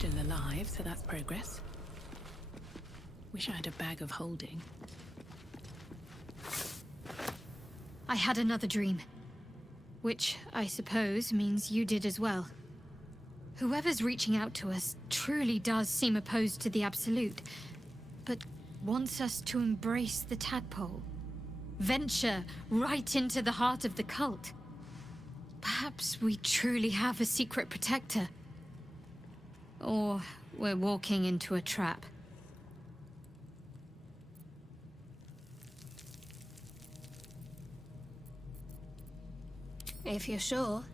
Still alive, so that's progress. Wish I had a bag of holding. I had another dream. Which, I suppose, means you did as well. Whoever's reaching out to us truly does seem opposed to the Absolute, but wants us to embrace the tadpole. Venture right into the heart of the cult. Perhaps we truly have a secret protector. Or we're walking into a trap. If you're sure.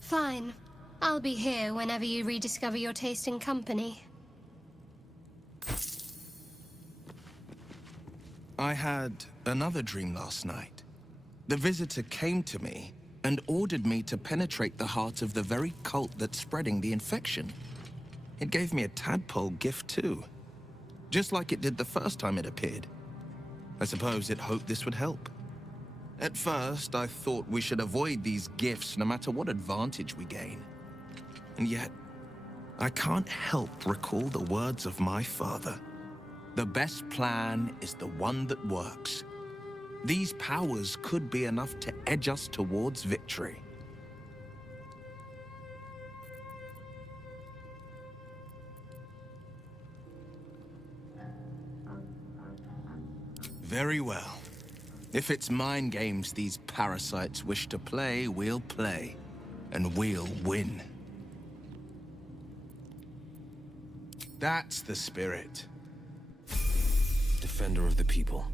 Fine. I'll be here whenever you rediscover your taste in company. I had another dream last night. The visitor came to me and ordered me to penetrate the heart of the very cult that's spreading the infection. It gave me a tadpole gift too, just like it did the first time it appeared. I suppose it hoped this would help. At first, I thought we should avoid these gifts no matter what advantage we gain. And yet, I can't help recall the words of my father. The best plan is the one that works. These powers could be enough to edge us towards victory. Very well. If it's mind games these parasites wish to play, we'll play. And we'll win. That's the spirit. Defender of the people.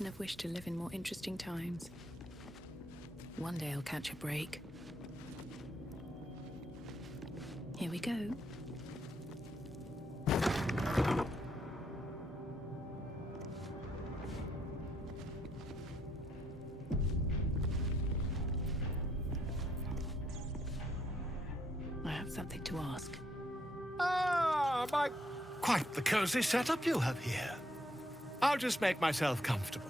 couldn't have wished to live in more interesting times. One day I'll catch a break. Here we go. I have something to ask. Ah, quite the cozy setup you have here. I'll just make myself comfortable.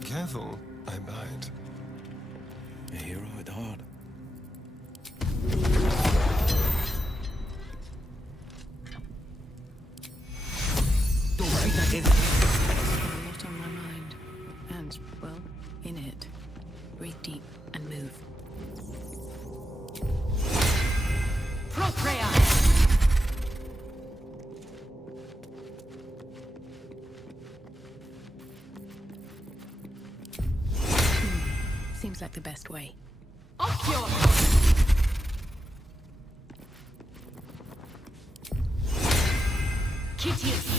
Careful, I bite. A hero at heart. Don't write that in. A lot on my mind. And, well, in it. Breathe deep and move. Procrea! Seems like the best way. Occhio! Kittius!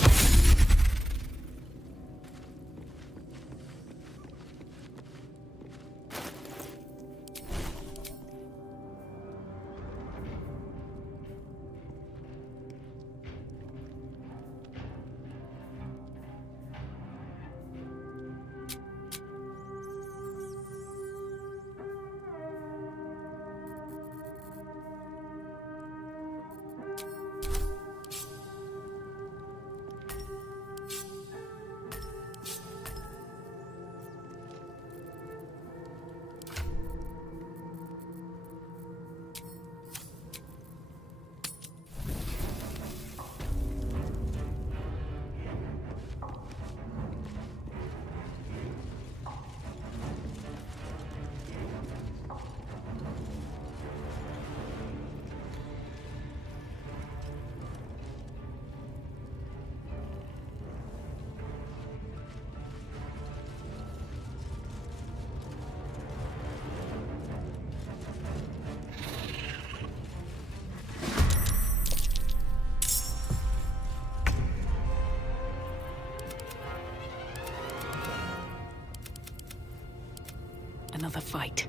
Another fight.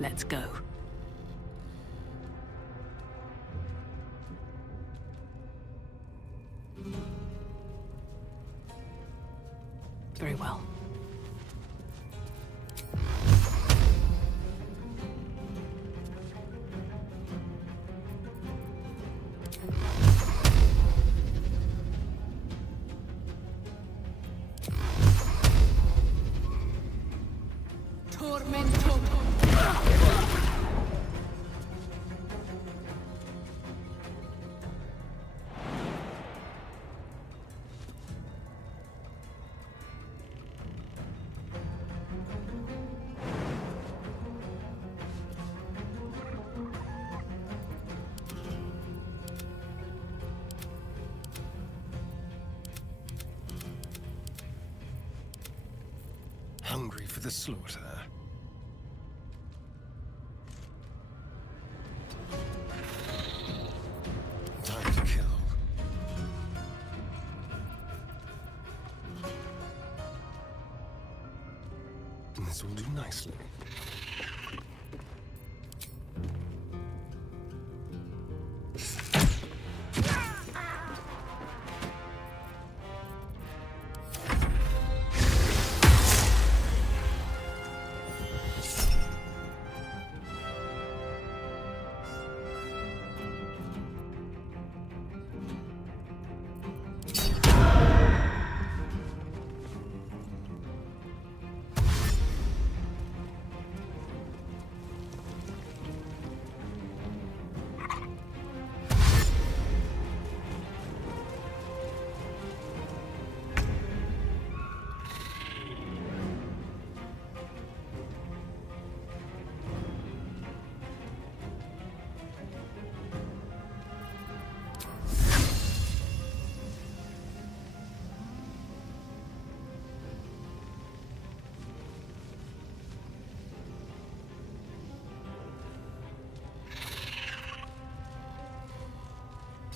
Let's go. Very well. Tormento! Hungry for the slaughter. This will do nicely.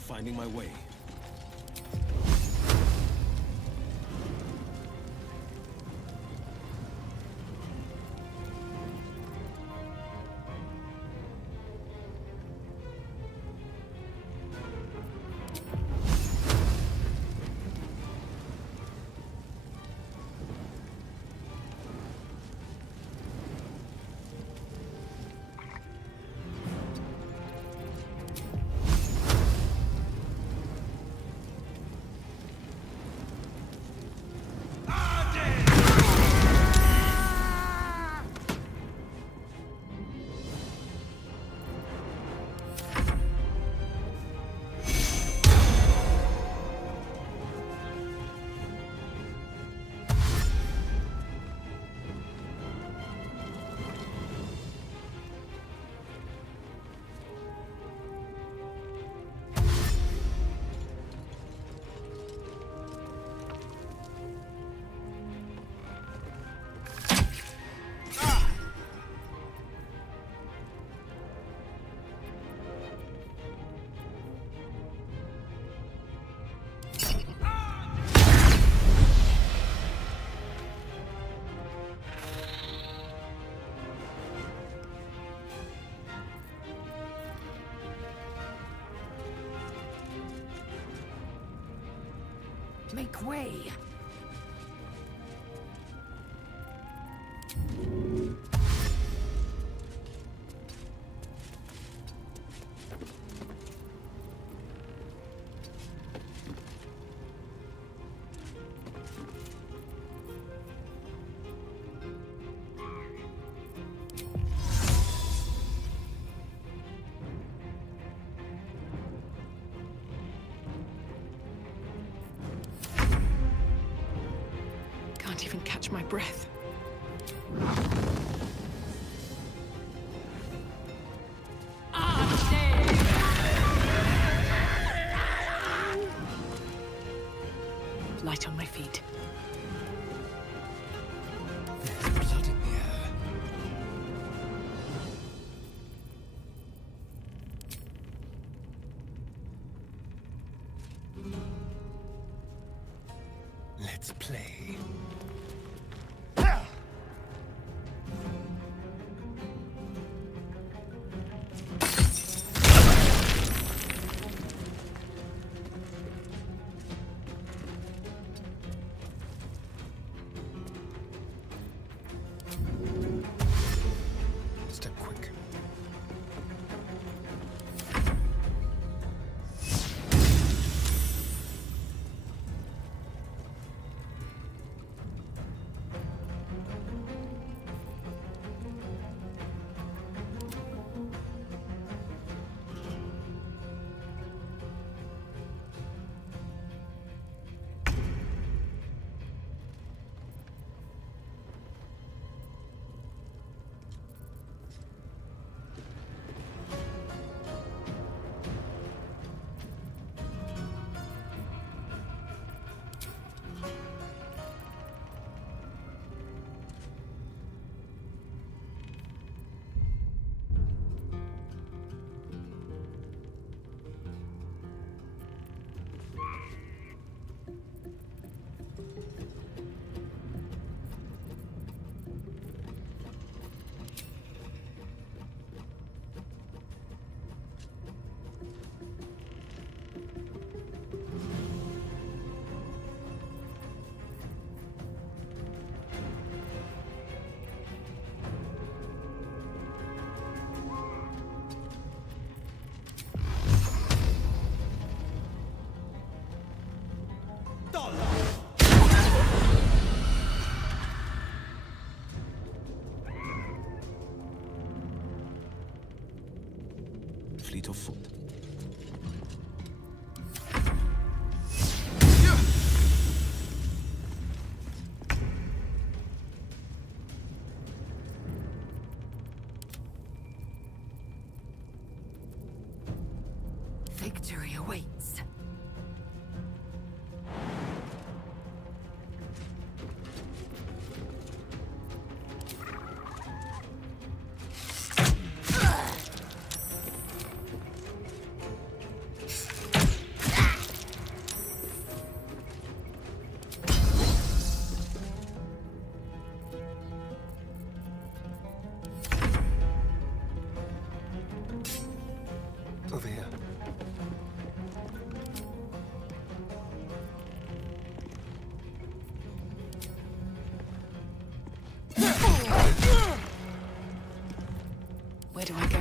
Finding my way. Make way! Can't even catch my breath. Light on my feet. There's blood in the air. Let's play. Step quick.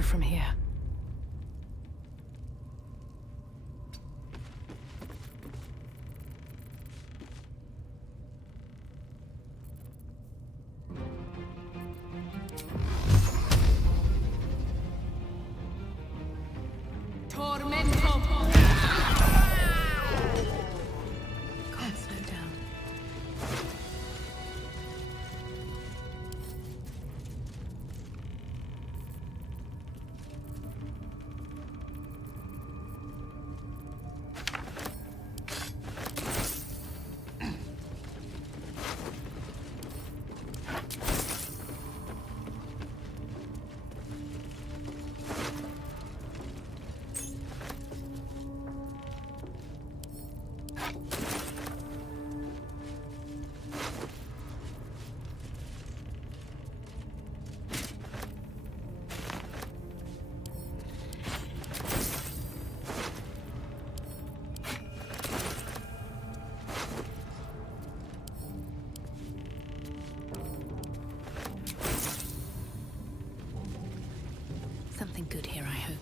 from here. Can't slow down. Something good here, I hope.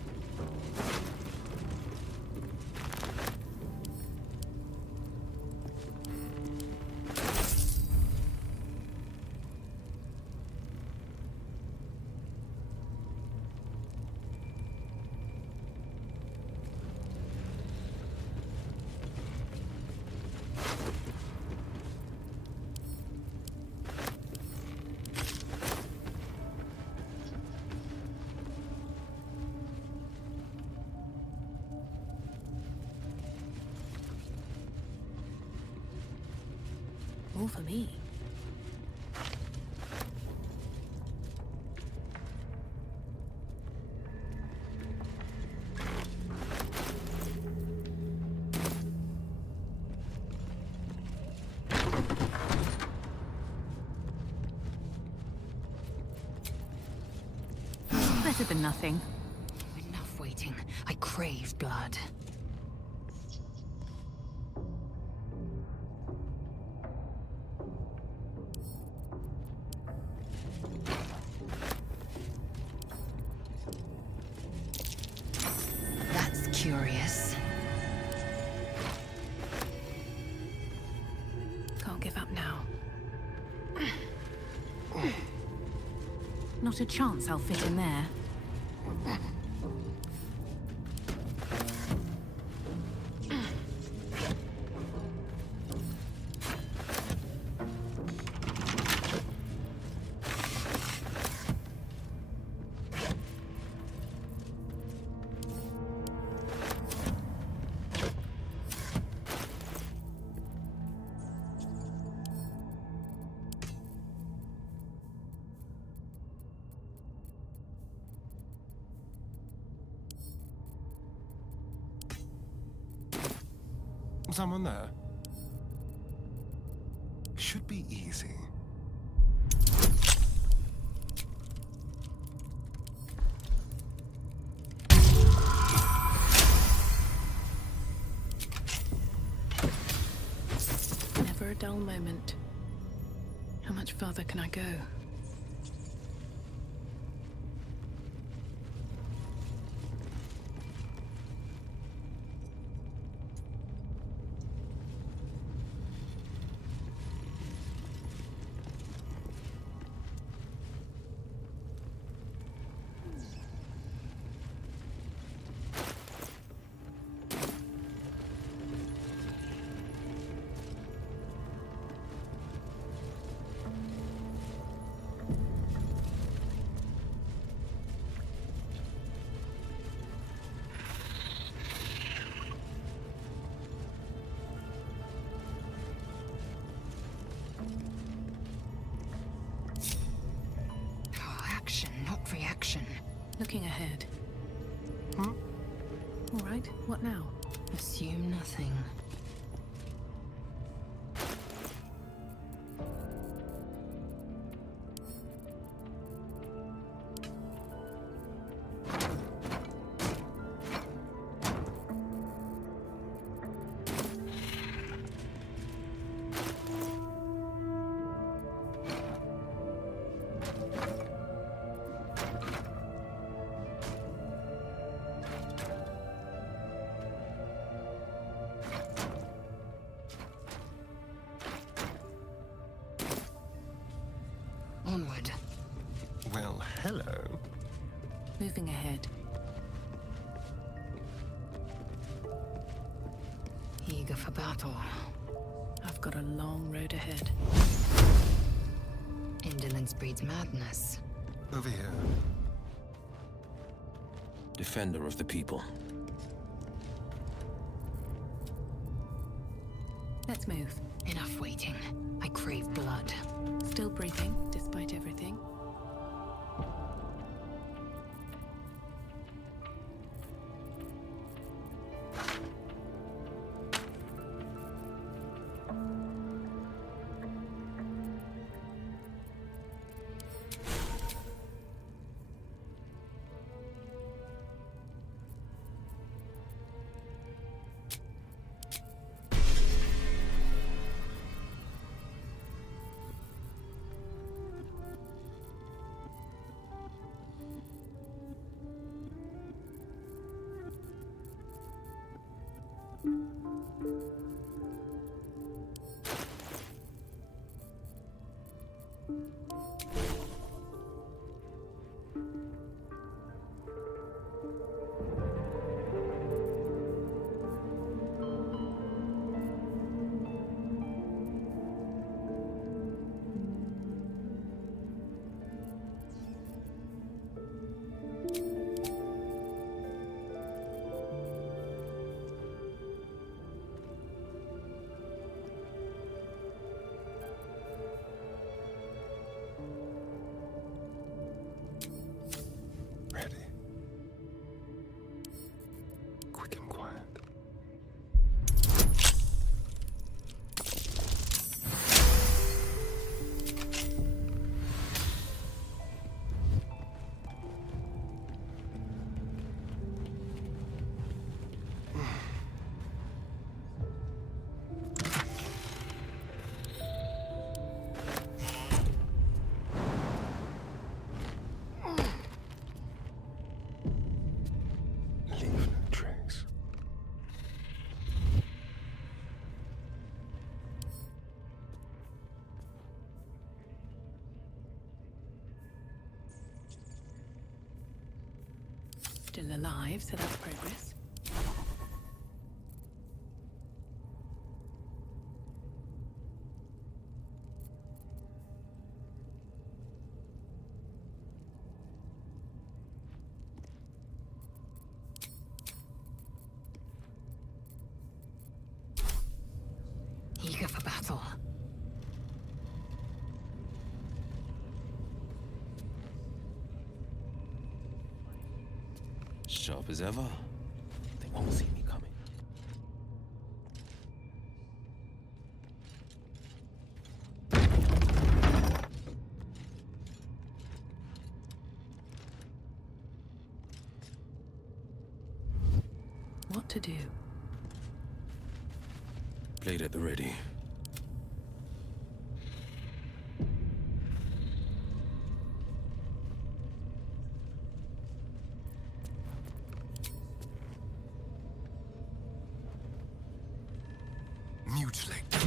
All for me. Better than nothing. Enough waiting. I crave blood. That's curious. Can't give up now. Not a chance I'll fit in there. Someone there? Should be easy. Never a dull moment. How much farther can I go? Action, not reaction. Looking ahead. All right, what now? Assume nothing. Onward. Well, hello. Moving ahead. Eager for battle. I've got a long road ahead. Indolence breeds madness. Over here. Defender of the people. Let's move. Enough waiting. I crave blood. Still breathing, despite everything. Ready. Quick and quiet. Leave no trace. Still alive, so that's progress. Eager for battle. Sharp as ever. They won't see me coming. What to do? Blade at the ready. Mutilate them.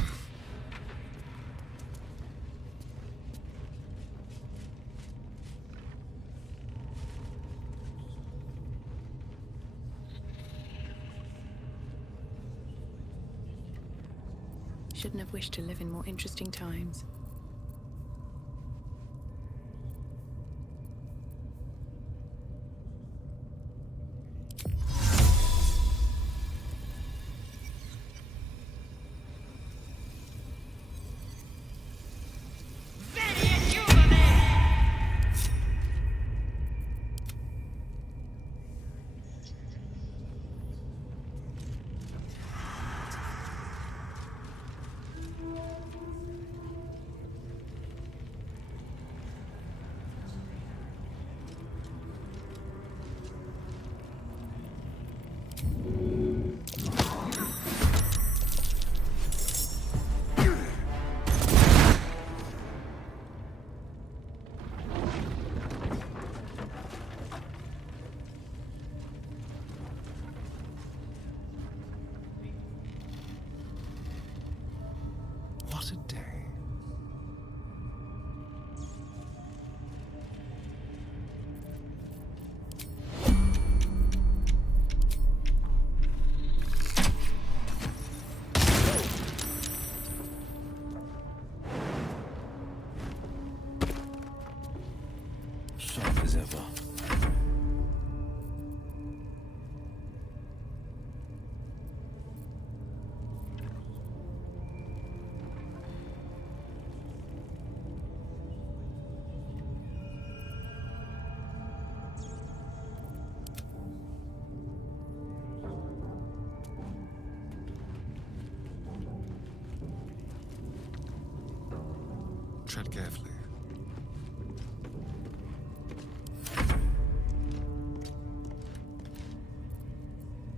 Shouldn't have wished to live in more interesting times. ever. Tread carefully.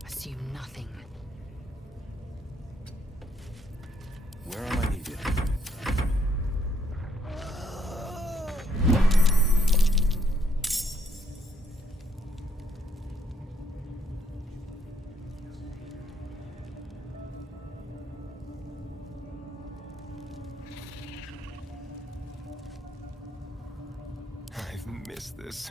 Assume nothing. Where am I needed? I've missed this.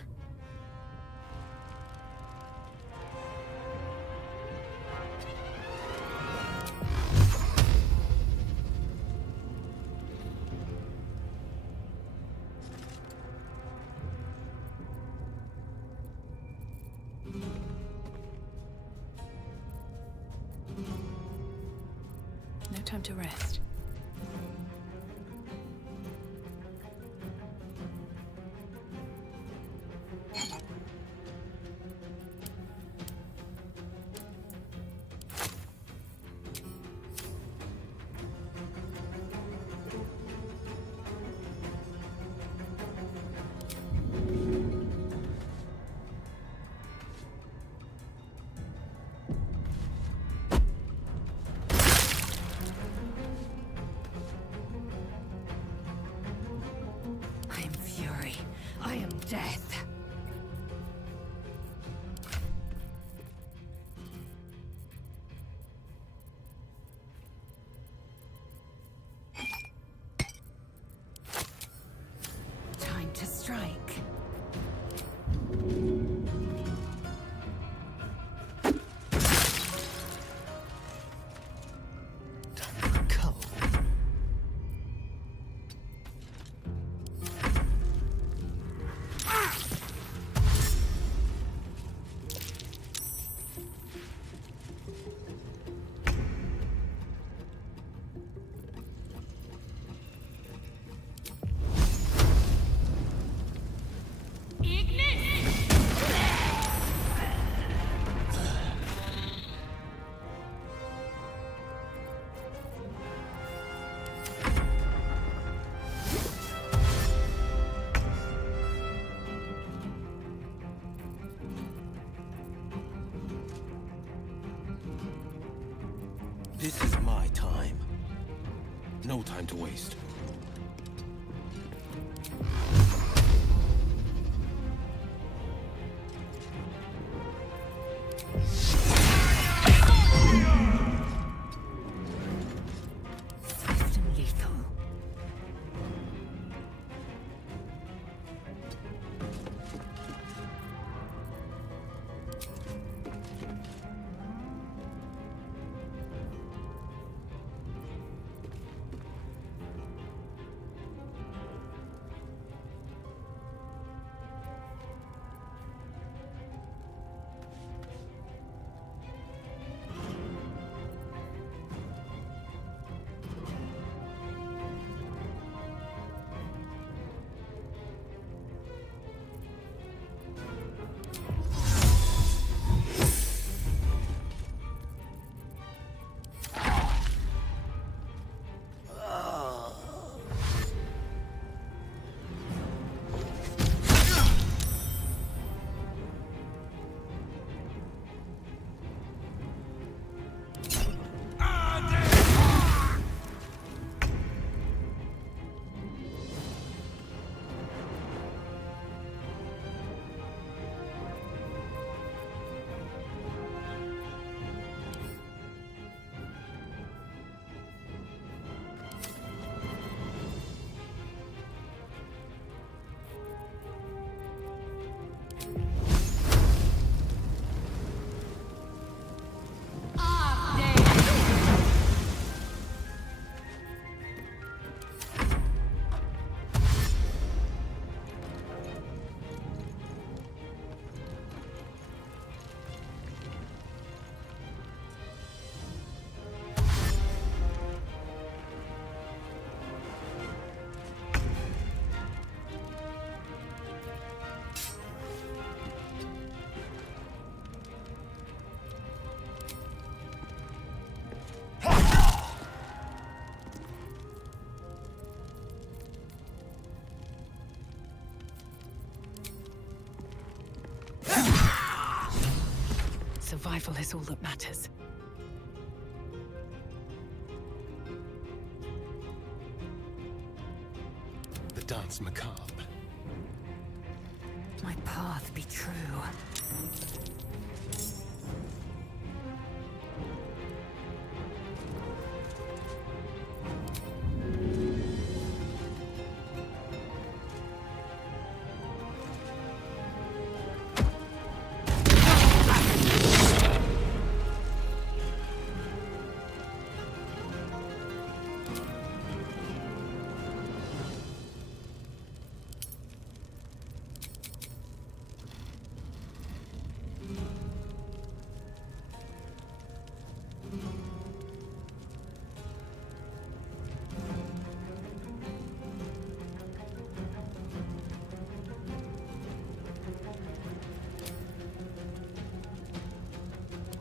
No time to rest. I am fury. I am death. Time to strike. This is my time. No time to waste. Swift and lethal. survival is all that matters. The dance macabre. My path be true.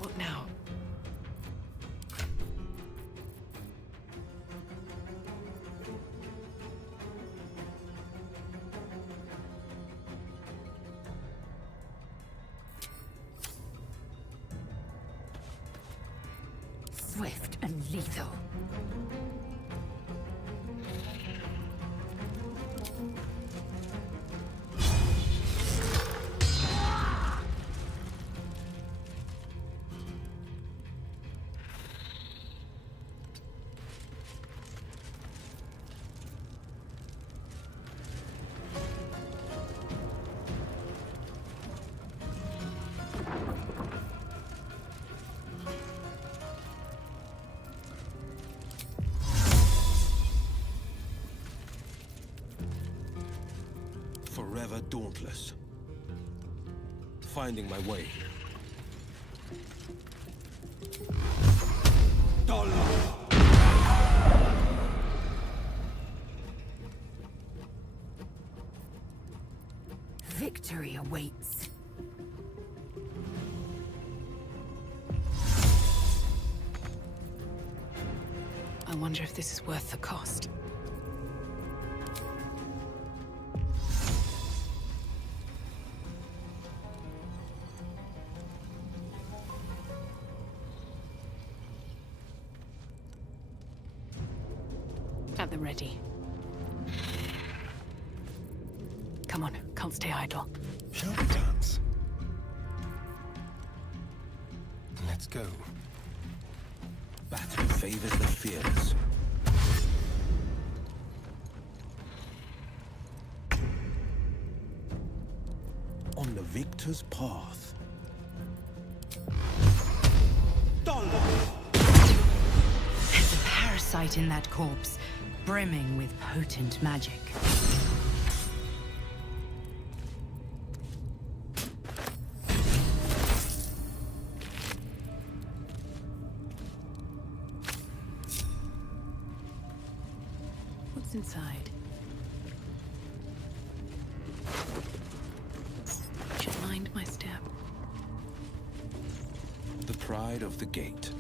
What now? Swift and lethal. Forever dauntless. Finding my way. Victory awaits. I wonder if this is worth the cost. At the ready. Come on, can't stay idle. Shall we dance? Let's go. Battle favors the fearless. On the victor's path. There's a parasite in that corpse, brimming with potent magic. What's inside? Should mind my step. The pride of the gate.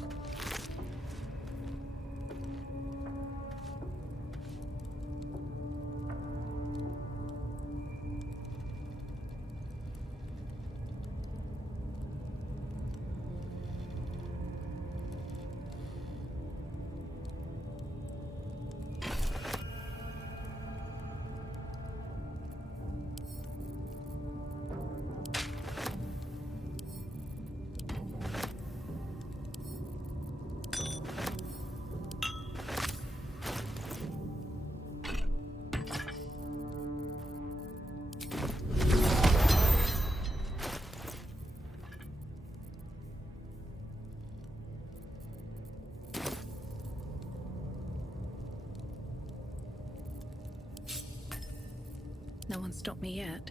No one stopped me yet.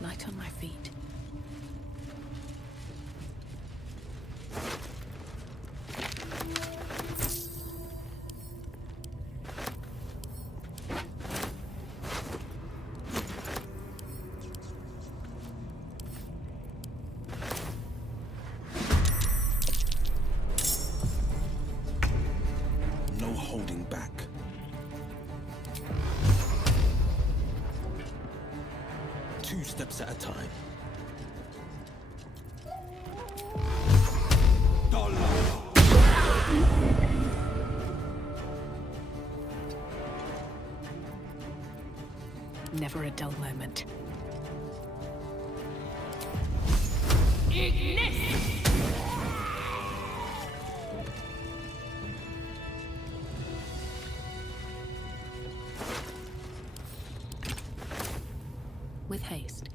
Light on my feet. No holding back. Two steps at a time. Never a dull moment. With haste.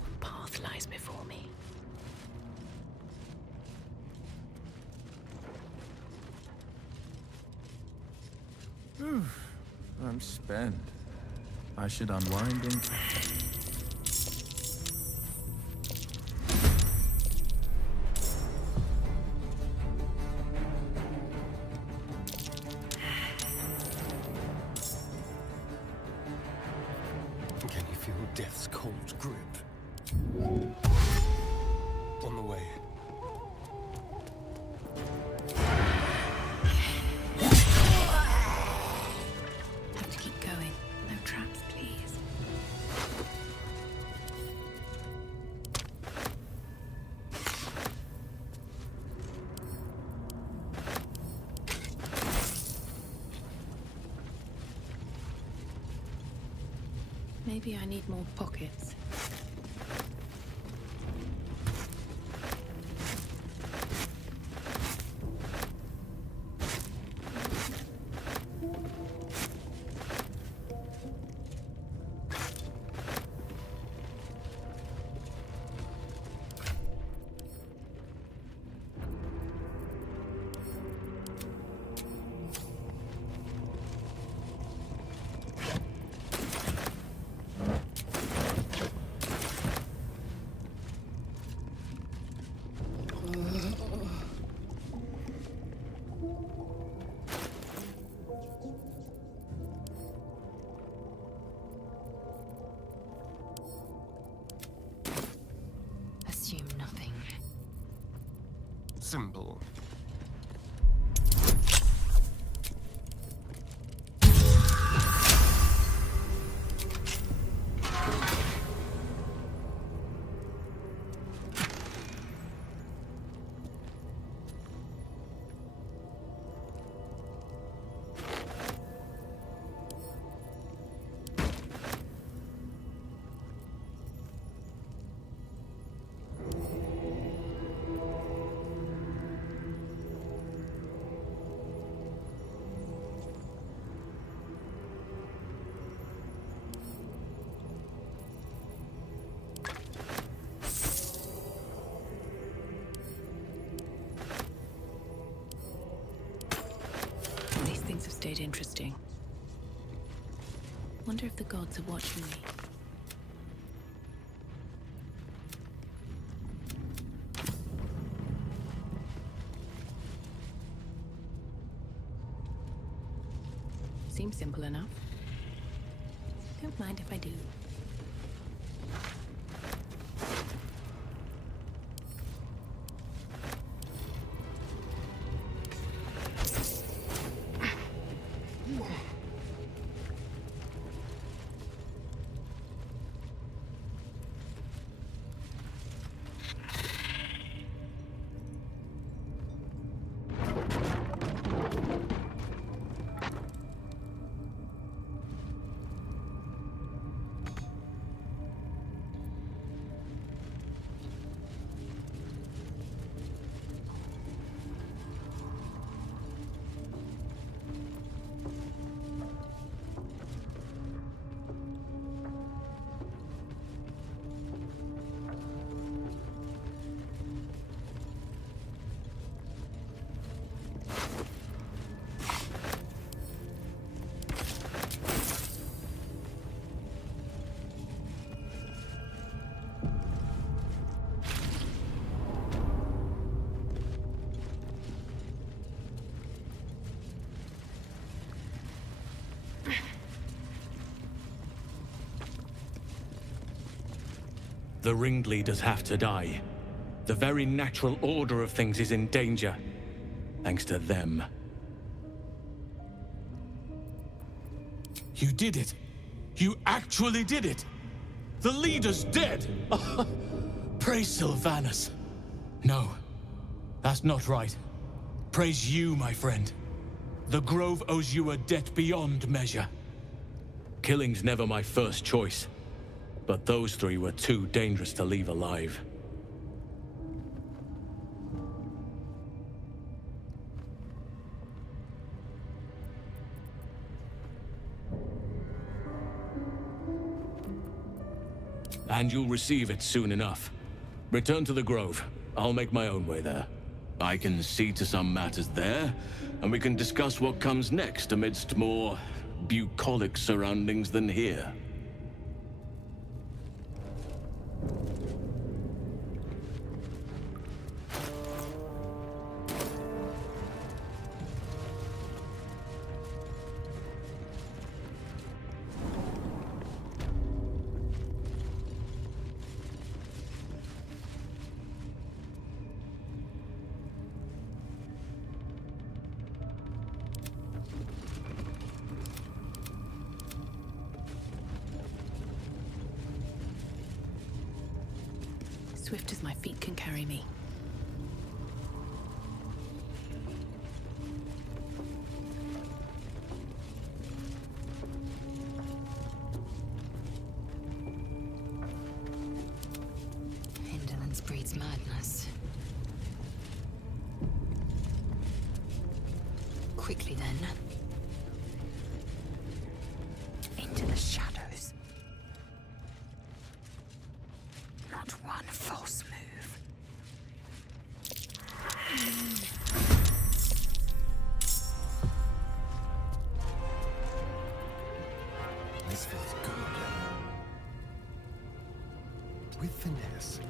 What path lies before me? I'm spent. I should unwind and... Can you feel death's cold grip? On the way. Have to keep going. No traps, please. Maybe I need more pockets. Assume nothing. Simple. These things have stayed interesting. Wonder if the gods are watching me. Seems simple enough. Don't mind if I do. The ringleaders have to die. The very natural order of things is in danger, thanks to them. You did it! You actually did it! The leader's dead! Praise Sylvanus! No, that's not right. Praise you, my friend. The Grove owes you a debt beyond measure. Killing's never my first choice, but those three were too dangerous to leave alive. And you'll receive it soon enough. Return to the Grove. I'll make my own way there. I can see to some matters there, and we can discuss what comes next amidst more bucolic surroundings than here. Swift as my feet can carry me. Indolence breeds madness. Quickly then. Into the shadows. Not one false move. This feels good. With finesse.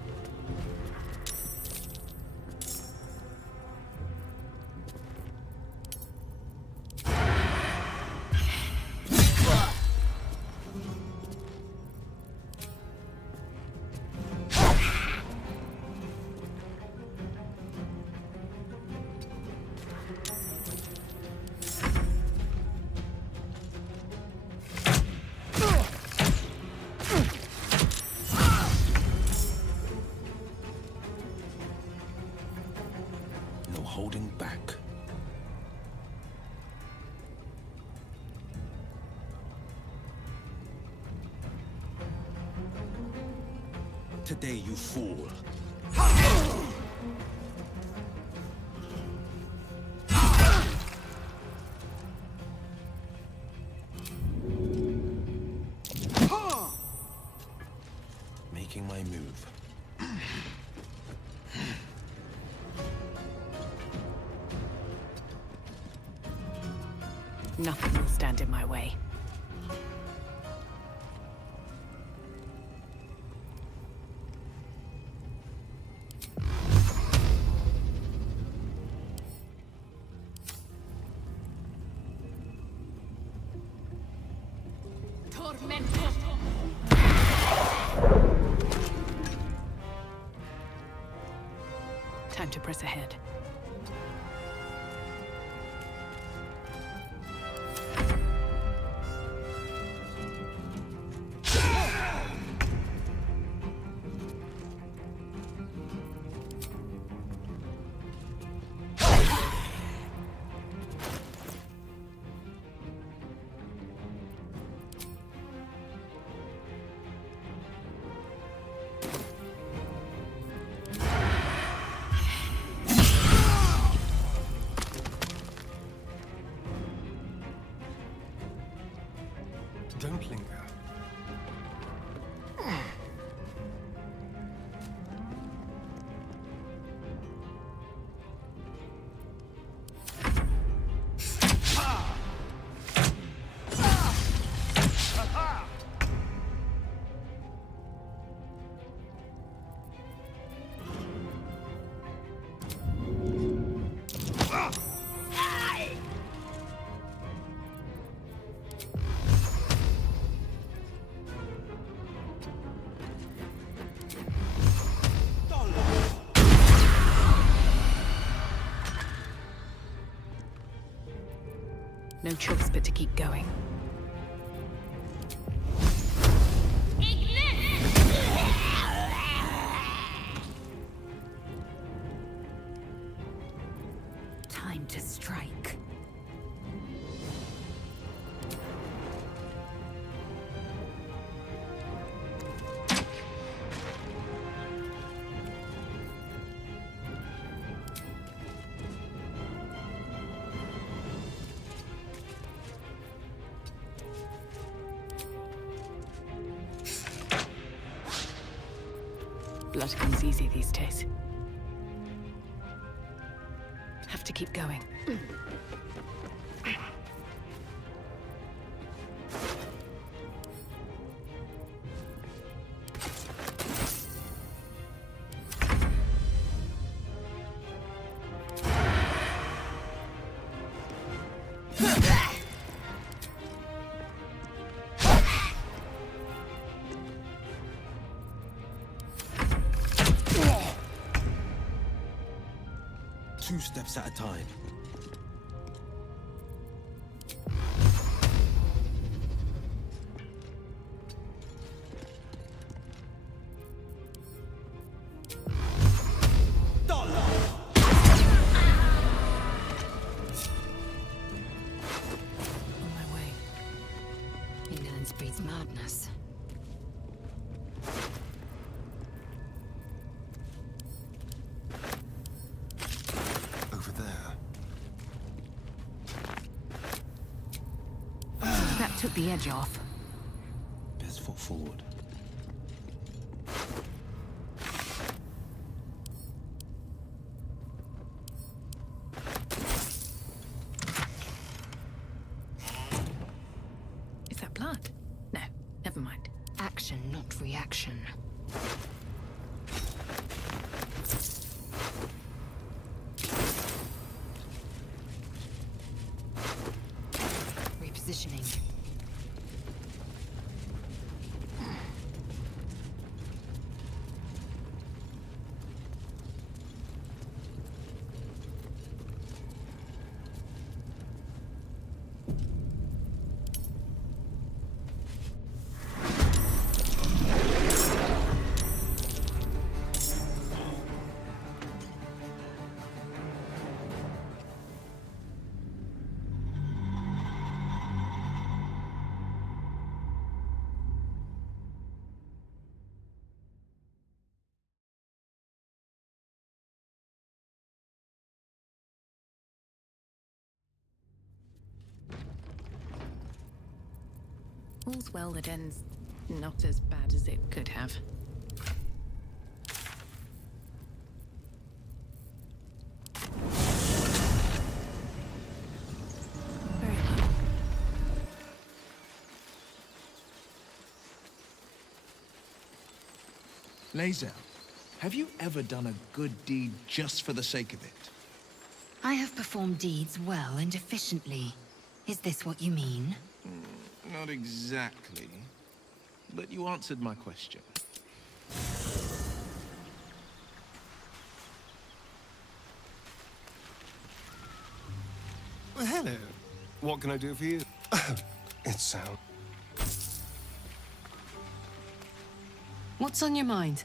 No holding back. Today, you fool. Making my move. Nothing will stand in my way. Time to press ahead. Don't linger. No choice but to keep going. blood comes easy these days. Have to keep going. Two steps at a time. On my way. Ignorance breeds madness. Over there. That took the edge off. Best foot forward. Is that blood? No, never mind. Action, not reaction. Repositioning. All's well that ends not as bad as it could have. Very well. Lae'zel, have you ever done a good deed just for the sake of it? I have performed deeds well and efficiently. Is this what you mean? Not exactly. But you answered my question. Well, hello. What can I do for you? It's Sam. What's on your mind?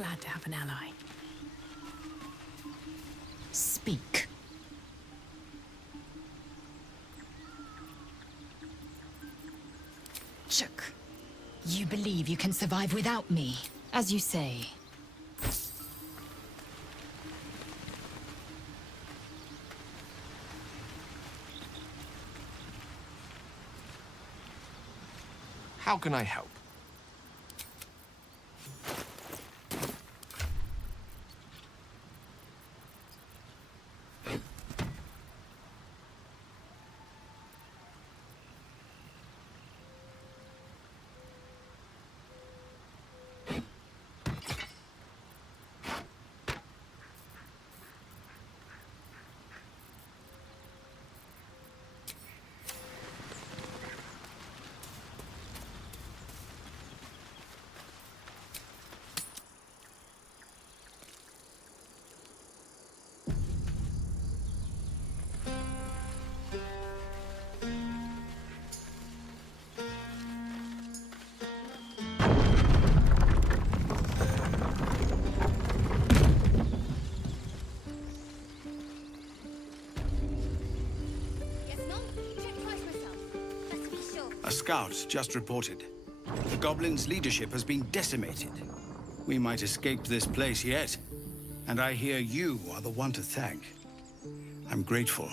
glad to have an ally. Speak. Chuck, you believe you can survive without me, as you say. How can I help? A scout just reported. The goblins' leadership has been decimated. We might escape this place yet. And I hear you are the one to thank. I'm grateful.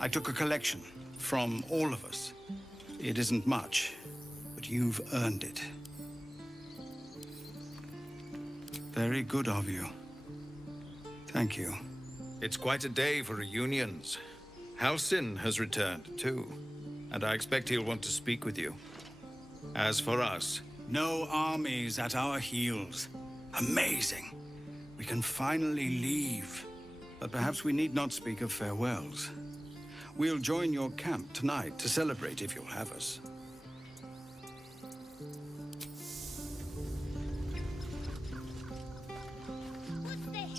I took a collection from all of us. It isn't much, but you've earned it. Very good of you. Thank you. It's quite a day for reunions. Halsin has returned, too. And I expect he'll want to speak with you. As for us... No armies at our heels. Amazing. We can finally leave. But perhaps we need not speak of farewells. We'll join your camp tonight to celebrate if you'll have us.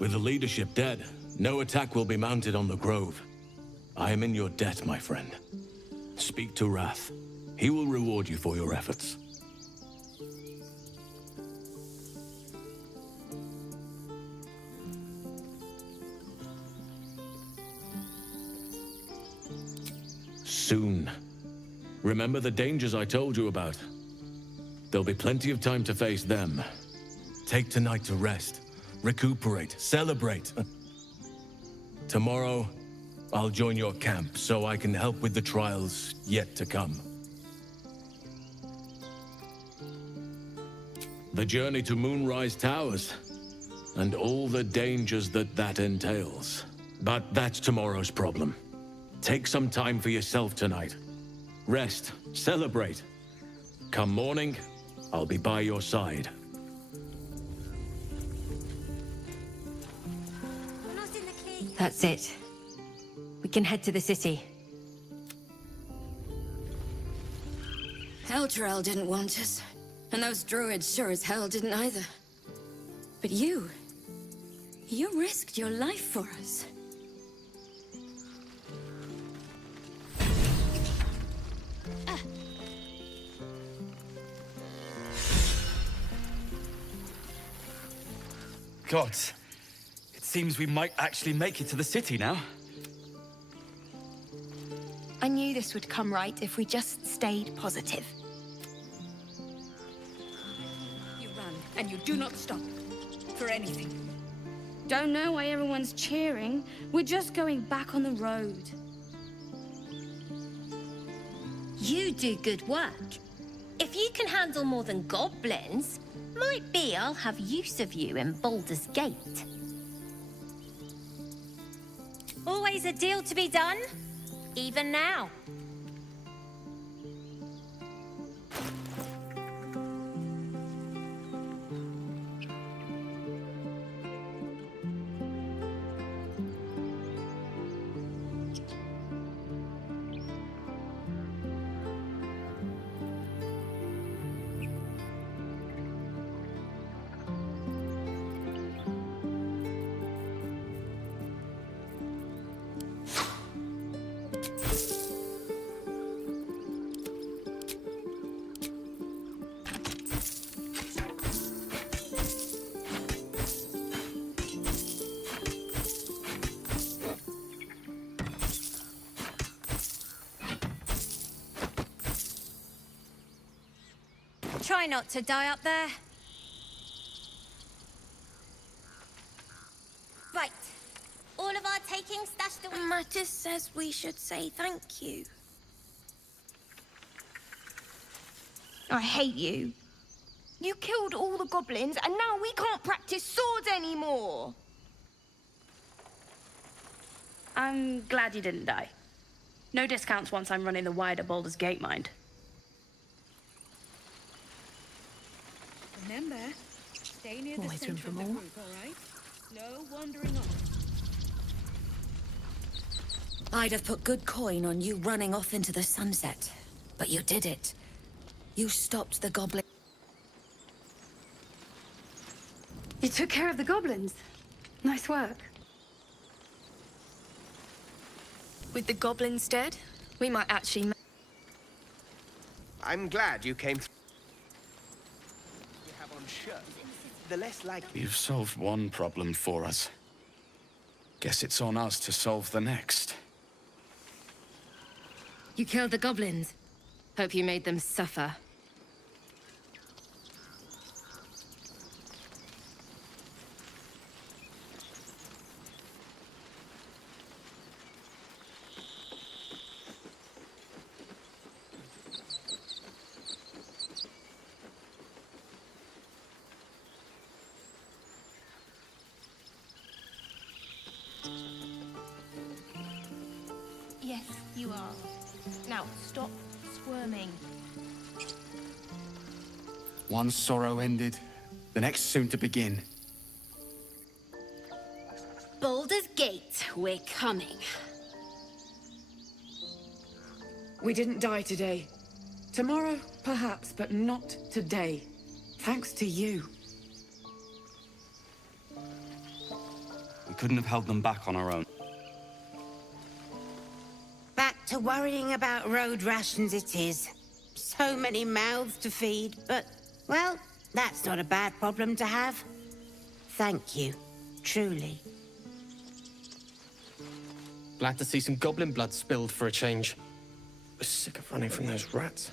With the leadership dead, no attack will be mounted on the Grove. I am in your debt, my friend. Speak to Wrath. He will reward you for your efforts. Soon. Remember the dangers I told you about. There'll be plenty of time to face them. Take tonight to rest, recuperate, celebrate. Tomorrow, I'll join your camp so I can help with the trials yet to come. The journey to Moonrise Towers, and all the dangers that entails. But that's tomorrow's problem. Take some time for yourself tonight. Rest, celebrate. Come morning, I'll be by your side. That's it. We can head to the city. Elturel didn't want us, and those druids sure as hell didn't either. But you risked your life for us. Gods, it seems we might actually make it to the city now. I knew this would come right if we just stayed positive. You run, and you do not stop. For anything. Don't know why everyone's cheering. We're just going back on the road. You do good work. If you can handle more than goblins, might be I'll have use of you in Baldur's Gate. Always a deal to be done, even now. Try not to die up there. Right. All of our taking stashed away. Mattis says we should say thank you. I hate you. You killed all the goblins, and now we can't practice swords anymore. I'm glad you didn't die. No discounts once I'm running the wider Baldur's Gate, mind. Remember, stay near the Always room center for of the more. group, all right? No wandering off. I'd have put good coin on you running off into the sunset, but you did it. You stopped the goblin. You took care of the goblins. Nice work. With the goblins dead, we might actually... I'm glad you came through. You have on shirt. The less likely... You've solved one problem for us. Guess it's on us to solve the next. You killed the goblins. Hope you made them suffer. Yes, you are. Now, stop squirming. One sorrow ended, the next soon to begin. Baldur's Gate, we're coming. We didn't die today. Tomorrow, perhaps, but not today. Thanks to you. We couldn't have held them back on our own. Back to worrying about road rations it is. So many mouths to feed, but, well, that's not a bad problem to have. Thank you, truly. Glad to see some goblin blood spilled for a change. I'm sick of running from those rats.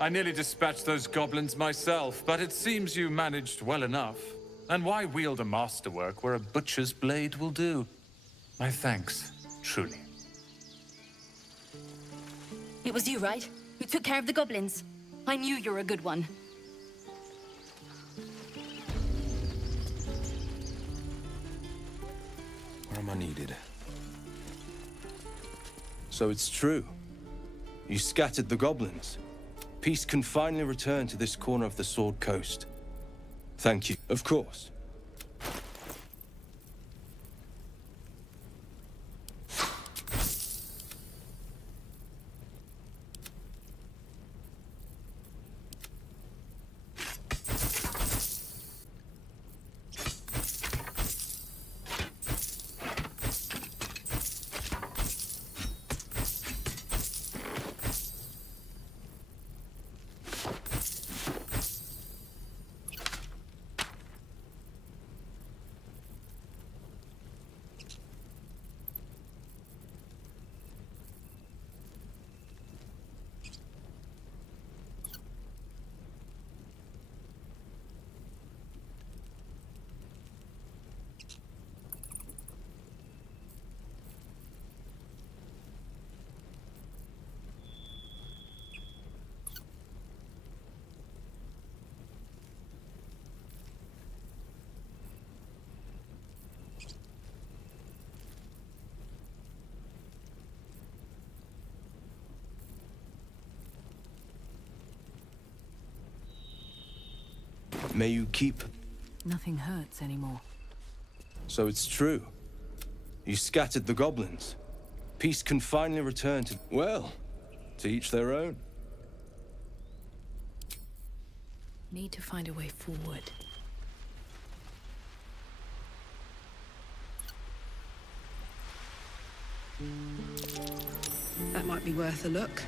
I nearly dispatched those goblins myself, but it seems you managed well enough. And why wield a masterwork where a butcher's blade will do? My thanks, truly. It was you, right? Who took care of the goblins? I knew you were a good one. Where am I needed? So it's true. You scattered the goblins. Peace can finally return to this corner of the Sword Coast. Thank you. Of course. May you keep... Nothing hurts anymore. So it's true. You scattered the goblins. Peace can finally return to... Well, to each their own. Need to find a way forward. That might be worth a look.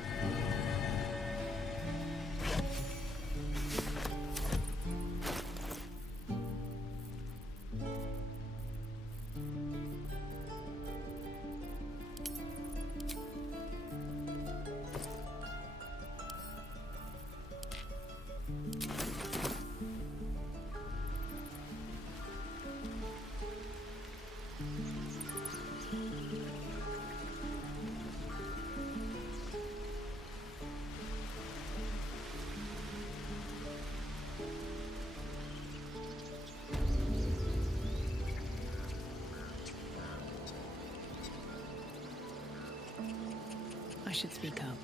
I should speak up.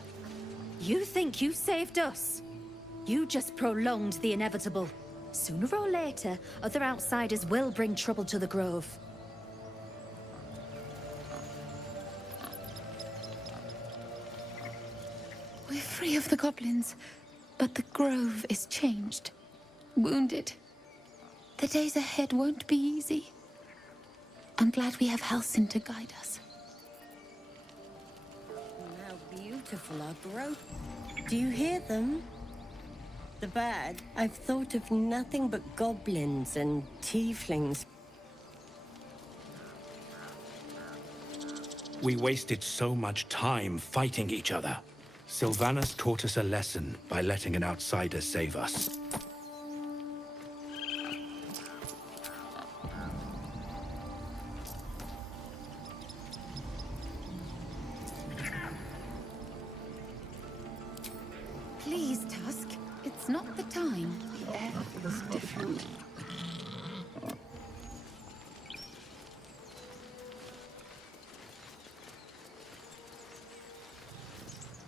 You think you saved us? You just prolonged the inevitable. Sooner or later, other outsiders will bring trouble to the Grove. We're free of the goblins, but the Grove is changed. Wounded. The days ahead won't be easy. I'm glad we have Halsin to guide us. How beautiful our grove. Do you hear them? The bad. I've thought of nothing but goblins and tieflings. We wasted so much time fighting each other. Sylvanas taught us a lesson by letting an outsider save us. Please, Tusk. It's not the time. The air feels different.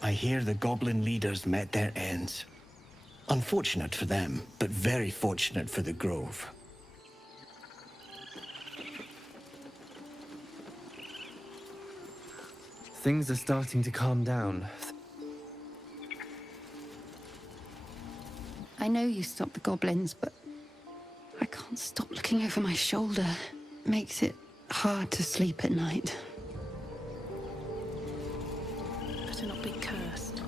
I hear the goblin leaders met their ends. Unfortunate for them, but very fortunate for the Grove. Things are starting to calm down. I know you stopped the goblins, but I can't stop looking over my shoulder. Makes it hard to sleep at night. Better not be cursed.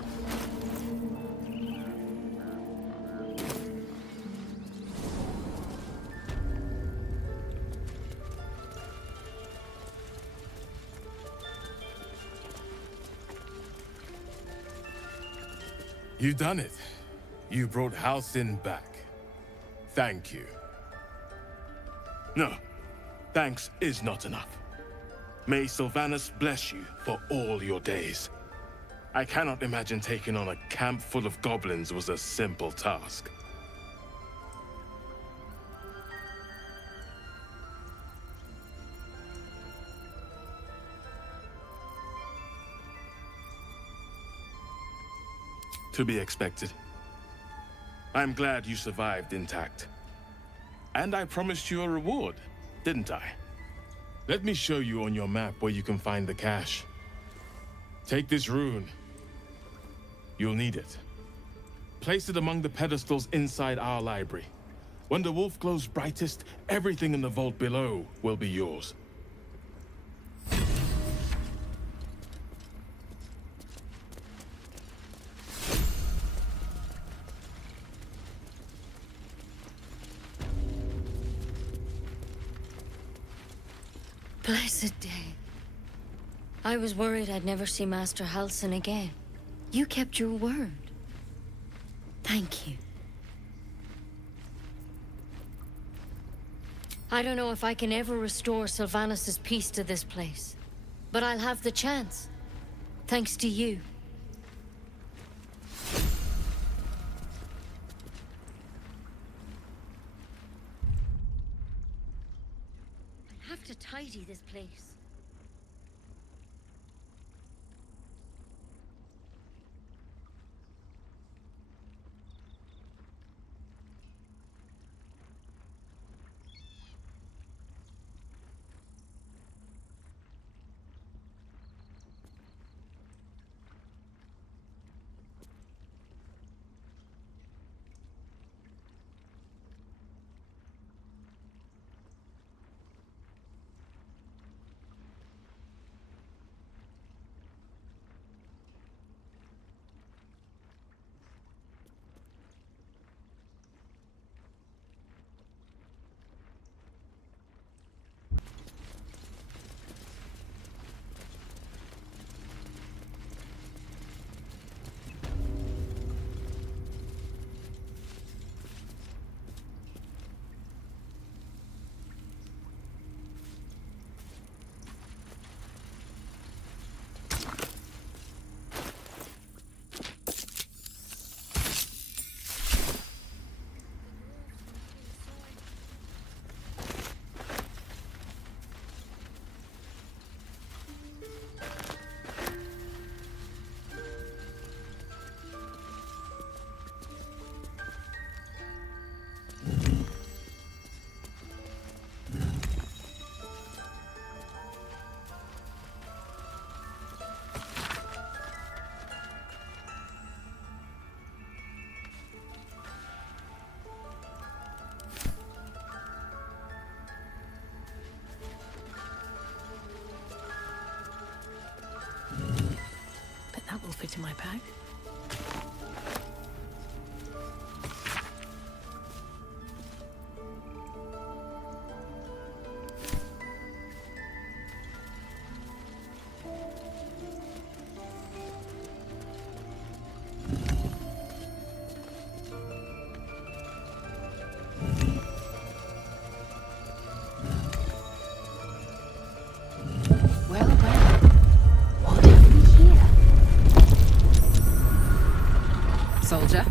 You've done it. You brought Halsin back. Thank you. No, thanks is not enough. May Sylvanas bless you for all your days. I cannot imagine taking on a camp full of goblins was a simple task. To be expected. I'm glad you survived intact. And I promised you a reward, didn't I? Let me show you on your map where you can find the cache. Take this rune. You'll need it. Place it among the pedestals inside our library. When the wolf glows brightest, everything in the vault below will be yours. Blessed day. I was worried I'd never see Master Halsin again. You kept your word. Thank you. I don't know if I can ever restore Sylvanas' peace to this place, but I'll have the chance, thanks to you. I'll have to tidy this place. fit in my bag. Well, what have we here? Soldier?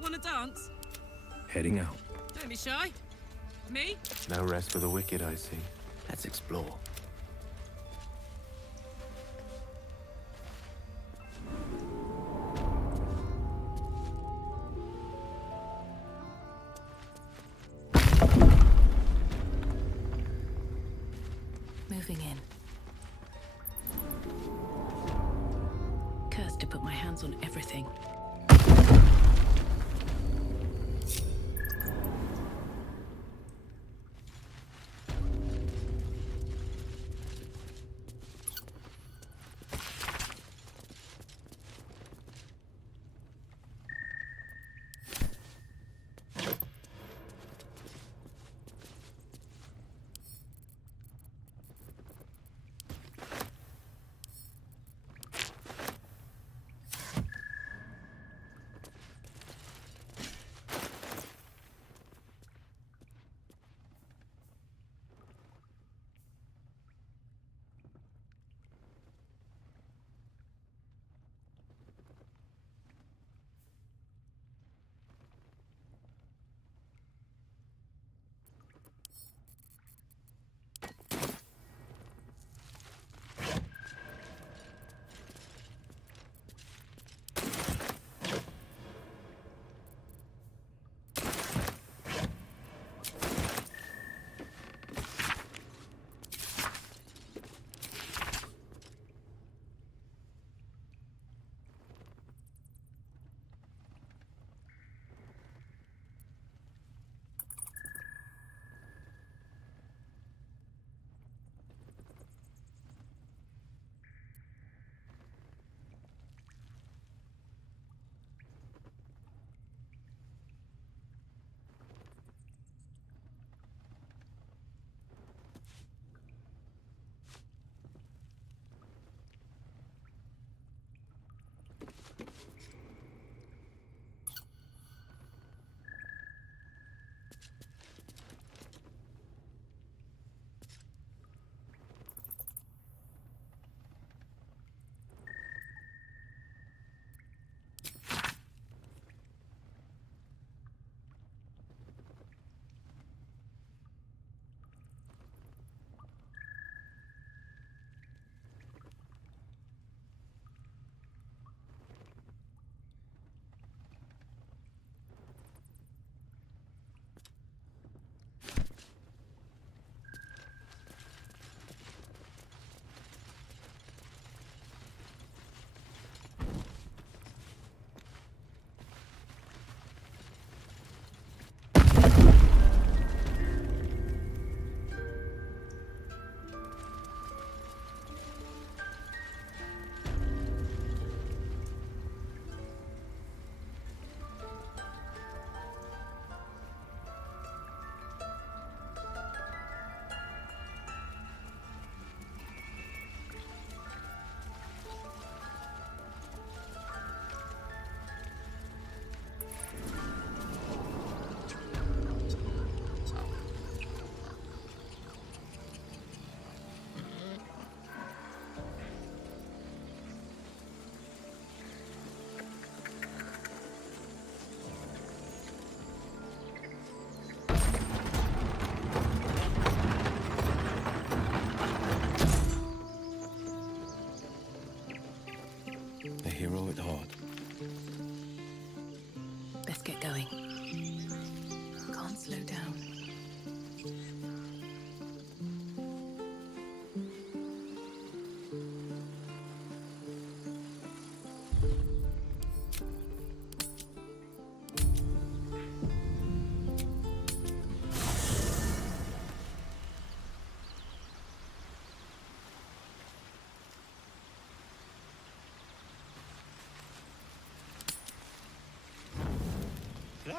Wanna dance? Heading out. Don't be shy. Me? No rest for the wicked, I see. Let's explore. Moving in. Cursed to put my hands on everything.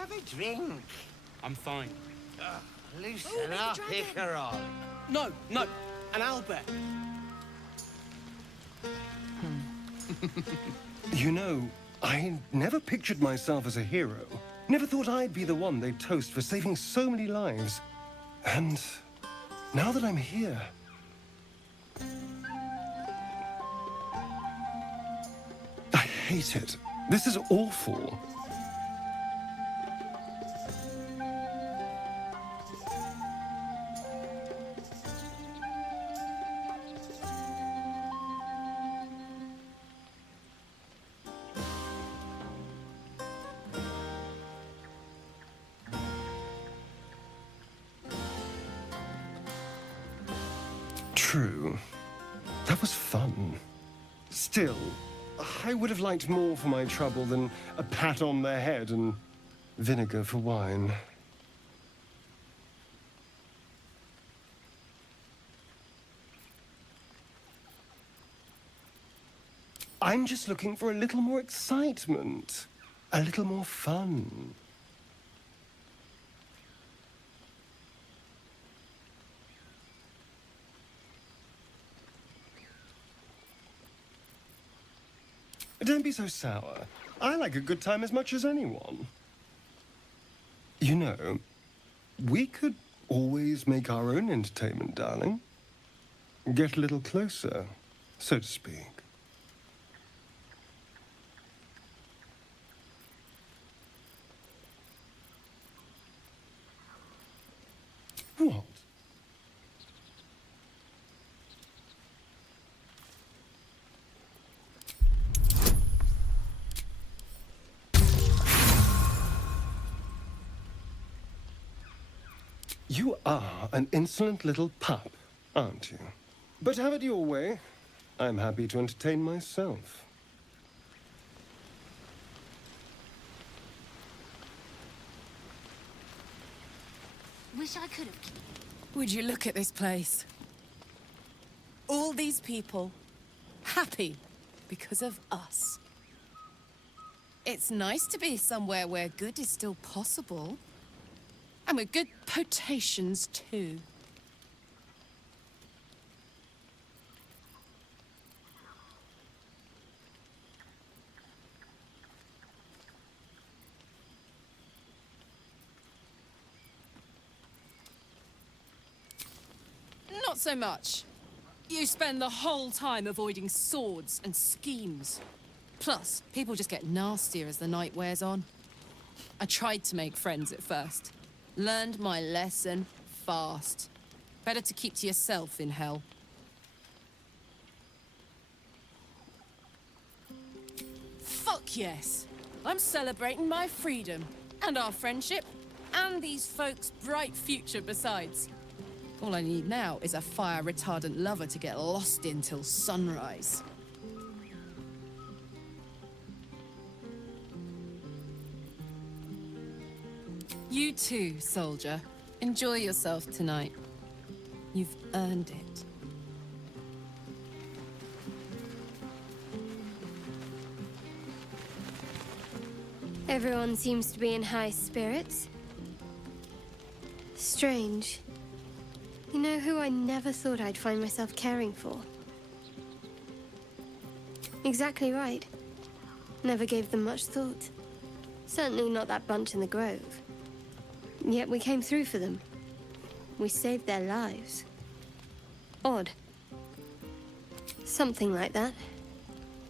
Have a drink. I'm fine. Loosen up, Icaron. No, no, an Albert. You know, I never pictured myself as a hero. Never thought I'd be the one they'd toast for saving so many lives. And now that I'm here... I hate it. This is awful. True. That was fun. Still, I would have liked more for my trouble than a pat on the head and vinegar for wine. I'm just looking for a little more excitement, a little more fun. Don't be so sour. I like a good time as much as anyone. You know, we could always make our own entertainment, darling. Get a little closer, so to speak. What? You are an insolent little pup, aren't you? But have it your way. I'm happy to entertain myself. Wish I could have. Would you look at this place? All these people happy because of us. It's nice to be somewhere where good is still possible. And with good potations, too. Not so much. You spend the whole time avoiding swords and schemes. Plus, people just get nastier as the night wears on. I tried to make friends at first. Learned my lesson fast. Better to keep to yourself in hell. Fuck yes! I'm celebrating my freedom, and our friendship, and these folks' bright future besides. All I need now is a fire-retardant lover to get lost in till sunrise. You too, soldier. Enjoy yourself tonight. You've earned it. Everyone seems to be in high spirits. Strange. You know who I never thought I'd find myself caring for? Exactly right. Never gave them much thought. Certainly not that bunch in the grove. Yet we came through for them. We saved their lives. Odd. Something like that.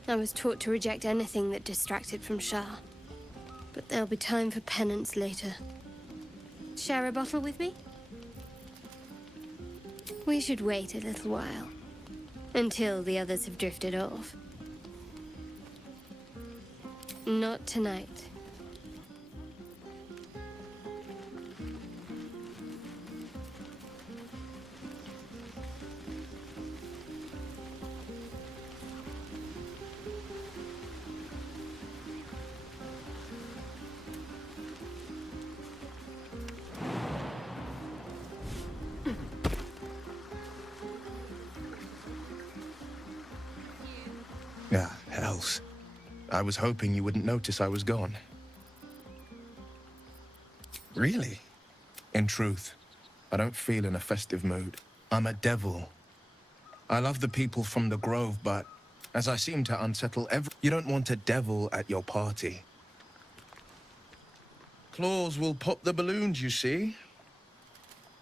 I was taught to reject anything that distracted from Shah. But there'll be time for penance later. Share a bottle with me? We should wait a little while. Until the others have drifted off. Not tonight. Ah, hells. I was hoping you wouldn't notice I was gone. Really? In truth, I don't feel in a festive mood. I'm a devil. I love the people from the Grove, but as I seem to unsettle you don't want a devil at your party. Claws will pop the balloons, you see?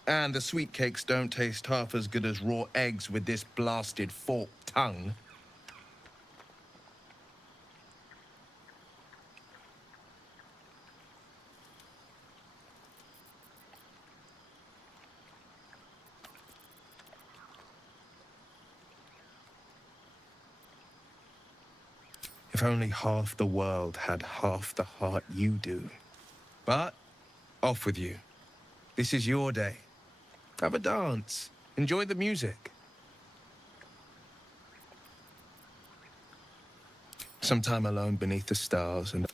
And the sweet cakes don't taste half as good as raw eggs with this blasted forked tongue. If only half the world had half the heart you do. But, off with you. This is your day. Have a dance. Enjoy the music. Some time alone beneath the stars and...